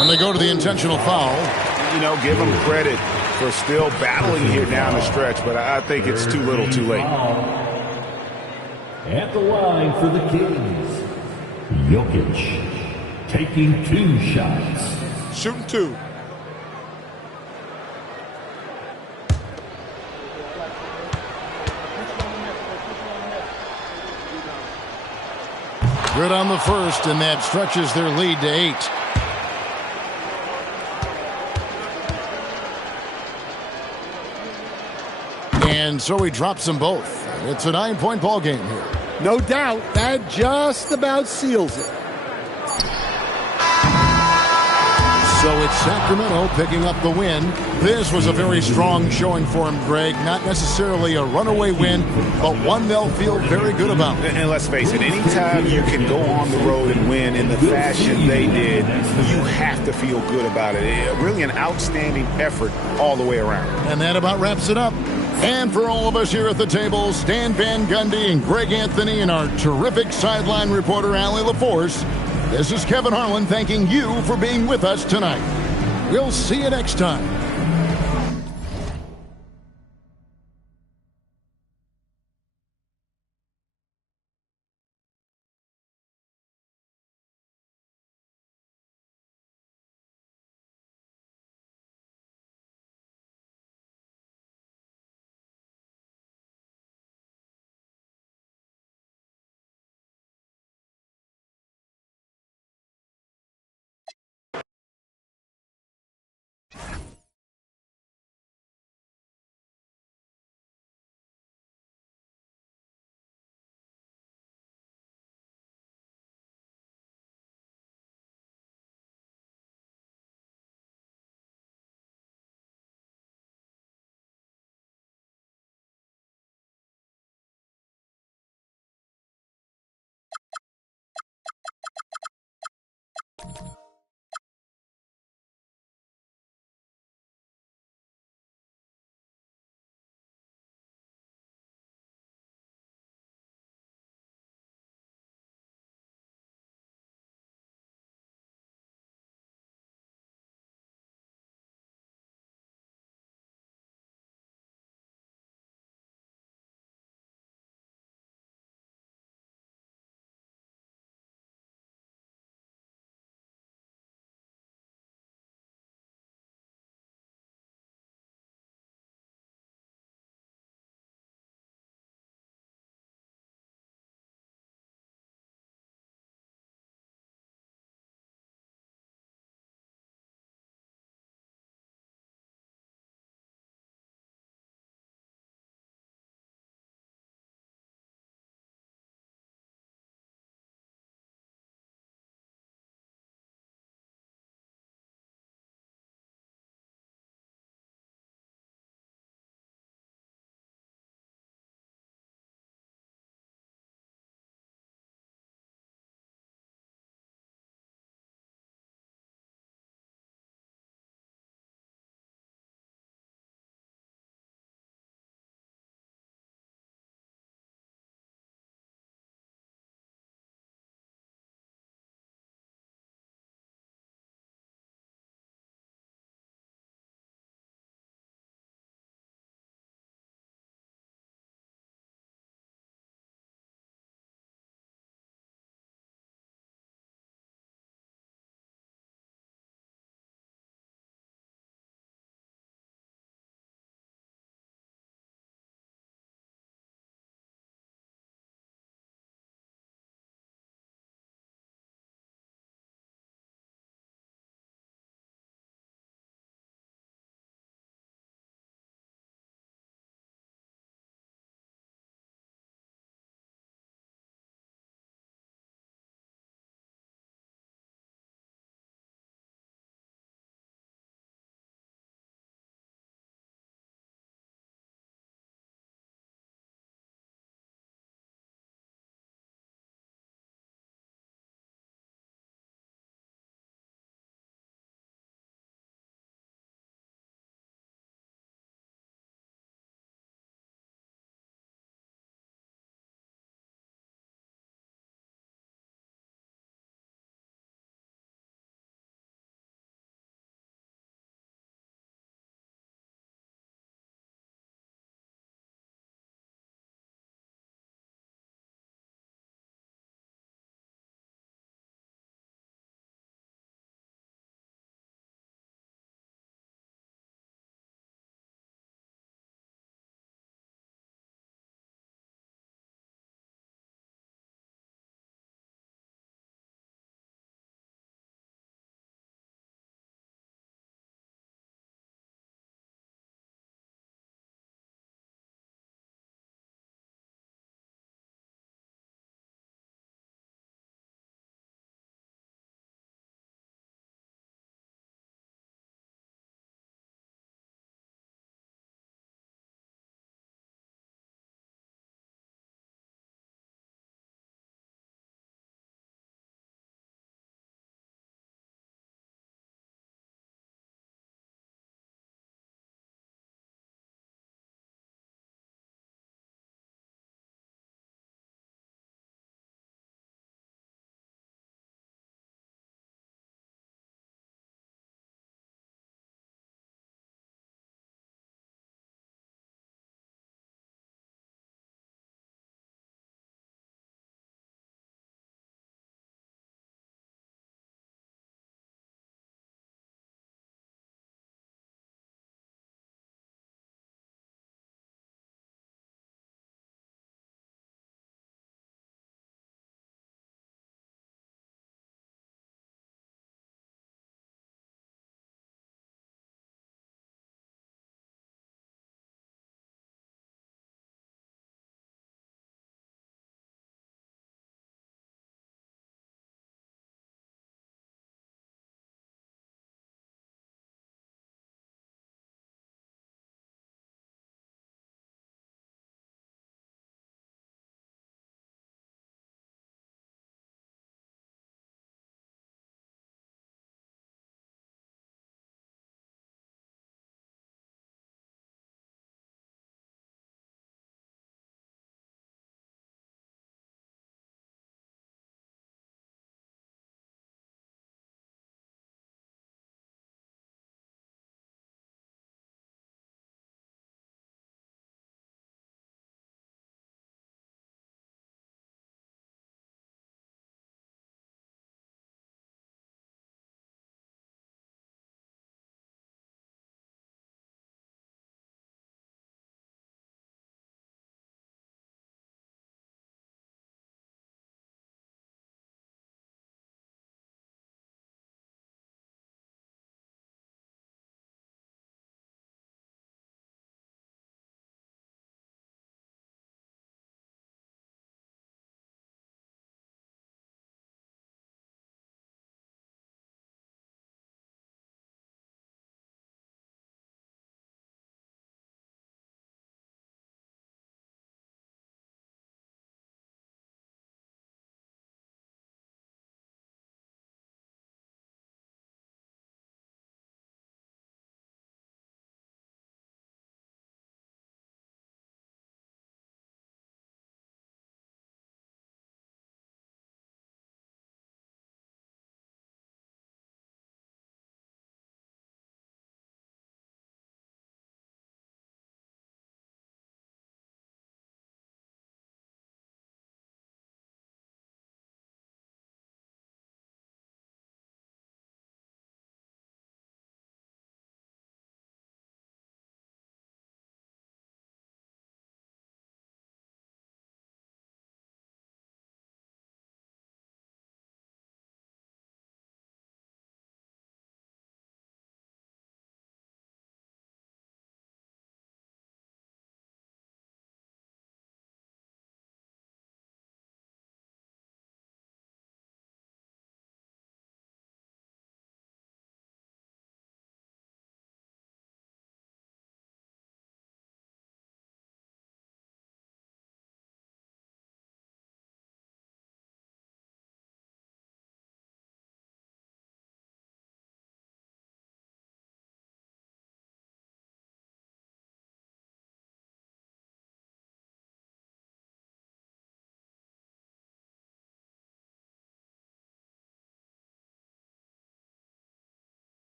And they go to the intentional foul. You know, give them credit for still battling here down the stretch, but I think it's too little too late. At the line for the Kings, Jokic taking 2 shots. Shooting 2. Good on the first, and that stretches their lead to 8. And so he drops them both. It's a 9-point ball game here. No doubt, that just about seals it. So it's Sacramento picking up the win. This was a very strong showing for him, Greg. Not necessarily a runaway win, but one they'll feel very good about. And let's face it, anytime you can go on the road and win in the fashion they did, you have to feel good about it. Really an outstanding effort all the way around. And that about wraps it up. And for all of us here at the table, Stan Van Gundy and Greg Anthony and our terrific sideline reporter, Allie LaForce, this is Kevin Harlan thanking you for being with us tonight. We'll see you next time.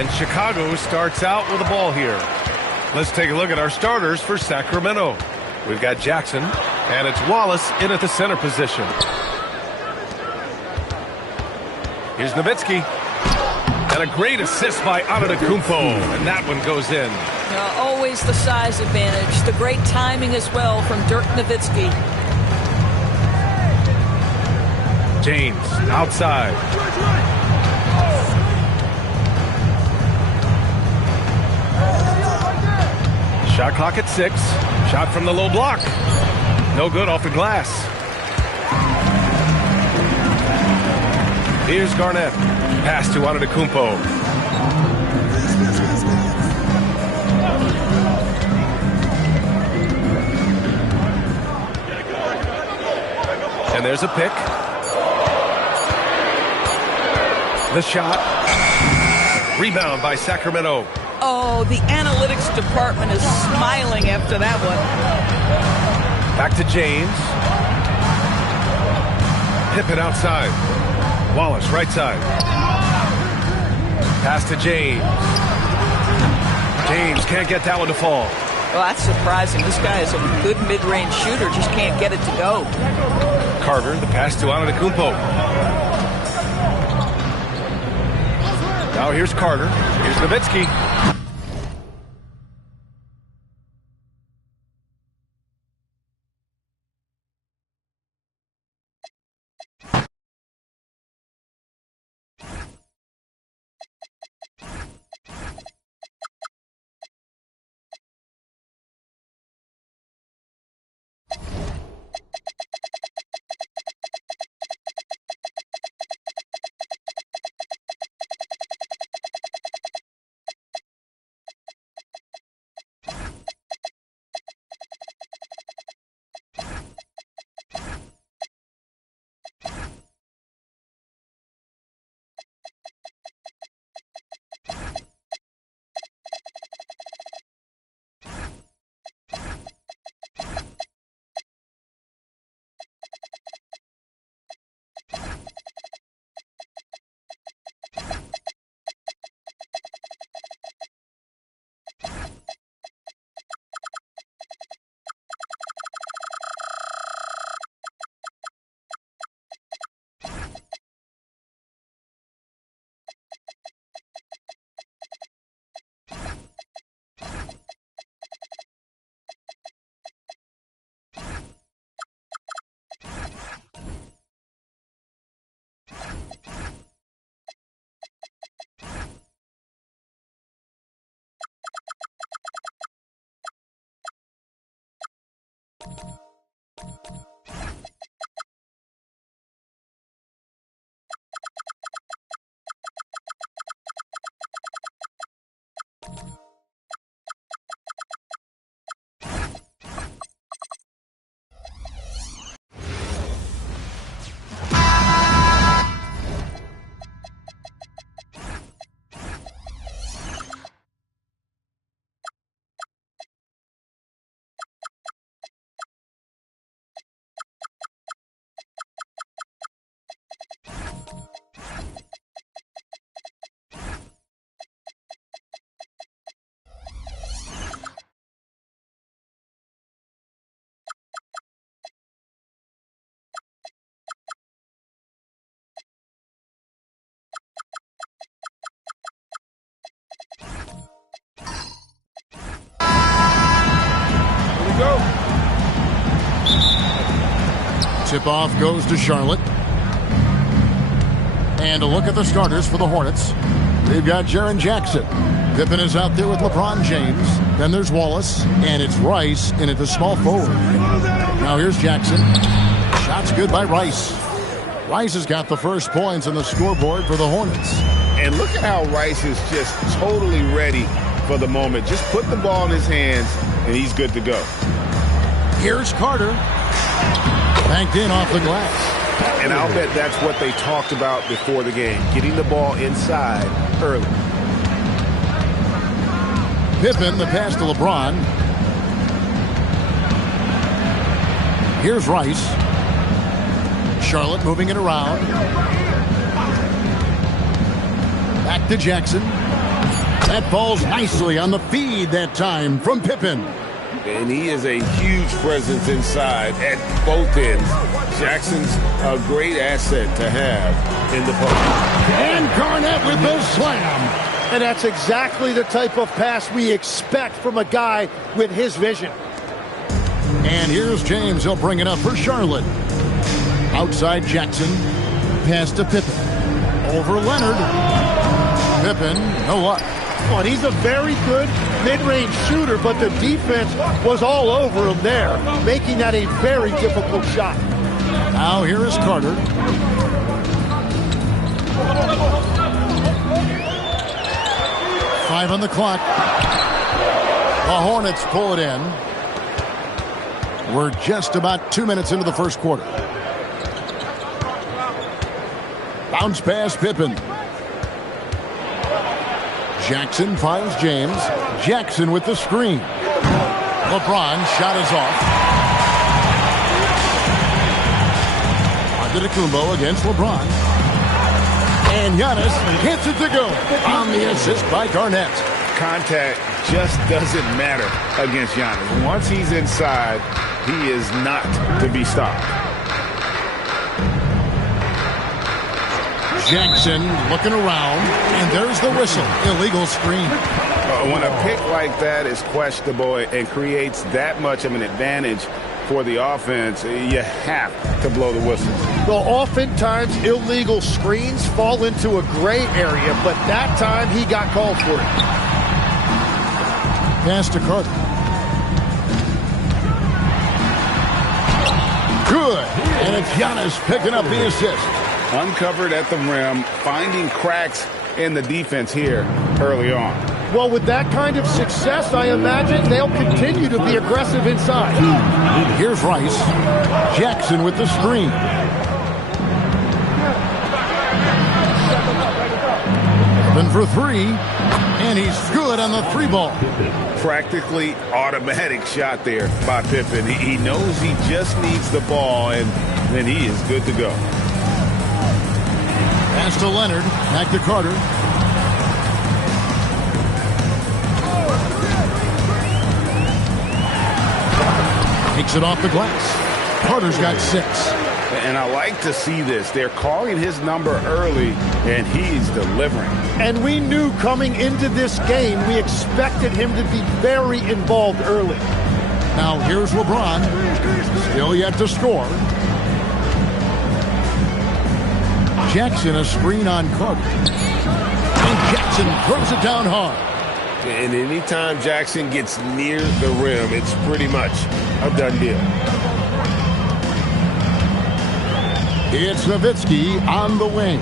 And Chicago starts out with the ball here. Let's take a look at our starters for Sacramento. We've got Jackson, and it's Wallace in at the center position. Here's Nowitzki. And a great assist by Antetokounmpo, and that one goes in. Always the size advantage. The great timing as well from Dirk Nowitzki. James outside. Shot clock at 6. Shot from the low block. No good off the glass. Here's Garnett. Pass to Antetokounmpo. And there's a pick. The shot. Rebound by Sacramento. Oh, the analytics department is smiling after that one. Back to James. Pippen outside. Wallace right side. Pass to James. James can't get that one to fall. Well, that's surprising. This guy is a good mid-range shooter, just can't get it to go. Carter, the pass to Antetokounmpo. Now here's Carter. Here's Nowitzki. Tip-off goes to Charlotte. And a look at the starters for the Hornets. They've got Jaren Jackson. Pippen is out there with LeBron James. Then there's Wallace. And it's Rice in at the small forward. Now here's Jackson. Shot's good by Rice. Rice has got the first points on the scoreboard for the Hornets. And look at how Rice is just totally ready for the moment. Just put the ball in his hands, and he's good to go. Here's Carter. Banked in off the glass. And I'll bet that's what they talked about before the game, getting the ball inside early. Pippen, the pass to LeBron. Here's Rice. Charlotte moving it around. Back to Jackson. That falls nicely on the feed that time from Pippen. And he is a huge presence inside at both ends. Jackson's a great asset to have in the post. And Garnett with the slam. And that's exactly the type of pass we expect from a guy with his vision. And here's James. He'll bring it up for Charlotte. Outside Jackson. Pass to Pippen. Over Leonard. Pippen, no luck. And he's a very good mid-range shooter, but the defense was all over him there, making that a very difficult shot. Now here is Carter. Five on the clock. The Hornets pull it in. We're just about 2 minutes into the first quarter. Bounce pass Pippen. Jackson finds James. Jackson with the screen. LeBron shot is off. Antetokounmpo against LeBron. And Giannis hits it to go on the assist by Garnett. Contact just doesn't matter against Giannis. Once he's inside, he is not to be stopped. Jackson looking around, and there's the whistle. Illegal screen. When a pick like that is questionable and creates that much of an advantage for the offense, you have to blow the whistle. Well, oftentimes illegal screens fall into a gray area, but that time he got called for it. Pass to Carter. Good. And it's Giannis picking up the assist. Uncovered at the rim, finding cracks in the defense here early on. Well, with that kind of success, I imagine they'll continue to be aggressive inside. Here's Rice. Jackson with the screen. Open for three, and he's good on the three ball. Practically automatic shot there by Pippen. He knows he just needs the ball, and then he is good to go. Pass to Leonard. Back to Carter. Takes it off the glass. Carter's got 6. And I like to see this. They're calling his number early, and he's delivering. And we knew coming into this game, we expected him to be very involved early. Now here's LeBron. Still yet to score. Jackson a screen on Carter. And Jackson throws it down hard. And anytime Jackson gets near the rim, it's pretty much a done deal. It's Nowitzki on the wing.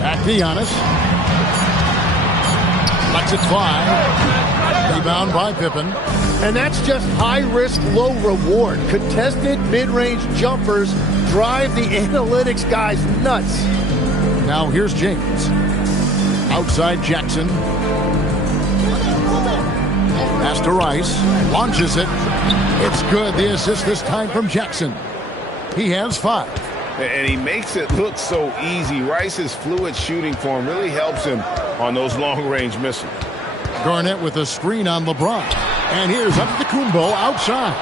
Back to Giannis. Lets it fly. Rebound by Pippen. And that's just high risk, low reward. Contested mid-range jumpers drive the analytics guys nuts. Now here's James. Outside Jackson. Pass to Rice. Launches it. It's good. The assist this time from Jackson. He has 5. And he makes it look so easy. Rice's fluid shooting form really helps him on those long-range missiles. Garnett with a screen on LeBron. And here's Antetokounmpo outside.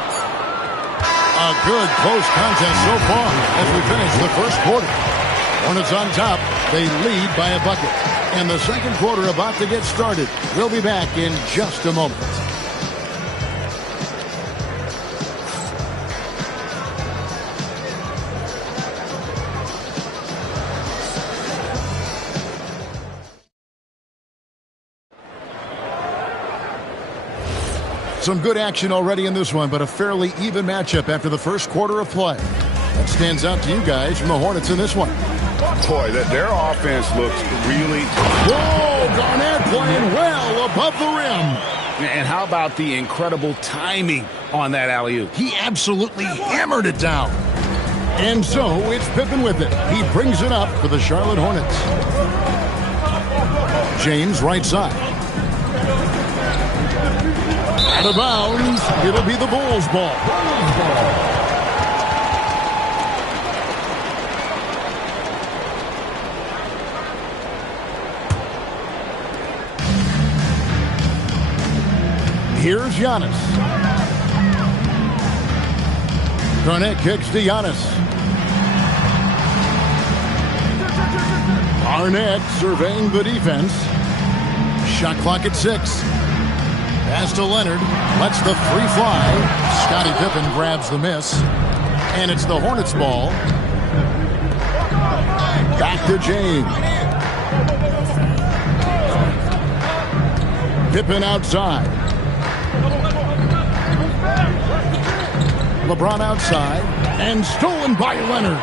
A good close contest so far as we finish the first quarter. Hornets on top. They lead by a bucket. And the second quarter about to get started. We'll be back in just a moment. Some good action already in this one, but a fairly even matchup after the first quarter of play. What stands out to you guys from the Hornets in this one? Boy, their offense looks really... Whoa, Garnett playing well above the rim. And how about the incredible timing on that alley-oop? He absolutely hammered it down. And so it's Pippen with it. He brings it up for the Charlotte Hornets. James right side. Out of bounds. It'll be the Bulls' ball. Here's Giannis. Garnett kicks to Giannis. Garnett surveying the defense. Shot clock at 6. Pass to Leonard. Lets the three fly. Scottie Pippen grabs the miss. And it's the Hornets ball. Back to James. Pippen outside. LeBron outside. And stolen by Leonard.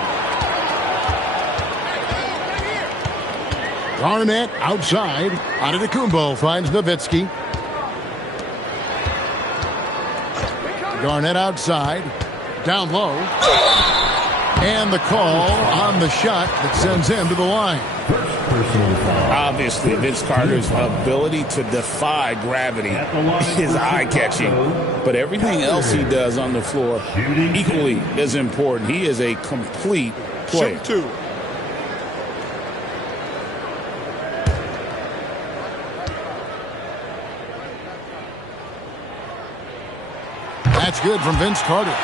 Garnett outside. Antetokounmpo finds Nowitzki. Garnett outside. Down low. And the call on the shot that sends him to the line. Obviously, Vince Carter's ability to defy gravity is eye-catching. But everything else he does on the floor equally as important. He is a complete player. Shoot 2. That's good from Vince Carter.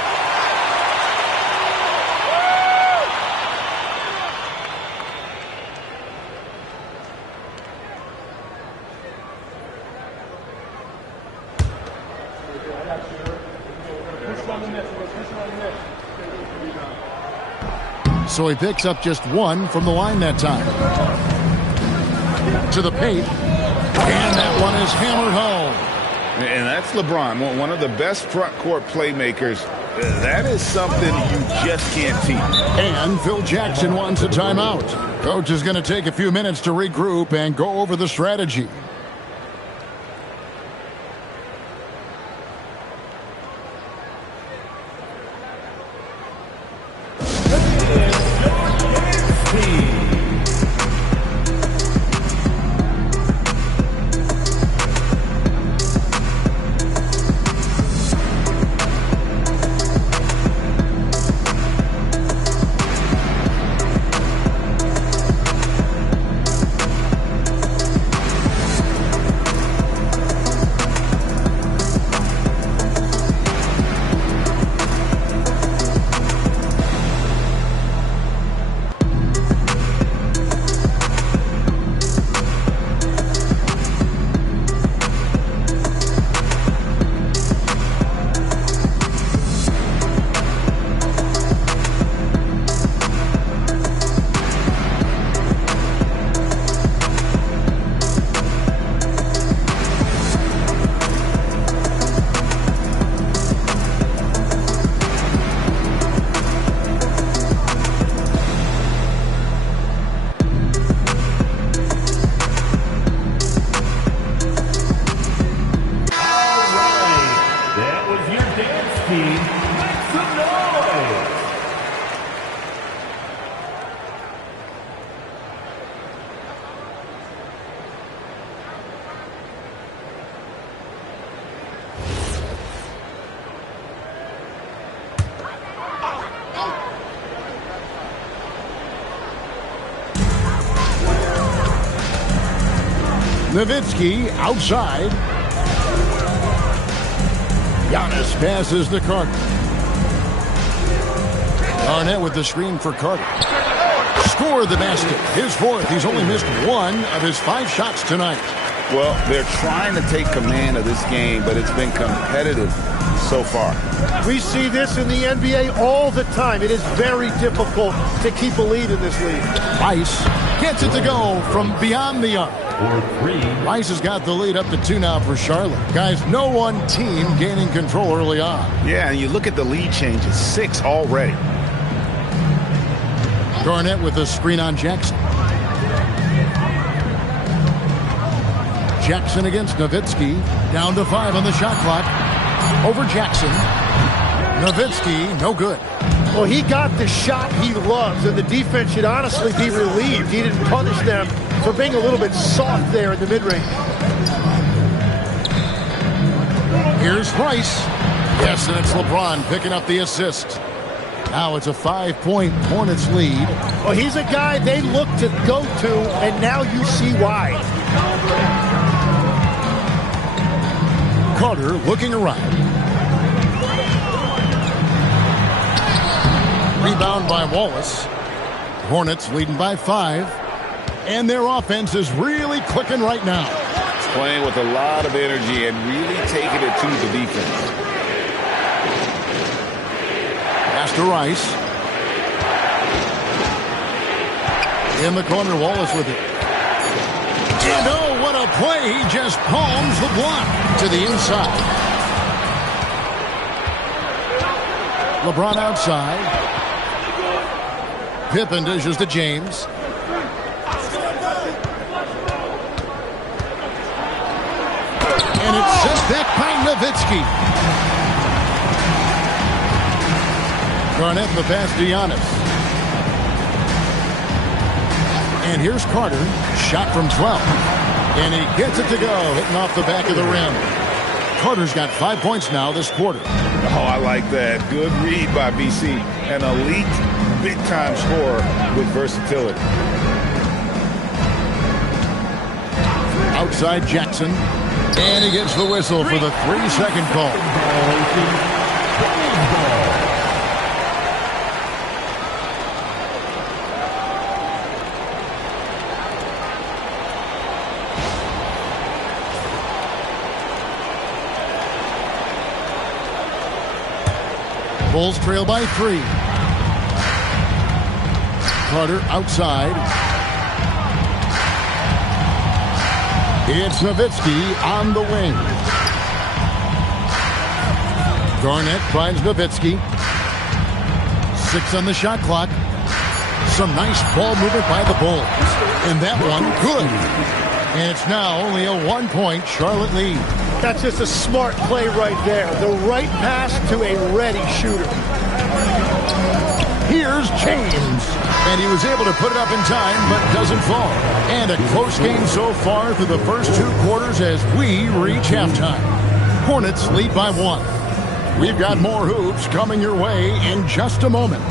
So he picks up just 1 from the line that time. To the paint. And that one is hammered home. And that's LeBron, one of the best front court playmakers. That is something you just can't teach. And Phil Jackson wants a timeout. Coach is going to take a few minutes to regroup and go over the strategy. Nowitzki outside. Giannis passes to Carter. Garnett with the screen for Carter. Scored the basket. His 4th. He's only missed 1 of his 5 shots tonight. Well, they're trying to take command of this game, but it's been competitive so far. We see this in the NBA all the time. It is very difficult to keep a lead in this league. Rice gets it to go from beyond the arc. Rice has got the lead up to 2 now for Charlotte. Guys, no one team gaining control early on. Yeah, and you look at the lead changes, 6 already. Garnett with the screen on Jackson. Jackson against Nowitzki. Down to 5 on the shot clock. Over Jackson. Nowitzki, no good. Well, he got the shot he loves, and the defense should honestly be relieved. He didn't punish them for being a little bit soft there in the mid-range. Here's Rice. Yes, and it's LeBron picking up the assist. Now it's a 5-point Hornets lead. Well, he's a guy they look to go to, and now you see why. Carter looking around. Rebound by Wallace. Hornets leading by 5. And their offense is really clicking right now. Playing with a lot of energy and really taking it to the defense. Pass to Rice. In the corner, Wallace with it. And oh, what a play. He just palms the block to the inside. LeBron outside. Pippen dishes to James. And it's sent back by Nowitzki. Garnett the pass to Giannis. And here's Carter. Shot from 12. And he gets it to go, hitting off the back of the rim. Carter's got 5 points now this quarter. Oh, I like that. Good read by BC. An elite, big-time scorer with versatility. Outside Jackson. And he gets the whistle for the 3-second call. Bulls trail by 3. Carter outside. It's Nowitzki on the wing. Garnett finds Nowitzki. 6 on the shot clock. Some nice ball movement by the Bulls. And that one, good. And it's now only a 1-point Charlotte lead. That's just a smart play right there. The right pass to a ready shooter. Here's James. And he was able to put it up in time, but doesn't fall. And a close game so far through the first 2 quarters as we reach halftime. Hornets lead by 1. We've got more hoops coming your way in just a moment.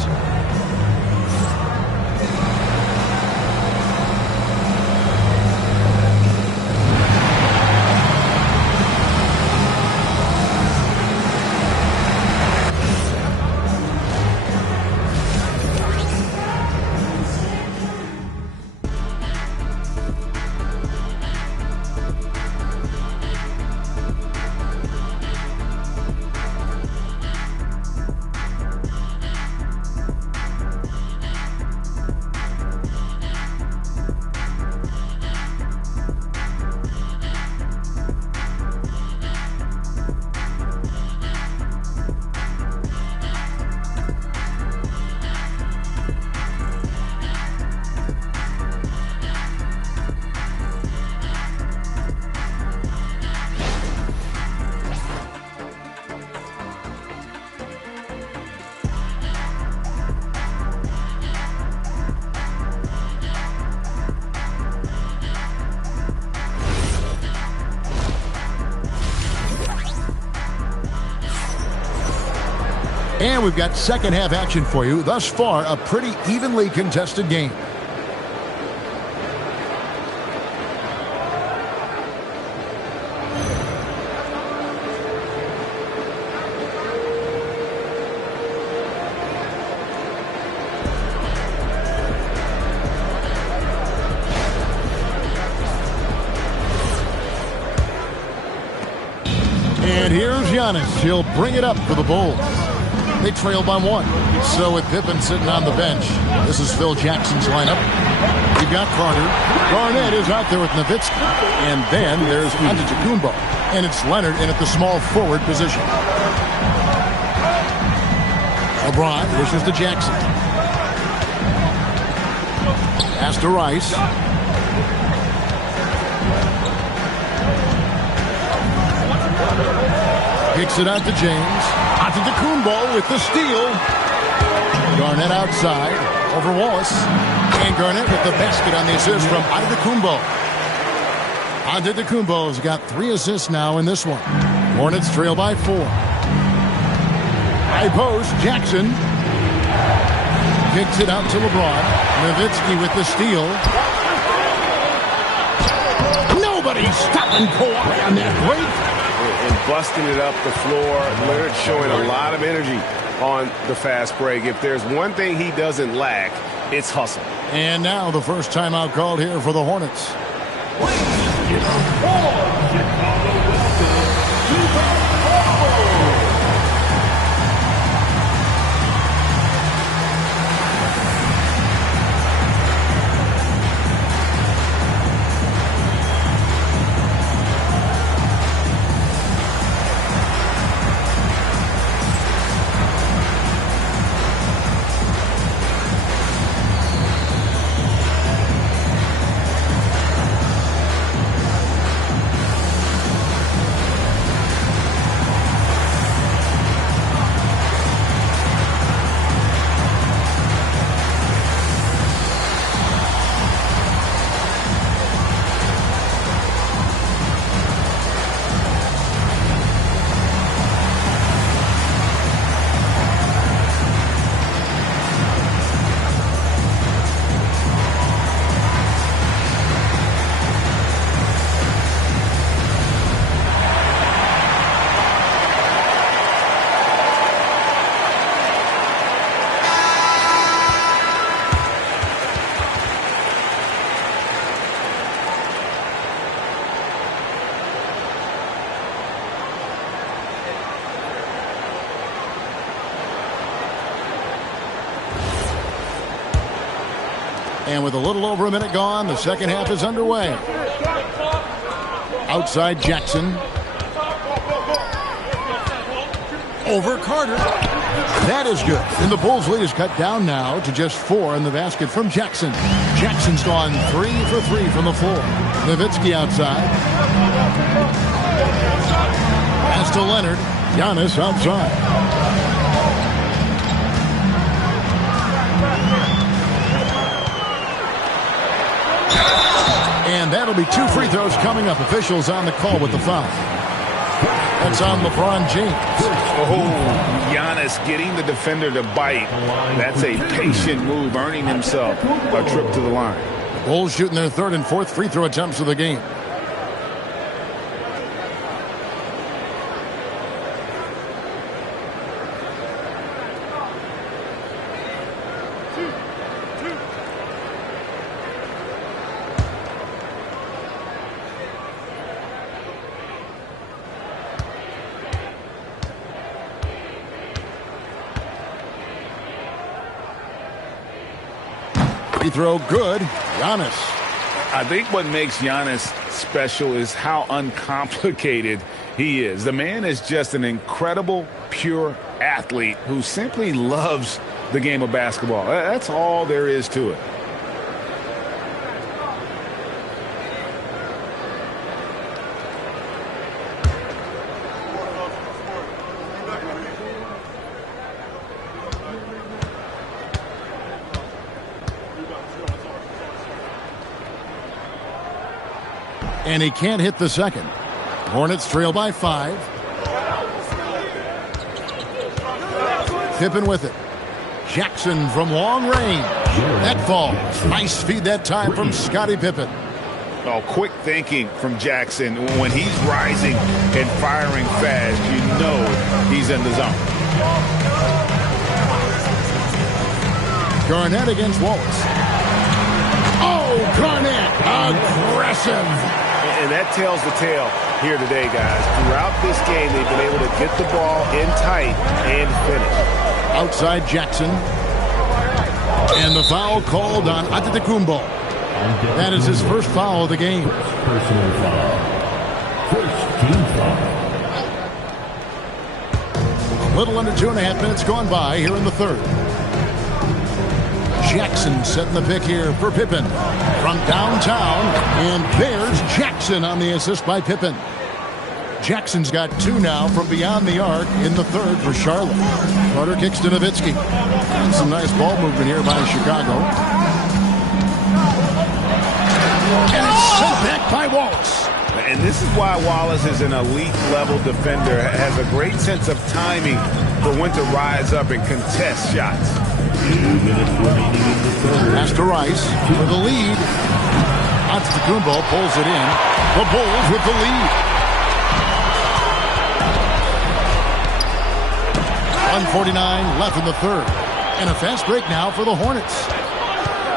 And we've got second half action for you. Thus far, a pretty evenly contested game. And here's Giannis. He'll bring it up for the Bulls. They trail by 1. So with Pippen sitting on the bench, this is Phil Jackson's lineup. We've got Carter. Garnett is out there with Nowitzki. And then there's Antetokounmpo. And it's Leonard in at the small forward position. LeBron dishes to Jackson. Pass to Rice. Kicks it out to James. Antetokounmpo with the steal. Garnett outside over Wallace. And Garnett with the basket on the assist from Antetokounmpo. Antetokounmpo's got 3 assists now in this one. Hornets trail by 4. High post, Jackson. Kicks it out to LeBron. Nowitzki with the steal. Nobody's stopping Kawhi on that break. And busting it up the floor. Leonard showing a lot of energy on the fast break. If there's one thing he doesn't lack, it's hustle. And now the first timeout called here for the Hornets. And with a little over a minute gone, the second half is underway. Outside Jackson. Over Carter. That is good. And the Bulls' lead is cut down now to just 4 in the basket from Jackson. Jackson's gone 3 for 3 from the floor. Nowitzki outside. Pass to Leonard. Giannis outside. And that'll be 2 free throws coming up. Officials on the call with the foul. That's on LeBron James. Oh, Giannis getting the defender to bite. That's a patient move, earning himself a trip to the line. Bulls shooting their 3rd and 4th free throw attempts of the game. Free throw good. Giannis. I think what makes Giannis special is how uncomplicated he is. The man is just an incredible, pure athlete who simply loves the game of basketball. That's all there is to it. And he can't hit the second. Hornets trail by 5. Pippen with it. Jackson from long range. That falls. Nice feed that time from Scottie Pippen. Oh, quick thinking from Jackson. When he's rising and firing fast, you know he's in the zone. Garnett against Wallace. Oh, Garnett. Aggressive. And that tells the tale here today, guys. Throughout this game, they've been able to get the ball in tight and finish. Outside Jackson. And the foul called on Antetokounmpo. That is his first foul of the game. Personal foul. First team foul. A little under 2.5 minutes gone by here in the 3rd. Jackson setting the pick here for Pippen from downtown, and there's Jackson on the assist by Pippen. Jackson's got 2 now from beyond the arc in the 3rd for Charlotte. Carter kicks to Nowitzki. Some nice ball movement here by Chicago. And it's sent back by Wallace. And this is why Wallace is an elite-level defender, has a great sense of timing for when to rise up and contest shots. 2 minutes remaining in the 3rd. Pass to Rice for the lead. Antetokounmpo pulls it in. The Bulls with the lead. 1:49 left in the third. And a fast break now for the Hornets.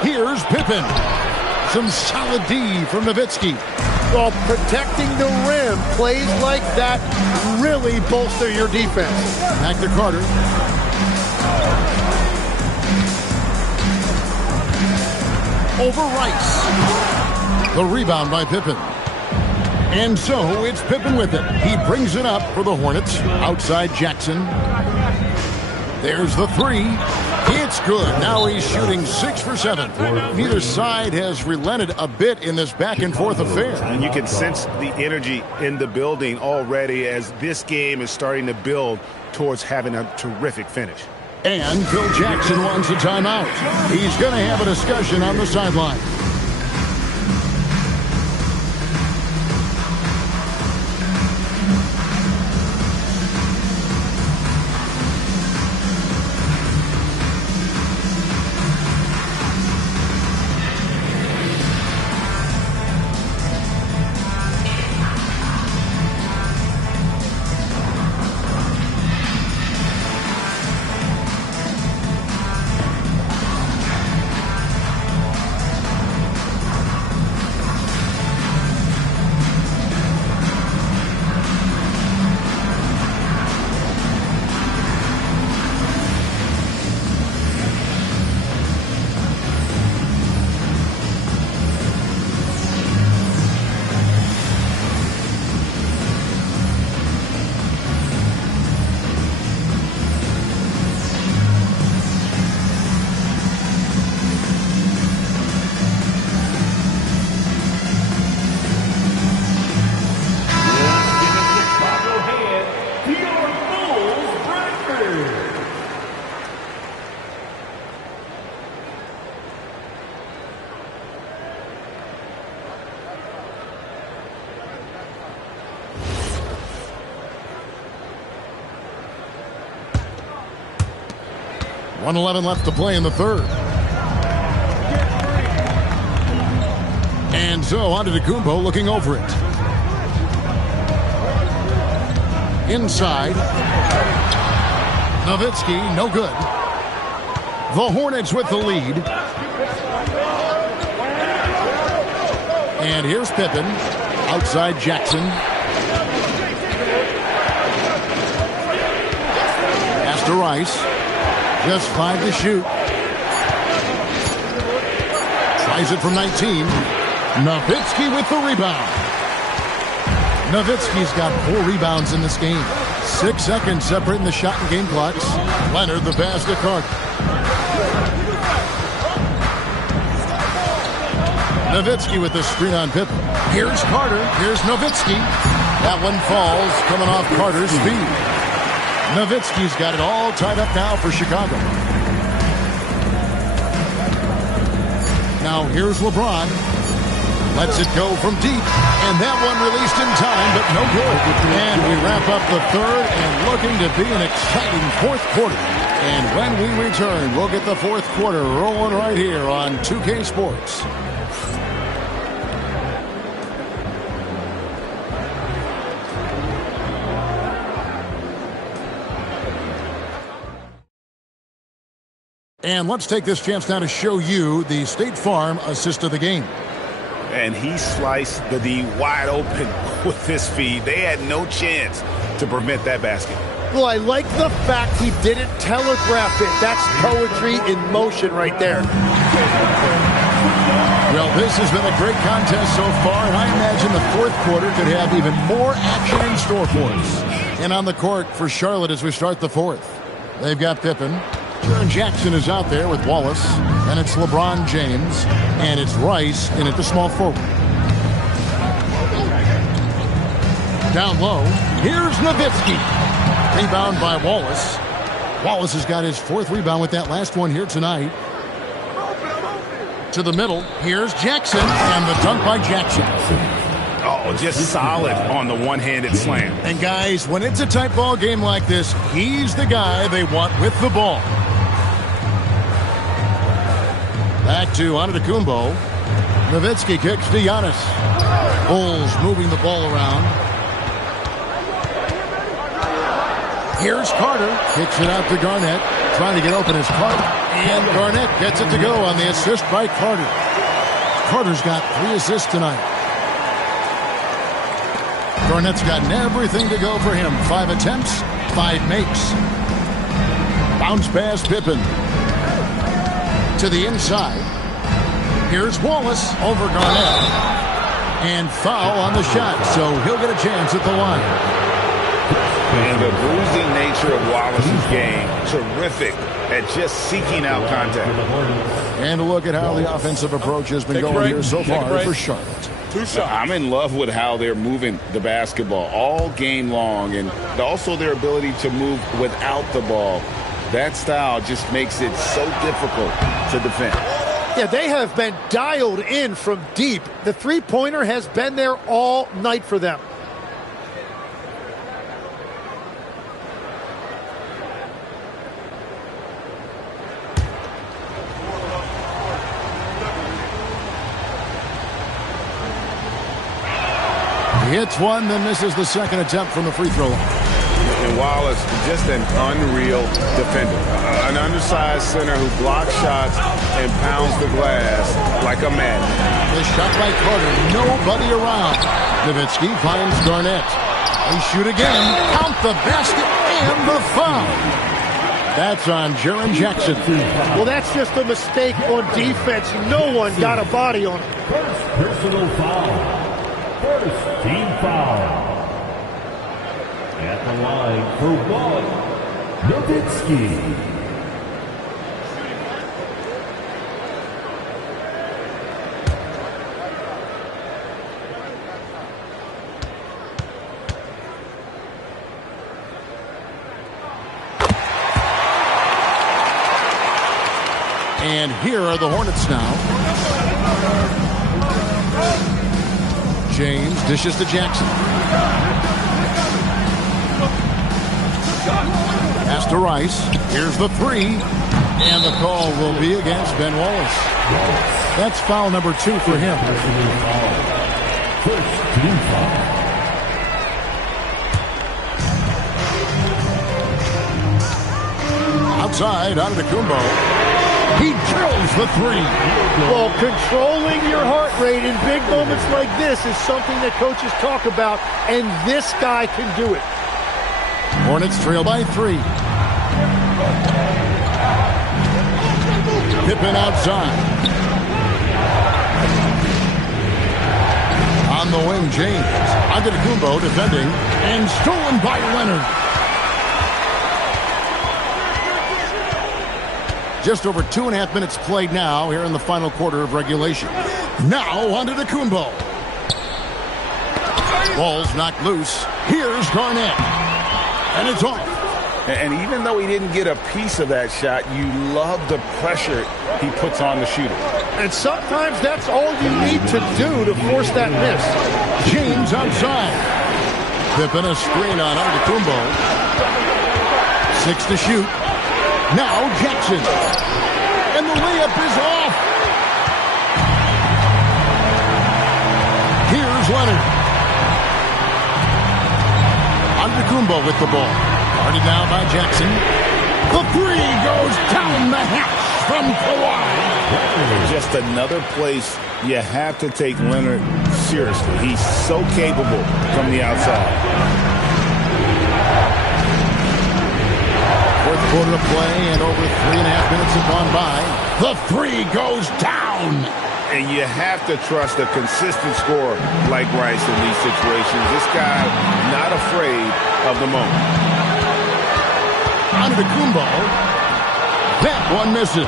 Here's Pippen. Some solid D from Nowitzki. Well, protecting the rim, plays like that really bolster your defense. Back to Carter. Over Rice. The rebound by Pippen. And so it's Pippen with it. He brings it up for the Hornets. Outside Jackson. There's the three. It's good. Now he's shooting 6 for 7. Neither side has relented a bit in this back-and-forth affair. And you can sense the energy in the building already as this game is starting to build towards having a terrific finish. And Phil Jackson wants a timeout. He's going to have a discussion on the sideline. .111 left to play in the third. And so Antetokounmpo looking over it. Inside. Nowitzki, no good. The Hornets with the lead. And here's Pippen. Outside Jackson. Pass to Rice. Just 5 to shoot. Tries it from 19. Nowitzki with the rebound. Nowitzki's got 4 rebounds in this game. 6 seconds separating the shot and game clocks. Leonard the pass to Carter. Nowitzki with the screen on Pippen. Here's Carter. Here's Nowitzki. That one falls coming off Carter's feet. Nowitzki's got it all tied up now for Chicago. Now here's LeBron. Lets it go from deep. And that one released in time, but no good. And we wrap up the third and looking to be an exciting fourth quarter. And when we return, we'll get the fourth quarter rolling right here on 2K Sports. And let's take this chance now to show you the State Farm assist of the game. And he sliced the D wide open with his feed. They had no chance to prevent that basket. Well, I like the fact he didn't telegraph it. That's poetry in motion right there. Well, this has been a great contest so far, and I imagine the fourth quarter could have even more action in store for us. And on the court for Charlotte as we start the fourth. They've got Pippen. Jaren Jackson is out there with Wallace. And it's LeBron James. And it's Rice in at the small forward. Down low. Here's Nowitzki. Rebound by Wallace. Wallace has got his 4th rebound with that last one here tonight. To the middle. Here's Jackson. And the dunk by Jackson. Oh, just solid on the one-handed slam. And guys, when it's a tight ball game like this, he's the guy they want with the ball. Back to Antetokounmpo. Nowitzki kicks to Giannis. Bulls moving the ball around. Here's Carter. Kicks it out to Garnett. Trying to get open is Carter. And Garnett gets it to go on the assist by Carter. Carter's got 3 assists tonight. Garnett's gotten everything to go for him. 5 attempts, 5 makes. Bounce pass Pippen. To the inside. Here's Wallace over Garnett. And foul on the shot, so he'll get a chance at the line. And the bruising nature of Wallace's game, terrific at just seeking out contact. And a look at how the offensive approach has been going here so far for Charlotte. 2 shots. I'm in love with how they're moving the basketball all game long, and also their ability to move without the ball. That style just makes it so difficult to defend. Yeah, they have been dialed in from deep. The three-pointer has been there all night for them. He hits one, then misses the second attempt from the free throw line. And Wallace, just an unreal defender. An undersized center who blocks shots and pounds the glass like a madman. The shot by Carter, nobody around. Nowitzki finds Garnett. They shoot again, count the basket and the foul. That's on Jaren Jackson. Well, that's just a mistake on defense. No one got a body on him. First personal foul. First team foul. At the line for 1, Nowitzki. And here are the Hornets now. James dishes to Jackson. Pass to Rice. Here's the 3. And the call will be against Ben Wallace. That's foul number 2 for him. First team foul. Outside, Antetokounmpo. He drills the 3. Well, controlling your heart rate in big moments like this is something that coaches talk about, and this guy can do it. Hornets trail by 3. Pippen outside. On the wing, James. Antetokounmpo defending, and stolen by Leonard. Just over 2.5 minutes played now here in the final quarter of regulation. Now Antetokounmpo. Ball's knocked loose. Here's Garnett. And it's off. And even though he didn't get a piece of that shot, you love the pressure he puts on the shooter. And sometimes that's all you need to do to force that miss. James outside. Pippen a screen on Antetokounmpo. 6 to shoot. Now Jackson. And the layup is off. Here's Leonard. Antetokounmpo with the ball. Guarded now by Jackson. The 3 goes down the hatch from Kawhi. Just another place you have to take Leonard seriously. He's so capable from the outside. Fourth quarter of play, and over 3.5 minutes have gone by. The 3 goes down. And you have to trust a consistent scorer like Rice in these situations. This guy not afraid of the moment. Antetokounmpo. That one misses.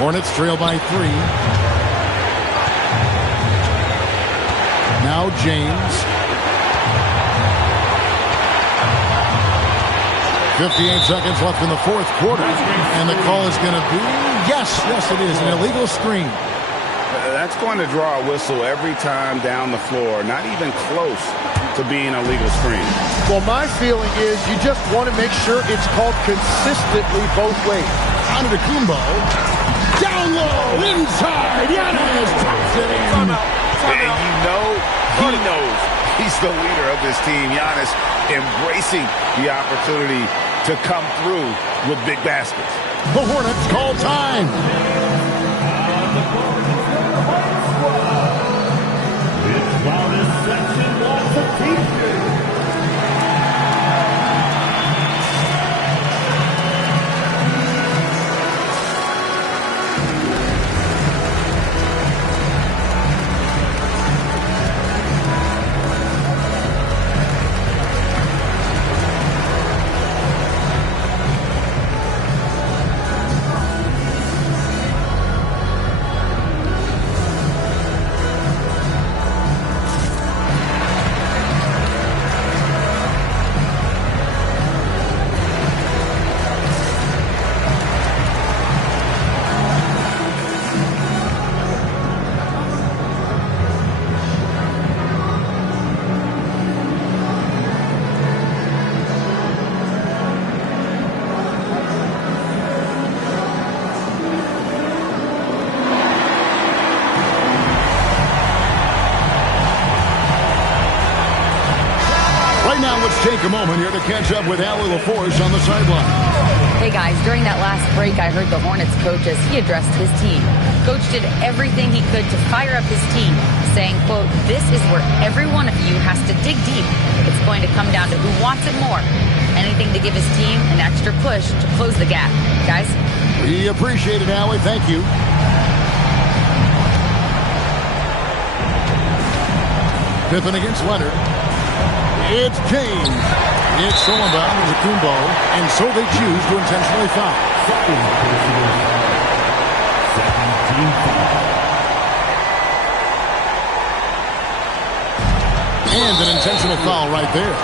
Hornets trail by 3. Now James. 58 seconds left in the fourth quarter. And the call is going to be, yes, it is, an illegal screen. That's going to draw a whistle every time down the floor. Not even close to being a legal screen. Well, my feeling is you just want to make sure it's called consistently both ways. Antetokounmpo. Down low, inside. Giannis taps it in. And you know he knows he's the leader of this team. Giannis embracing the opportunity to come through with big baskets. The Hornets call time. It's loudest section wants a t-shirt. Take a moment here to catch up with Allie LaForce on the sideline. Hey guys, during that last break, I heard the Hornets coach as he addressed his team. Coach did everything he could to fire up his team, saying, quote, "This is where every one of you has to dig deep. It's going to come down to who wants it more. Anything to give his team an extra push to close the gap." Guys? We appreciate it, Allie. Thank you. Pippen against Leonard. It's James. It's stolen by Antetokounmpo, and so they choose to intentionally foul. And an intentional foul right there.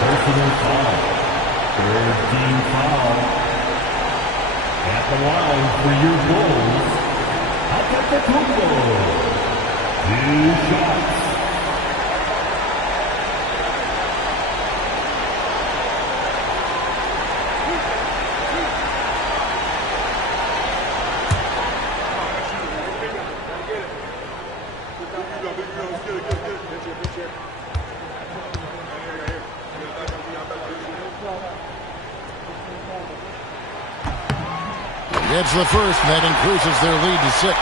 Personal foul. Third team foul. At the line for your goals. Antetokounmpo. 2 shots. It's the first, and that increases their lead to 6.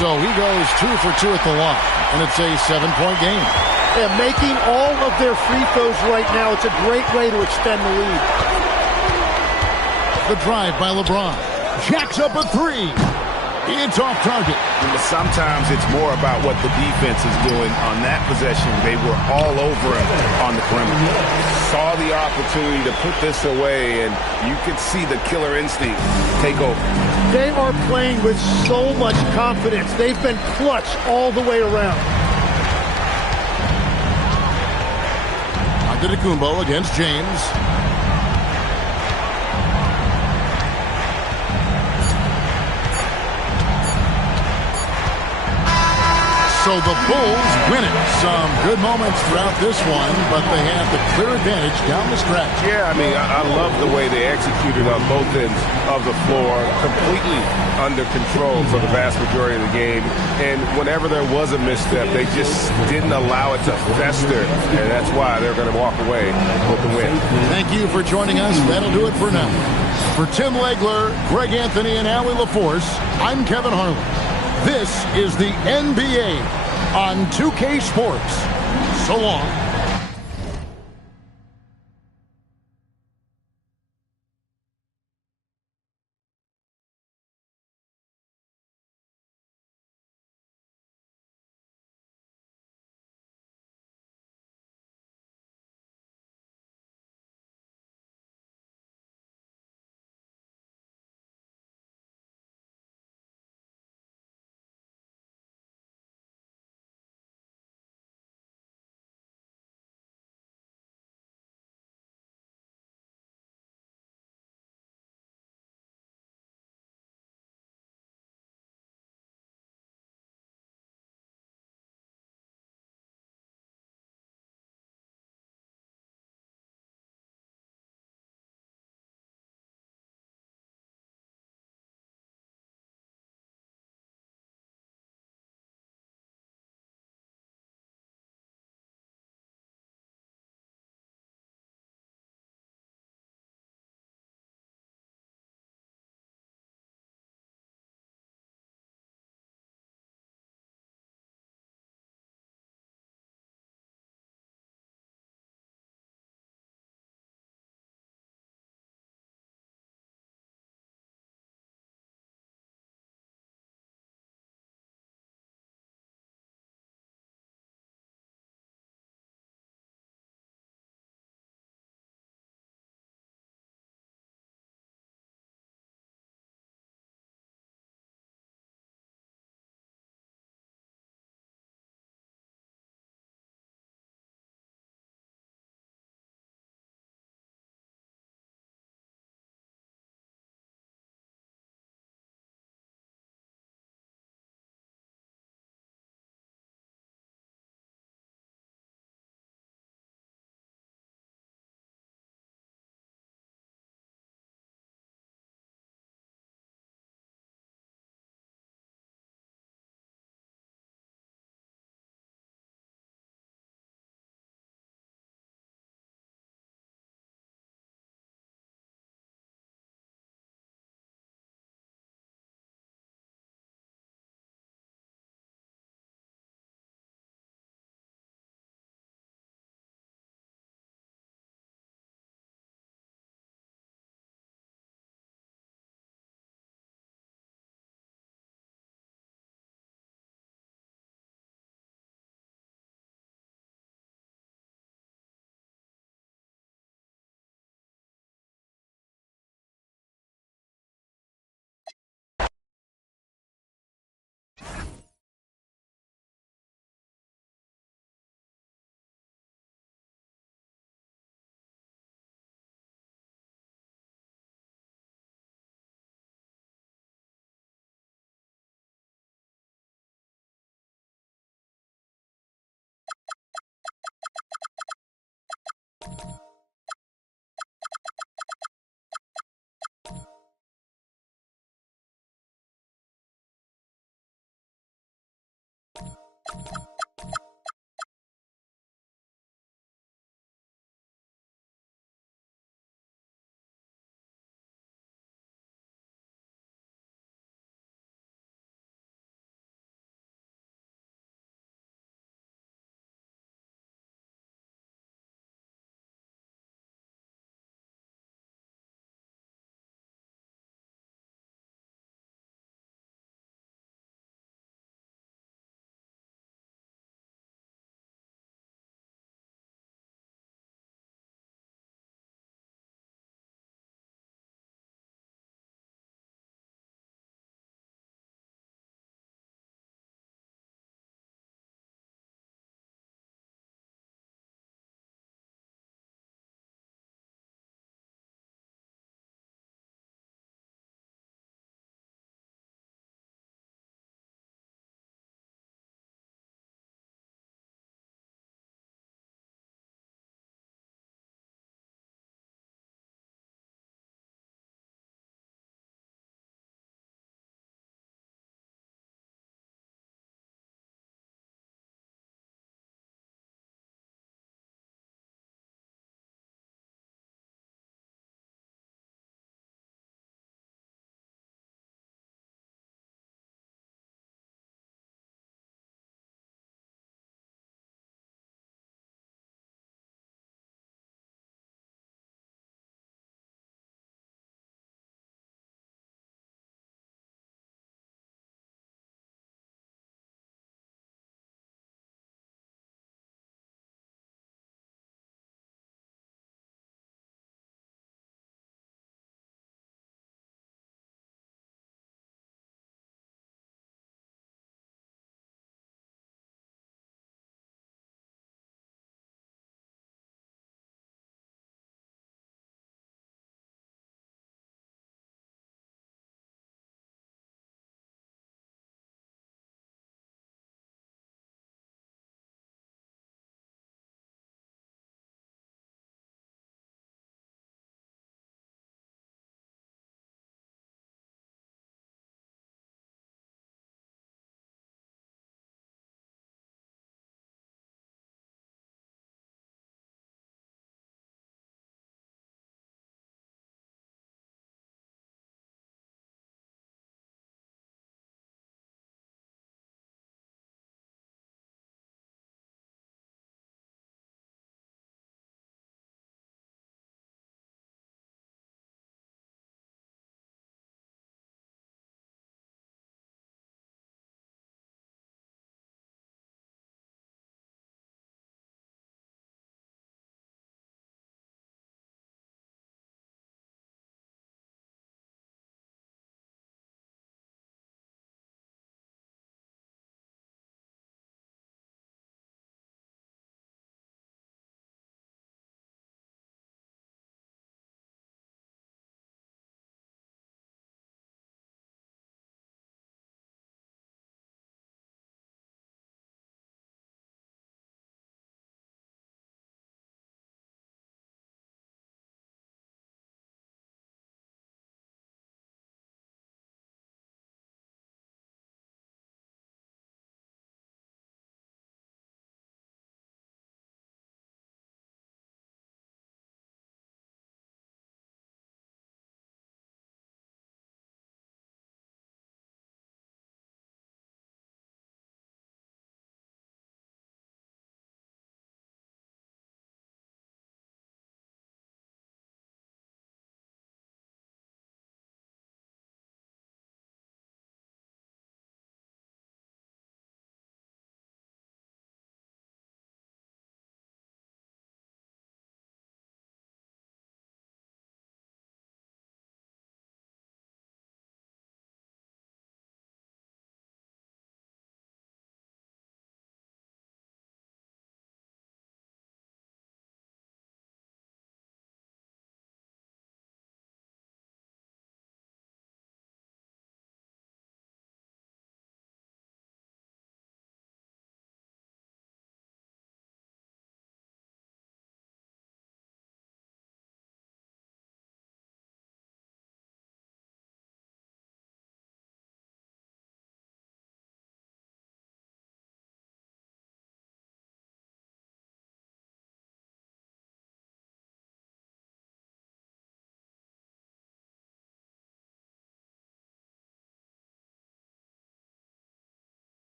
So he goes 2 for 2 at the line, and it's a 7-point game. Yeah, making all of their free throws right now, it's a great way to extend the lead. The drive by LeBron. Jacks up a 3. It's off target. Sometimes it's more about what the defense is doing on that possession. They were all over him on the perimeter. Saw the opportunity to put this away, and you could see the killer instinct take over. They are playing with so much confidence. They've been clutch all the way around. Antetokounmpo against James. So the Bulls win it. Some good moments throughout this one, but they have the clear advantage down the stretch. Yeah, I mean, I love the way they executed on both ends of the floor, completely under control for the vast majority of the game. And whenever there was a misstep, they just didn't allow it to fester, and that's why they're going to walk away with the win. Thank you for joining us. That'll do it for now. For Tim Legler, Greg Anthony, and Allie LaForce, I'm Kevin Harlan. This is the NBA on 2K Sports. So long.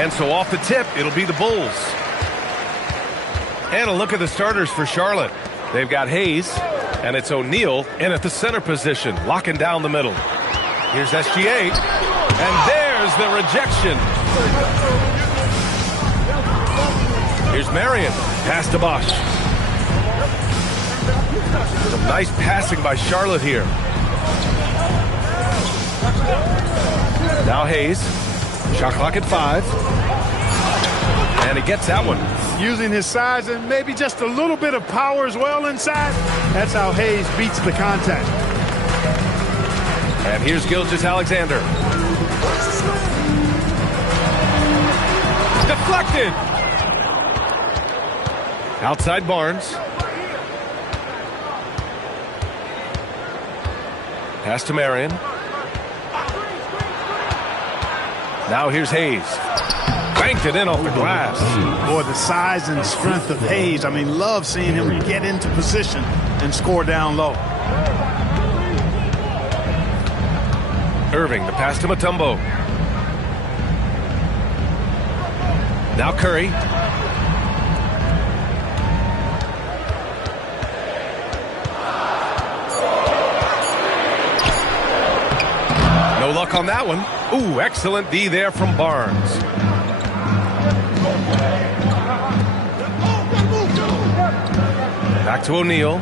And so off the tip, it'll be the Bulls. And a look at the starters for Charlotte. They've got Hayes, and it's O'Neal in at the center position, locking down the middle. Here's SGA, and there's the rejection. Here's Marion, pass to Bosch. Some nice passing by Charlotte here. Now Hayes, shot clock at 5. And he gets that one. Using his size and maybe just a little bit of power as well inside. That's how Hayes beats the contact. And here's Gilgeous-Alexander. Deflected. Outside Barnes. Pass to Marion. Now here's Hayes. Banked it in off the glass. Boy, the size and strength of Hayes. I mean, love seeing him get into position and score down low. Irving, the pass to Mutombo. Now Curry. No luck on that one. Ooh, excellent D there from Barnes. Back to O'Neal.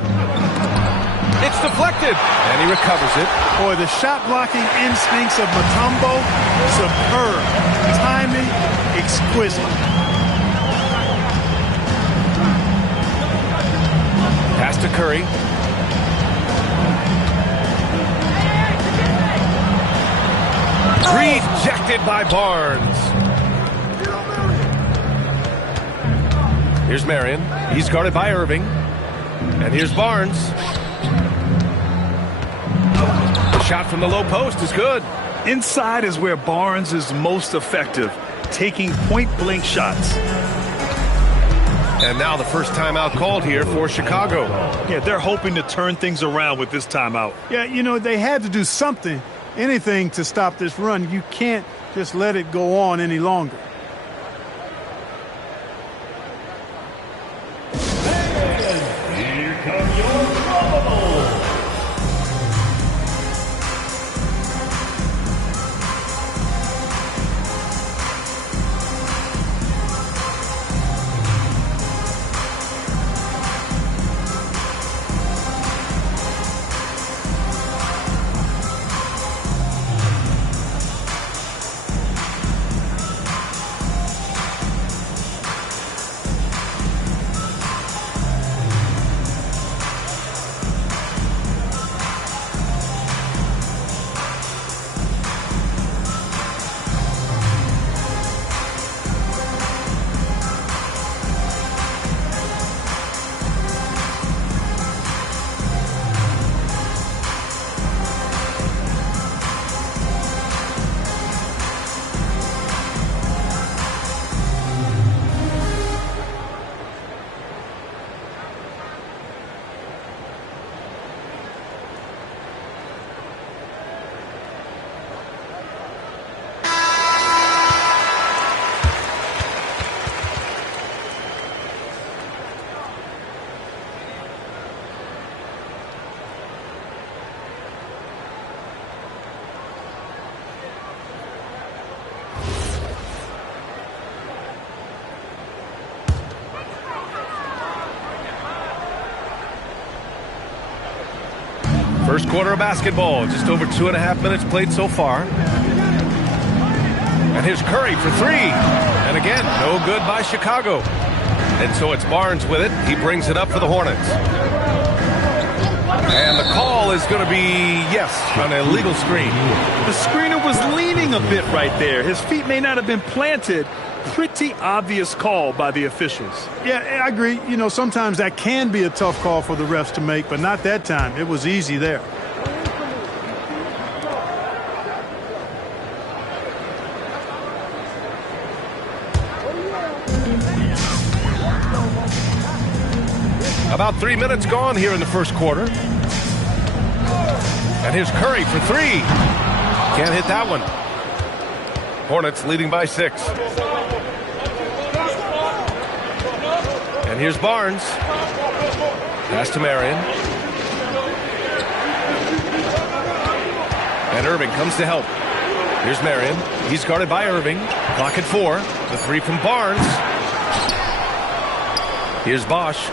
It's deflected, and he recovers it. Boy, the shot blocking instincts of Mutombo, superb. Timing, exquisite. Pass to Curry. Rejected by Barnes. Here's Marion. He's guarded by Irving. And here's Barnes. The shot from the low post is good. Inside is where Barnes is most effective, taking point-blank shots. And now the first timeout called here for Chicago. Yeah, they're hoping to turn things around with this timeout. Yeah, you know, they had to do something, anything to stop this run. You can't just let it go on any longer. First quarter of basketball, just over 2.5 minutes played so far. And here's Curry for 3. And again, no good by Chicago. And so it's Barnes with it. He brings it up for the Hornets. And the call is going to be, yes, an illegal screen. The screener was leaning a bit right there. His feet may not have been planted. Pretty obvious call by the officials. Yeah, I agree. You know, sometimes that can be a tough call for the refs to make, but not that time. It was easy there. About 3 minutes gone here in the first quarter. And here's Curry for 3. Can't hit that one. Hornets leading by 6. And here's Barnes. Pass to Marion. And Irving comes to help. Here's Marion. He's guarded by Irving. Clock at 4. The three from Barnes. Here's Bosch.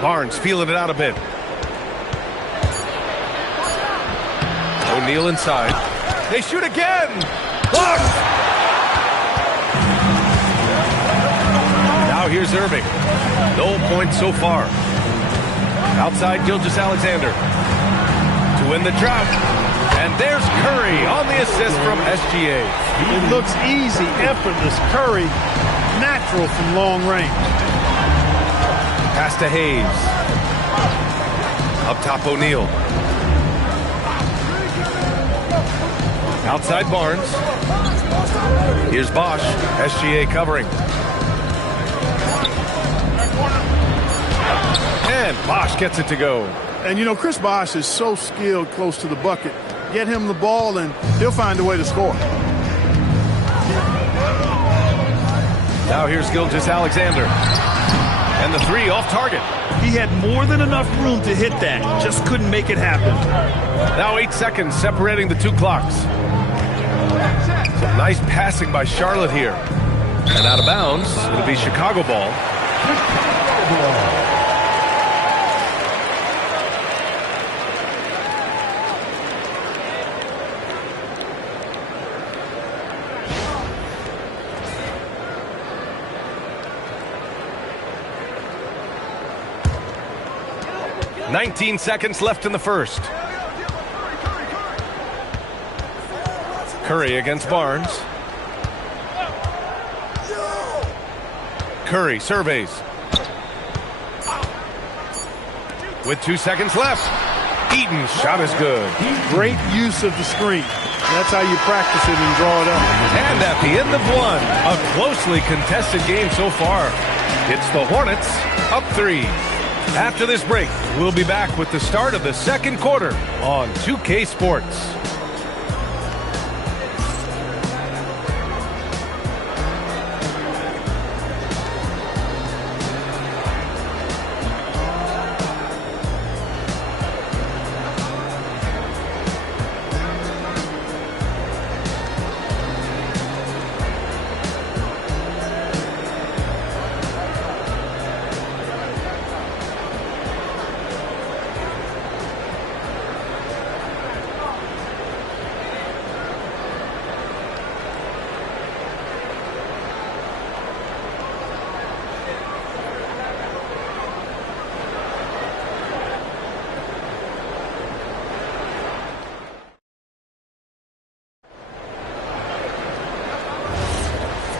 Barnes feeling it out a bit. O'Neal inside. They shoot again. Blocked. Now here's Irving. No points so far. Outside Gilgeous-Alexander to win the drought. And there's Curry on the assist from SGA. It looks easy, effortless. Curry, natural from long range. Pass to Hayes. Up top, O'Neal. Outside Barnes. Here's Bosch. SGA covering. And Bosch gets it to go. And, you know, Chris Bosch is so skilled close to the bucket. Get him the ball, and he'll find a way to score. Now here's Gilgeous-Alexander. And the three off target. He had more than enough room to hit that. Just couldn't make it happen. Now 8 seconds separating the two clocks. Some nice passing by Charlotte here. And out of bounds, it'll be Chicago ball. Chicago. 19 seconds left in the first. Curry against Barnes. Curry surveys. With 2 seconds left. Eaton's shot is good. Great use of the screen. That's how you practice it and draw it up. And at the end of one, a closely contested game so far. It's the Hornets up 3. After this break, we'll be back with the start of the second quarter on 2K Sports.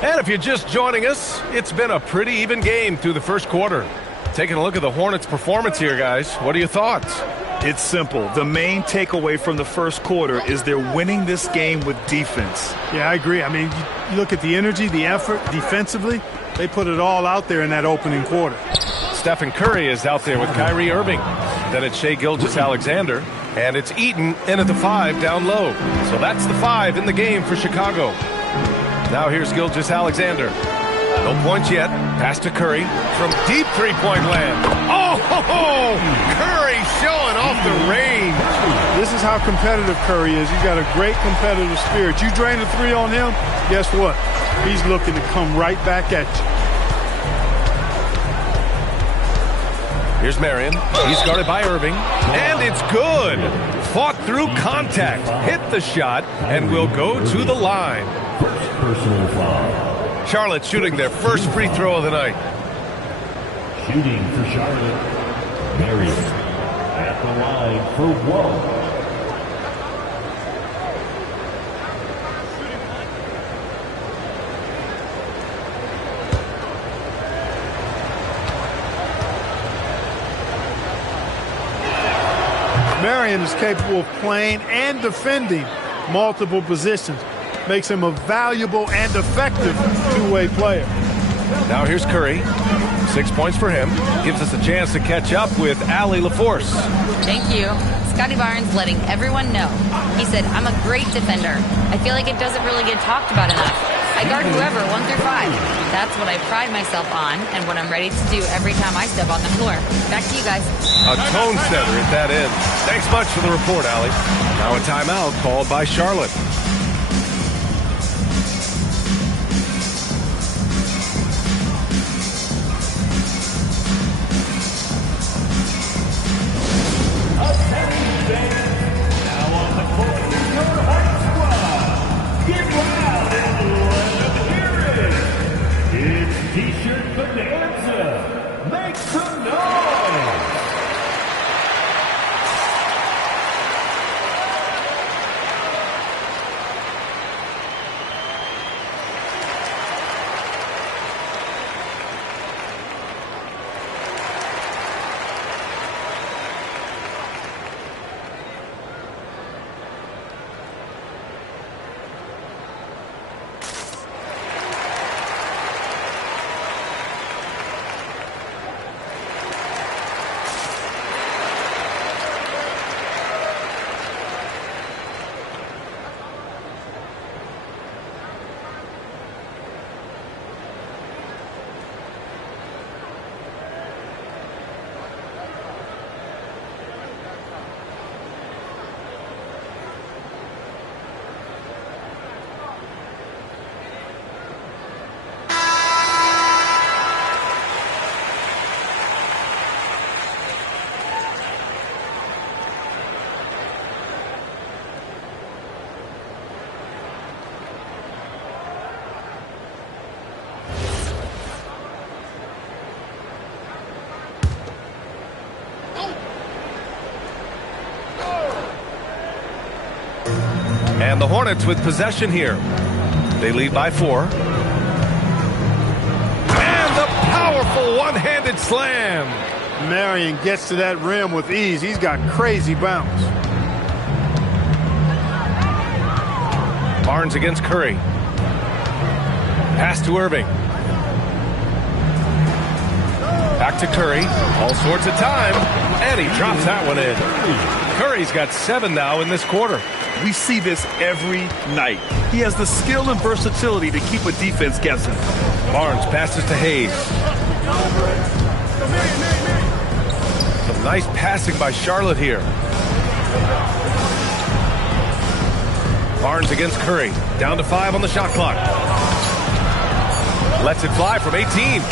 And if you're just joining us, it's been a pretty even game through the first quarter. Taking a look at the Hornets' performance here, guys. What are your thoughts? It's simple. The main takeaway from the first quarter is they're winning this game with defense. Yeah, I agree. I mean, you look at the energy, the effort defensively, they put it all out there in that opening quarter. Stephen Curry is out there with Kyrie Irving. Then it's Shai Gilgeous-Alexander. And it's Eaton in at the 5 down low. So that's the 5 in the game for Chicago. Now here's Gilgeous-Alexander. No points yet. Pass to Curry from deep three-point land. Oh, Curry showing off the range. This is how competitive Curry is. He's got a great competitive spirit. You drain the 3 on him, guess what? He's looking to come right back at you. Here's Marion. He's guarded by Irving. And it's good. Fought through contact. Hit the shot and will go to the line. Personal foul. Charlotte shooting their first free throw of the night. Shooting for Charlotte. Marion at the line for 1. Marion is capable of playing and defending multiple positions. Makes him a valuable and effective two-way player. Now here's Curry. 6 points for him. Gives us a chance to catch up with Allie LaForce. Thank you. Scotty Barnes letting everyone know. He said, I'm a great defender. I feel like it doesn't really get talked about enough. I guard whoever, 1 through 5. That's what I pride myself on and what I'm ready to do every time I step on the floor. Back to you guys. A tone setter at that end. Thanks much for the report, Allie. Now a timeout called by Charlotte. T-shirt bonanza. Make some noise. And the Hornets with possession here. They lead by 4. And the powerful one-handed slam. Marion gets to that rim with ease. He's got crazy bounce. Barnes against Curry. Pass to Irving. Back to Curry. All sorts of time. And he drops that one in. Curry's got 7 now in this quarter. We see this every night. He has the skill and versatility to keep a defense guessing. Barnes passes to Hayes. Some nice passing by Charlotte here. Barnes against Curry. Down to 5 on the shot clock. Lets it fly from 18.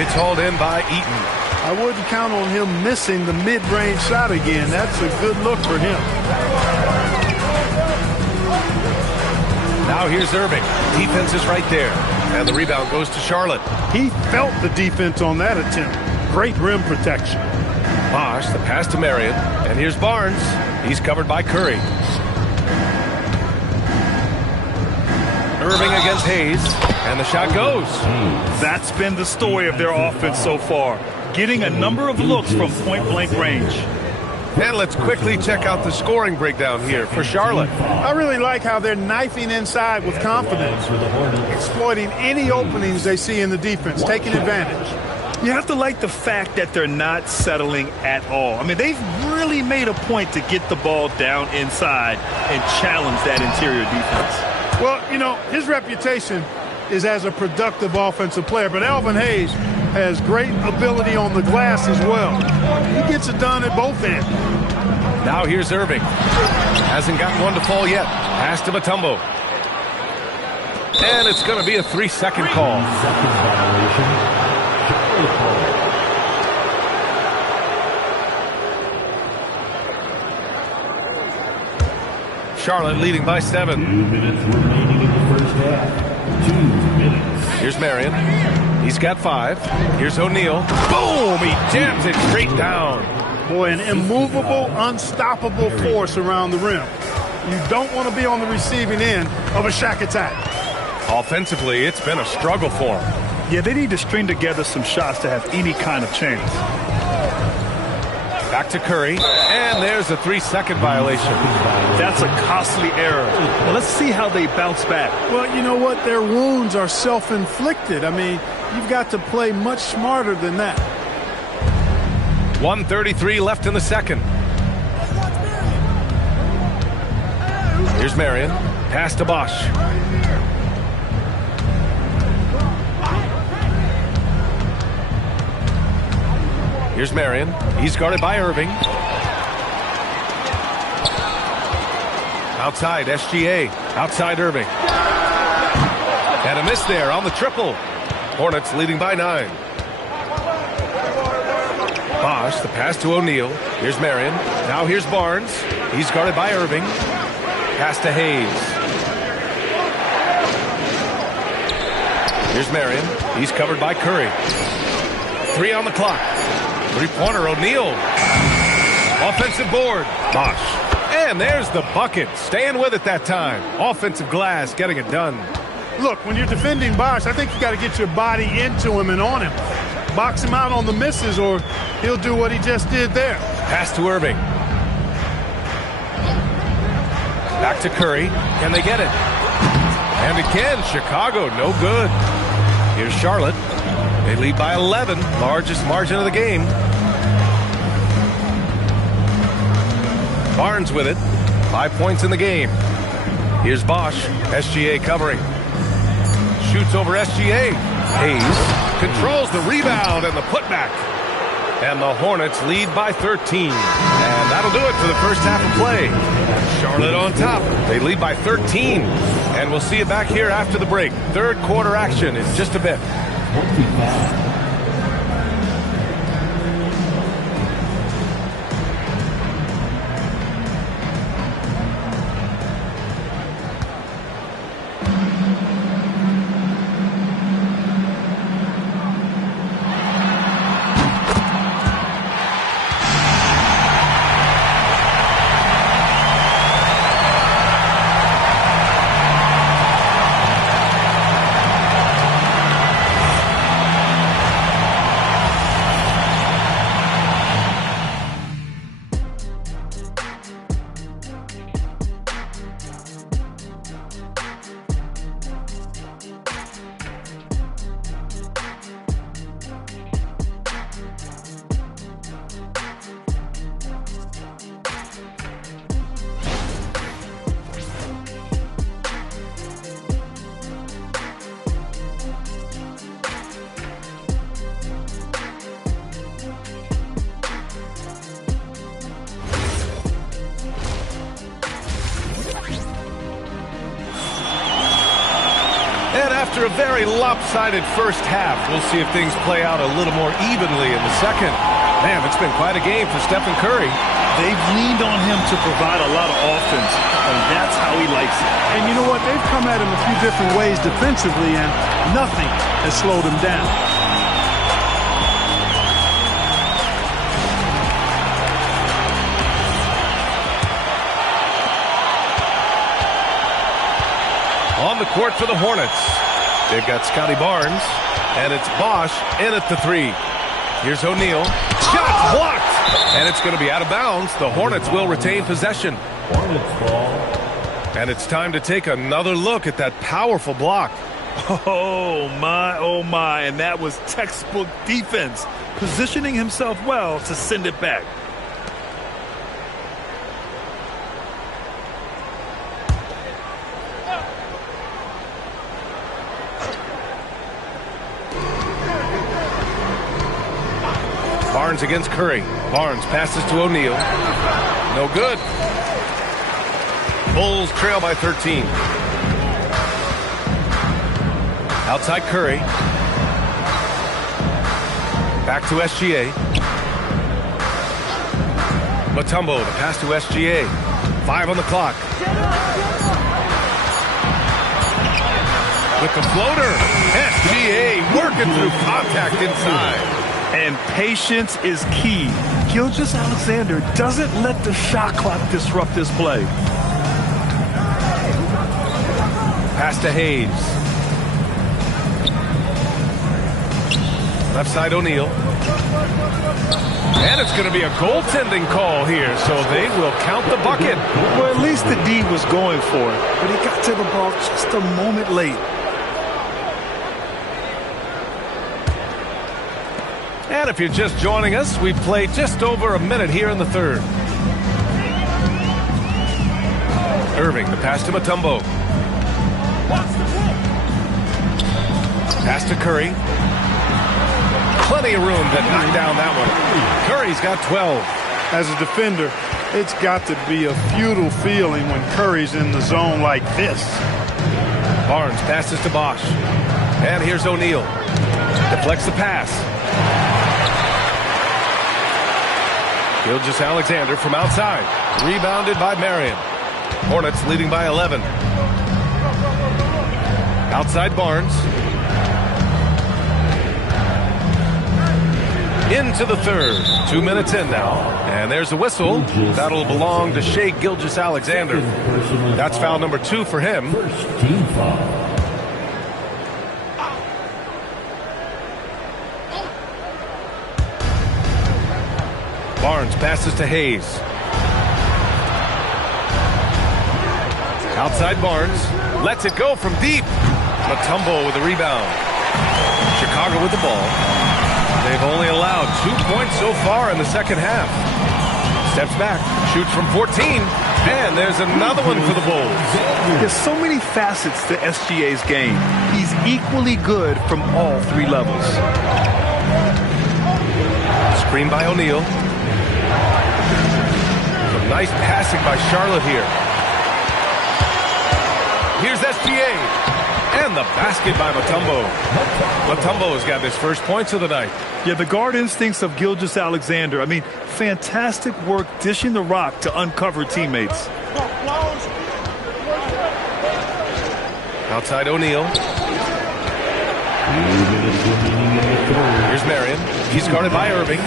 It's hauled in by Eaton. I wouldn't count on him missing the mid-range shot again. That's a good look for him. Now here's Irving. Defense is right there. And the rebound goes to Charlotte. He felt the defense on that attempt. Great rim protection. Bosch, the pass to Marion. And here's Barnes. He's covered by Curry. Irving against Hayes. And the shot goes. That's been the story of their offense so far. Getting a number of looks from point-blank range. And let's quickly check out the scoring breakdown here for Charlotte. I really like how they're knifing inside with confidence, exploiting any openings they see in the defense, taking advantage. You have to like the fact that they're not settling at all. I mean, they've really made a point to get the ball down inside and challenge that interior defense. Well, you know, his reputation is as a productive offensive player, but Elvin Hayes has great ability on the glass as well. He gets it done at both ends. Now here's Irving. Hasn't gotten one to fall yet. Pass to Mutombo. And it's going to be a 3-second call. Charlotte leading by 7. 2 minutes remaining in the first half. 2 minutes. Here's Marion. He's got 5. Here's O'Neal. Boom! He jams it straight down. Boy, an immovable, unstoppable force around the rim. You don't want to be on the receiving end of a Shaq attack. Offensively, it's been a struggle for him. Yeah, they need to string together some shots to have any kind of chance. Back to Curry, and there's a 3-second violation. That's a costly error. Well, let's see how they bounce back. Well, you know what? Their wounds are self-inflicted. I mean, you've got to play much smarter than that. 1:33 left in the second. Here's Marion. Pass to Bosch. Here's Marion. He's guarded by Irving. Outside, SGA. Outside, Irving. And a miss there on the triple. Hornets leading by 9. Bosch, the pass to O'Neal. Here's Marion. Now here's Barnes. He's guarded by Irving. Pass to Hayes. Here's Marion. He's covered by Curry. 3 on the clock. Three-pointer, O'Neal. Offensive board. Bosch. And there's the bucket. Staying with it that time. Offensive glass, getting it done. Look, when you're defending Bosch, I think you got to get your body into him and on him. Box him out on the misses or he'll do what he just did there. Pass to Irving. Back to Curry. Can they get it? And again, Chicago, no good. Here's Charlotte. They lead by 11, largest margin of the game. Barnes with it. 5 points in the game. Here's Bosch. SGA covering. Shoots over SGA. Hayes controls the rebound and the putback. And the Hornets lead by 13. And that'll do it for the first half of play. Charlotte on top. They lead by 13. And we'll see you back here after the break. Third quarter action in just a bit. After a very lopsided first half, we'll see if things play out a little more evenly in the second. Man, it's been quite a game for Stephen Curry. They've leaned on him to provide a lot of offense, and that's how he likes it. And you know what? They've come at him a few different ways defensively, and nothing has slowed him down. On the court for the Hornets. They've got Scotty Barnes, and it's Bosch in at the 3. Here's O'Neal. Shot blocked, and it's going to be out of bounds. The Hornets will retain possession. Hornets ball. And it's time to take another look at that powerful block. Oh, my, and that was textbook defense, positioning himself well to send it back. Barnes against Curry. Barnes passes to O'Neal. No good. Bulls trail by 13. Outside Curry. Back to SGA. Mutombo, the pass to SGA. 5 on the clock. With the floater. SGA working through contact inside. And patience is key. Gilgeous-Alexander doesn't let the shot clock disrupt his play. Pass to Hayes. Left side O'Neal. And it's going to be a goaltending call here, so they will count the bucket. Well, at least the D was going for it, but he got to the ball just a moment late. And if you're just joining us, we've played just over a minute here in the third. Irving, the pass to Mutombo. Pass to Curry. Plenty of room to knock down that one. Curry's got 12. As a defender, it's got to be a futile feeling when Curry's in the zone like this. Barnes passes to Bosch. And here's O'Neal. Deflects the pass. Gilgeous-Alexander from outside. Rebounded by Marion. Hornets leading by 11. Outside Barnes. Into the third. 2 minutes in now. And there's a whistle. That'll belong to Shai Gilgeous-Alexander. That's foul number 2 for him. First team foul. Barnes passes to Hayes. Outside Barnes. Lets it go from deep. Mutombo with the rebound. Chicago with the ball. They've only allowed 2 points so far in the second half. Steps back. Shoots from 14. And there's another one for the Bulls. There's so many facets to SGA's game. He's equally good from all 3 levels. Screen by O'Neal. Some nice passing by Charlotte here. Here's SGA. And the basket by Mutombo. Mutombo has got his first points of the night. Yeah, the guard instincts of Gilgeous-Alexander. I mean, fantastic work dishing the rock to uncover teammates. Outside O'Neal. Here's Marion. He's guarded by Irving.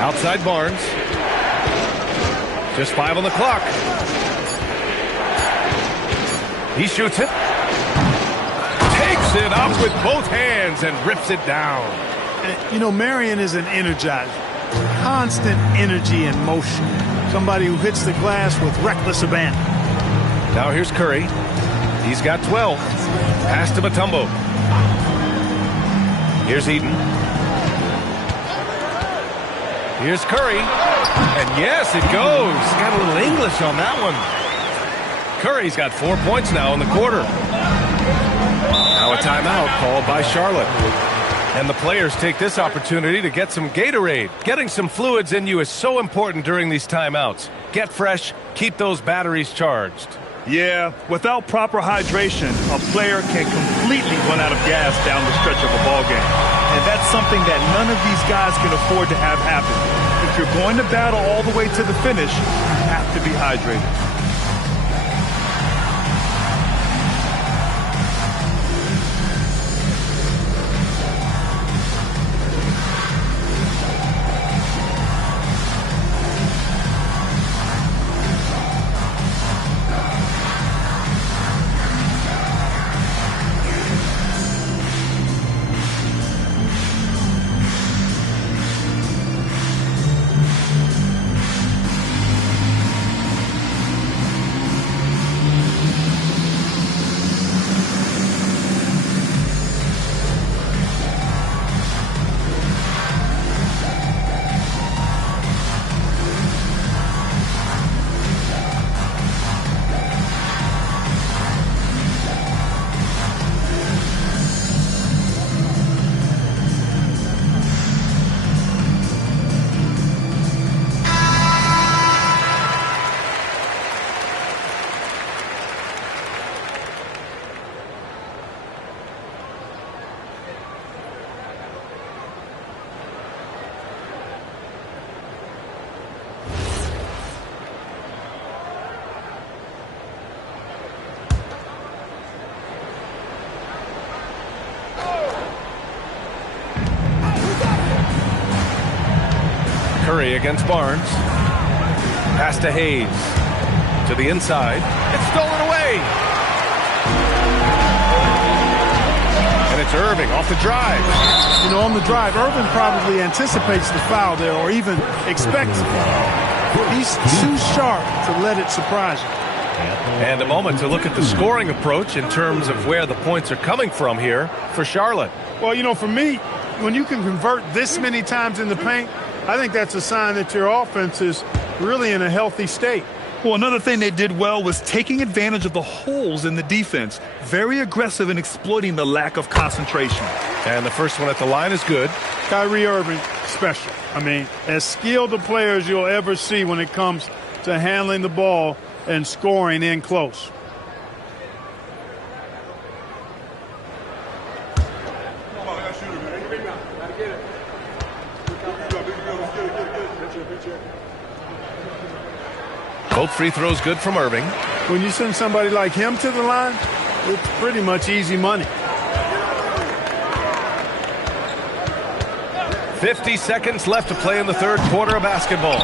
Outside Barnes. Just 5 on the clock. He shoots it. Takes it up with both hands and rips it down. You know, Marion is an energizer. Constant energy and motion. Somebody who hits the glass with reckless abandon. Now here's Curry. He's got 12. Pass to Mutombo. Here's Eaton. Here's Curry. And yes, it goes. Got a little English on that one. Curry's got 4 points now in the quarter. Now a timeout called by Charlotte. And the players take this opportunity to get some Gatorade. Getting some fluids in you is so important during these timeouts. Get fresh, keep those batteries charged. Yeah, without proper hydration, a player can completely run out of gas down the stretch of a ball game. And that's something that none of these guys can afford to have happen. If you're going to battle all the way to the finish, you have to be hydrated. Curry against Barnes. Pass to Hayes. To the inside. It's stolen away. And it's Irving off the drive. You know, on the drive, Irving probably anticipates the foul there or even expects it. He's too sharp to let it surprise him. And a moment to look at the scoring approach in terms of where the points are coming from here for Charlotte. Well, you know, for me, when you can convert this many times in the paint, I think that's a sign that your offense is really in a healthy state. Well, another thing they did well was taking advantage of the holes in the defense. Very aggressive in exploiting the lack of concentration. And the first one at the line is good. Kyrie Irving, special. I mean, as skilled a player as you'll ever see when it comes to handling the ball and scoring in close. Both free throws good from Irving. When you send somebody like him to the line, it's pretty much easy money. 50 seconds left to play in the third quarter of basketball.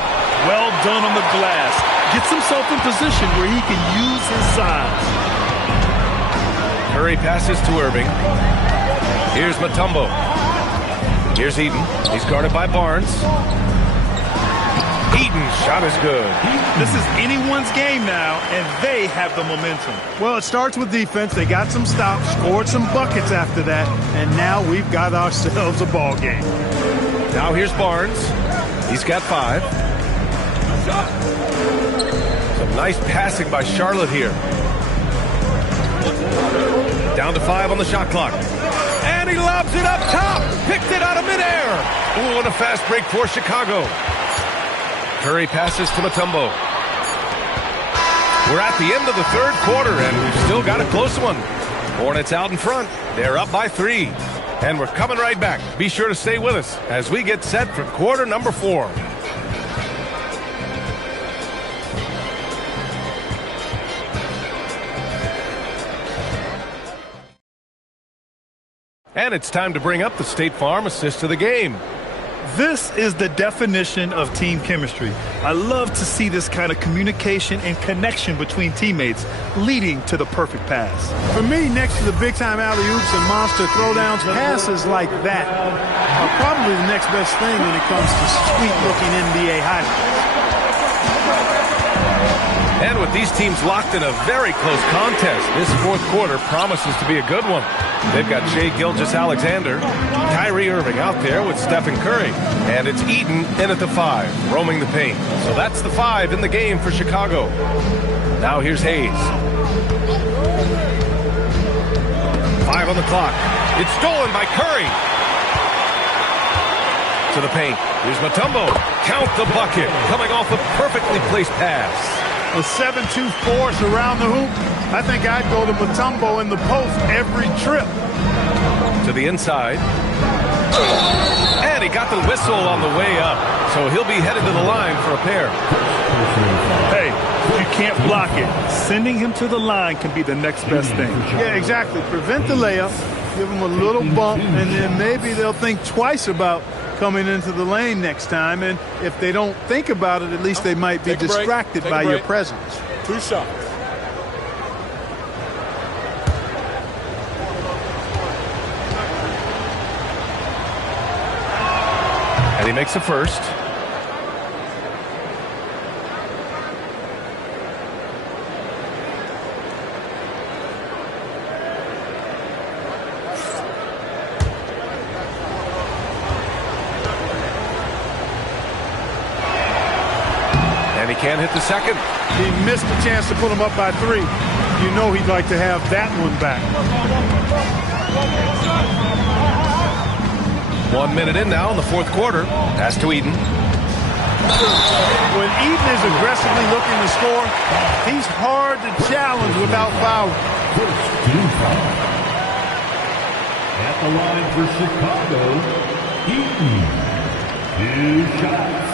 Well done on the glass. Gets himself in position where he can use his size. Curry passes to Irving. Here's Mutombo. Here's Eaton. He's guarded by Barnes. Eaton's shot is good. This is anyone's game now, and they have the momentum. Well, it starts with defense. They got some stops, scored some buckets after that, and now we've got ourselves a ball game. Now here's Barnes. He's got 5. Some nice passing by Charlotte here. Down to 5 on the shot clock. And he lobs it up top. Picked it out of midair. Ooh, and a fast break for Chicago. Curry passes to Mutombo. We're at the end of the third quarter, and we've still got a close one. Hornets out in front. They're up by 3. And we're coming right back. Be sure to stay with us as we get set for quarter number 4. And it's time to bring up the State Farm assist of the game. This is the definition of team chemistry. I love to see this kind of communication and connection between teammates leading to the perfect pass. For me, next to the big-time alley-oops and monster throwdowns, passes like that are probably the next best thing when it comes to sweet-looking NBA highlights. And with these teams locked in a very close contest, this fourth quarter promises to be a good one. They've got Shai Gilgeous-Alexander, Kyrie Irving out there with Stephen Curry. And it's Eaton in at the 5, roaming the paint. So that's the 5 in the game for Chicago. Now here's Hayes. 5 on the clock. It's stolen by Curry. To the paint. Here's Mutombo. Count the bucket. Coming off a perfectly placed pass. A 7-2 force around the hoop. I think I'd go to Mutombo in the post every trip. To the inside. And he got the whistle on the way up. So he'll be headed to the line for a pair. Hey, you can't block it. Sending him to the line can be the next best thing. Yeah, exactly. Prevent the layup. Give them a little bump, and then maybe they'll think twice about coming into the lane next time. And if they don't think about it, at least they might be distracted by your presence. 2 shots. And he makes the first. Can't hit the second. He missed a chance to put him up by 3. You know he'd like to have that one back. 1 minute in now in the fourth quarter. Pass to Eaton. When Eaton is aggressively looking to score, he's hard to challenge without fouling. At the line for Chicago, Eaton. 2 shots.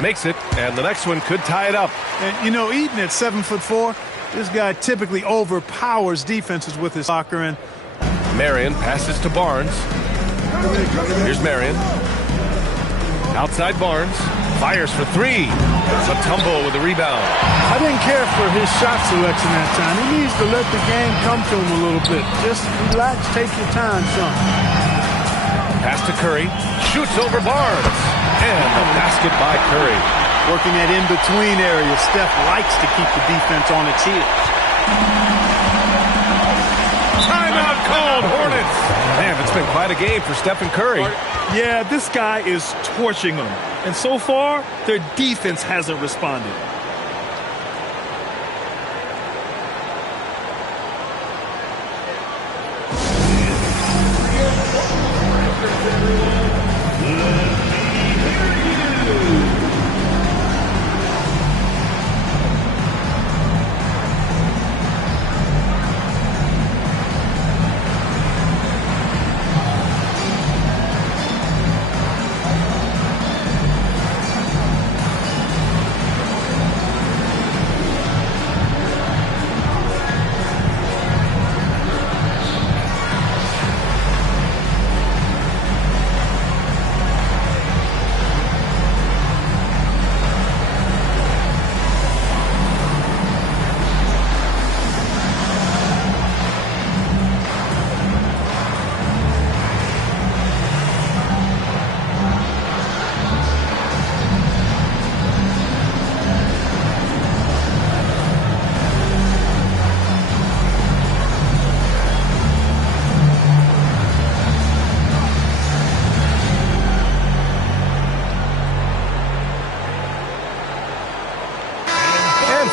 Makes it, and the next one could tie it up. And, you know, Eaton at 7'4", this guy typically overpowers defenses with his soccer. And Marion passes to Barnes. Here's Marion. Outside Barnes. Fires for 3. Mutombo with the rebound. I didn't care for his shot selection that time. He needs to let the game come to him a little bit. Just relax, take your time, son. Pass to Curry. Shoots over Barnes. And the basket by Curry. Working that in-between area. Steph likes to keep the defense on its heels. Timeout called, Hornets. Man, it's been quite a game for Stephen Curry. Yeah, this guy is torching them. And so far, their defense hasn't responded.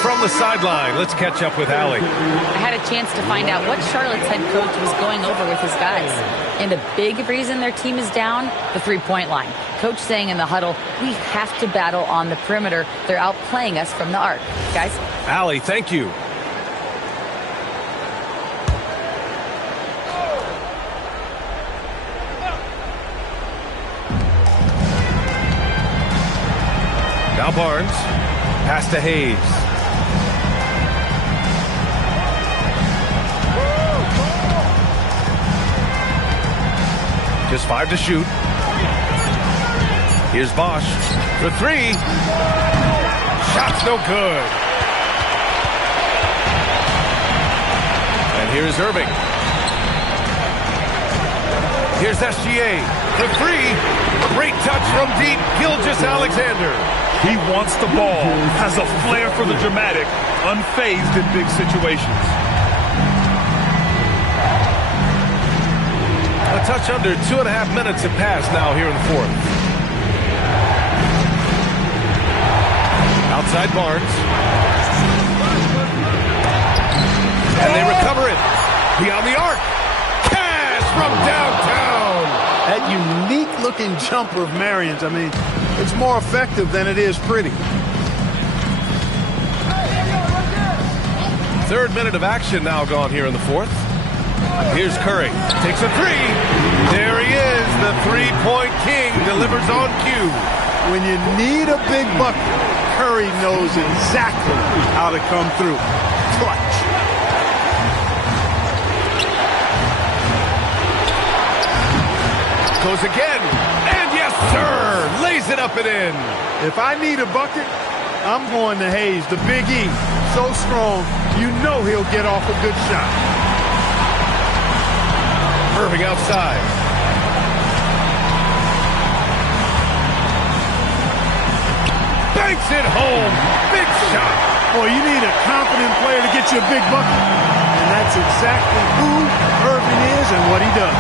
From the sideline, let's catch up with Allie. I had a chance to find out what Charlotte's head coach was going over with his guys. And a big reason their team is down, the three-point line. Coach saying in the huddle, we have to battle on the perimeter. They're outplaying us from the arc. Guys? Allie, thank you. Now Barnes. Pass to Hayes. Just 5 to shoot. Here's Bosch for 3. Shot's no good. And here's Irving. Here's SGA for 3. Great touch from deep. Gilgeous-Alexander. He wants the ball, has a flair for the dramatic, unfazed in big situations. A touch under 2.5 minutes have passed now here in the fourth. Outside Barnes. And they recover it. Beyond the arc. Cash from downtown. That unique-looking jumper of Marion's, I mean, it's more effective than it is pretty. Third minute of action now gone here in the fourth. Here's Curry. Takes a 3. There he is. The three-point king delivers on cue. When you need a big bucket, Curry knows exactly how to come through. Clutch. Goes again. And yes, sir. Lays it up and in. If I need a bucket, I'm going to Hayes, the Big E. So strong, you know he'll get off a good shot. Irving outside. Banks it home. Big shot. Boy, you need a confident player to get you a big bucket. And that's exactly who Irving is and what he does.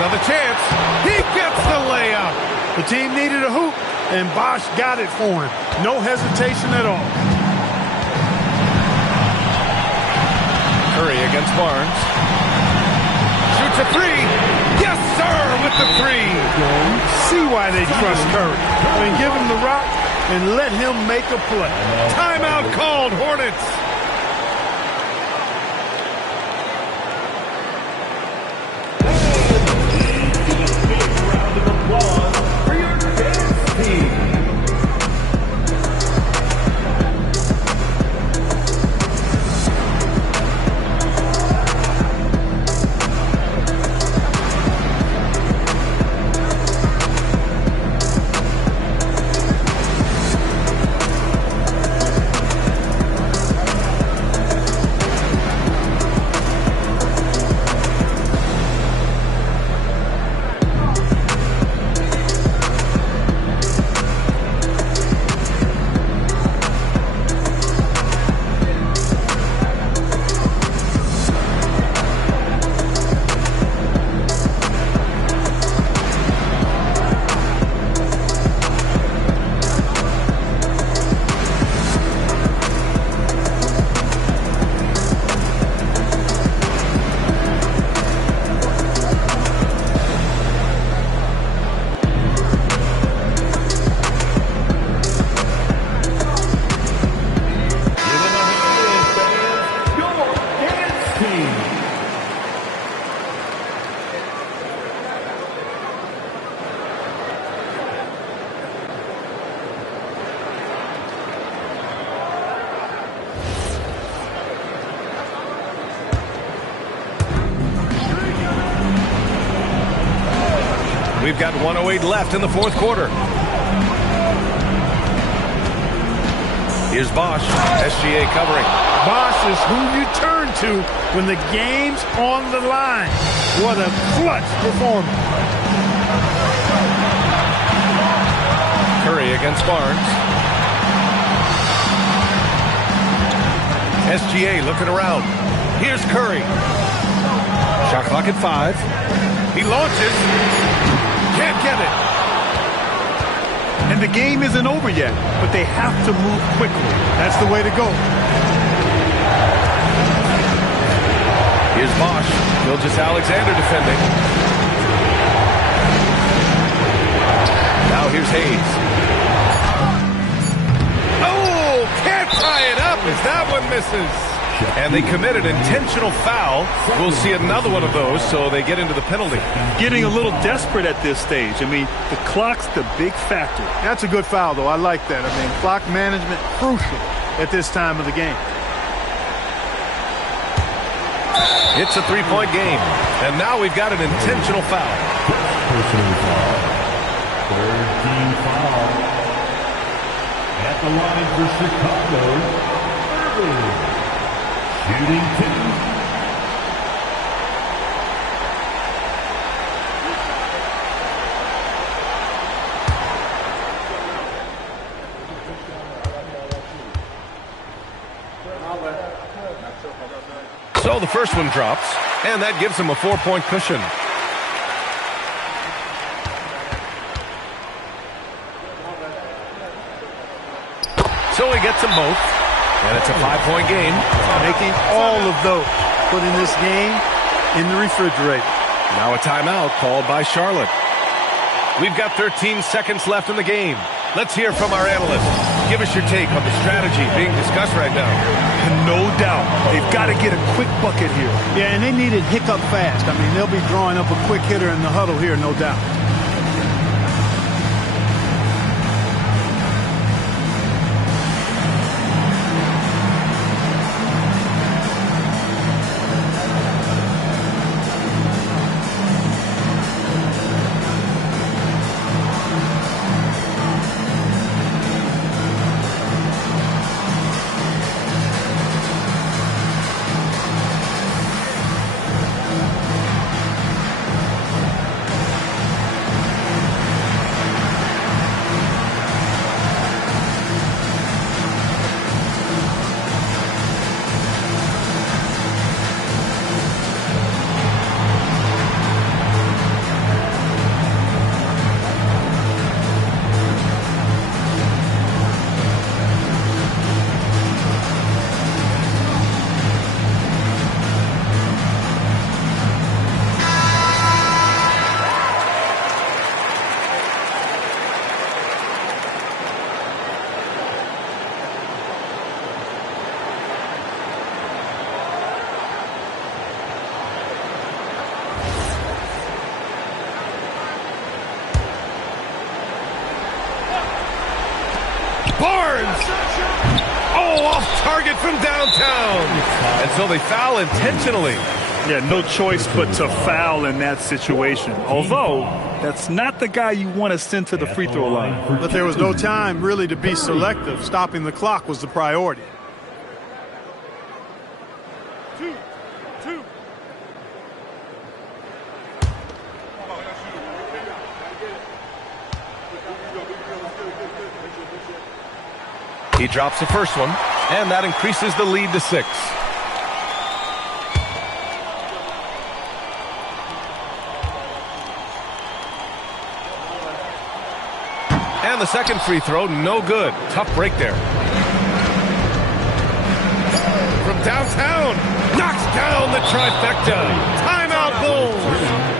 Another chance. He gets the layup. The team needed a hoop, and Bosch got it for him. No hesitation at all. Curry against Barnes. Shoots a 3. Yes, sir, with the 3. See why they trust Curry. I mean, give him the rock and let him make a play. Timeout called, Hornets. We've got 1:08 left in the fourth quarter. Here's Bosch. SGA covering. Bosch is who you turn to when the game's on the line. What a clutch performance. Curry against Barnes. SGA looking around. Here's Curry. Shot clock at 5. He launches. Can't get it. And the game isn't over yet, but they have to move quickly. That's the way to go. Here's Bosch. Gilgeous-Alexander defending. Now here's Hayes. Oh, can't tie it up as that one misses. And they committed intentional foul. We'll see another one of those, so they get into the penalty. Getting a little desperate at this stage. I mean, the clock's the big factor. That's a good foul, though. I like that. I mean, clock management crucial at this time of the game. It's a three-point game. And now we've got an intentional foul. Personal foul. Third team foul. At the line for Chicago, Irving. Shooting 2. So the first one drops, and that gives him a 4-point cushion. So he gets them both, and it's a 5-point game. Making all of those, putting this game in the refrigerator. Now a timeout called by Charlotte. We've got 13 seconds left in the game. Let's hear from our analyst. Give us your take on the strategy being discussed right now. And no doubt, they've got to get a quick bucket here. Yeah, and they need it hiccup fast. I mean, they'll be drawing up a quick hitter in the huddle here, no doubt. Barnes! Oh, off target from downtown. And so they foul intentionally. Yeah, no choice but to foul in that situation. Although, that's not the guy you want to send to the free throw line. But there was no time really to be selective. Stopping the clock was the priority. He drops the first one, and that increases the lead to 6. And the second free throw, no good. Tough break there. From downtown, knocks down the trifecta. Timeout Bulls.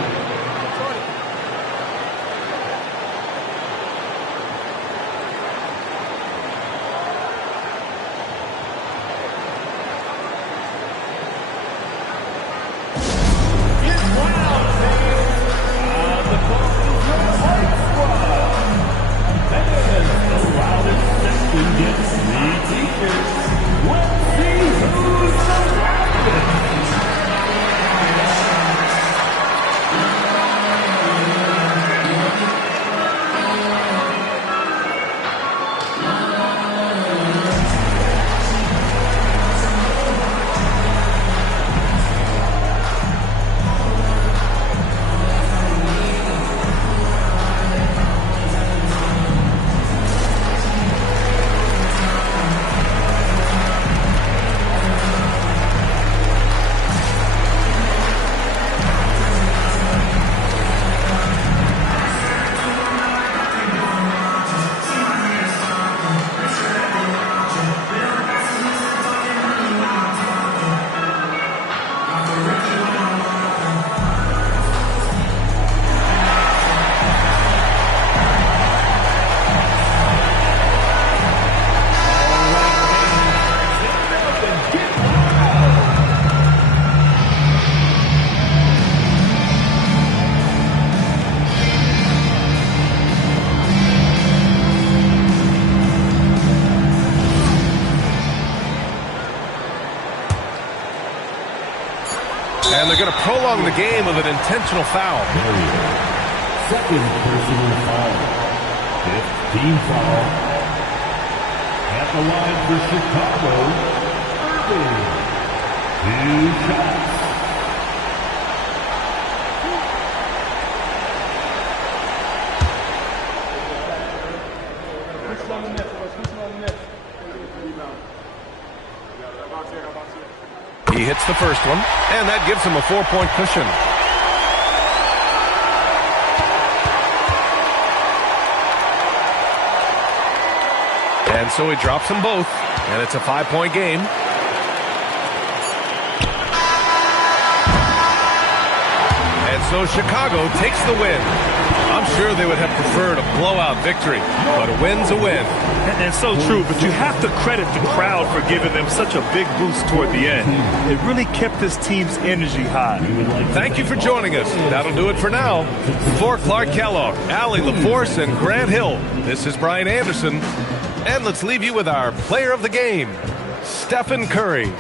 And they're going to prolong the game with an intentional foul. Second personal foul. Fifth team foul. At the line for Chicago, Irving. 2 shots. He hits the first one, and that gives him a 4-point cushion. And so he drops them both, and it's a 5-point game. And so Chicago takes the win. I'm sure they would have preferred a blowout victory, but a win's a win. And so true, but you have to credit the crowd for giving them such a big boost toward the end. It really kept this team's energy high. Thank you for joining us. That'll do it for now. For Clark Kellogg, Allie LaForce, and Grant Hill, this is Brian Anderson. And let's leave you with our player of the game, Stephen Curry.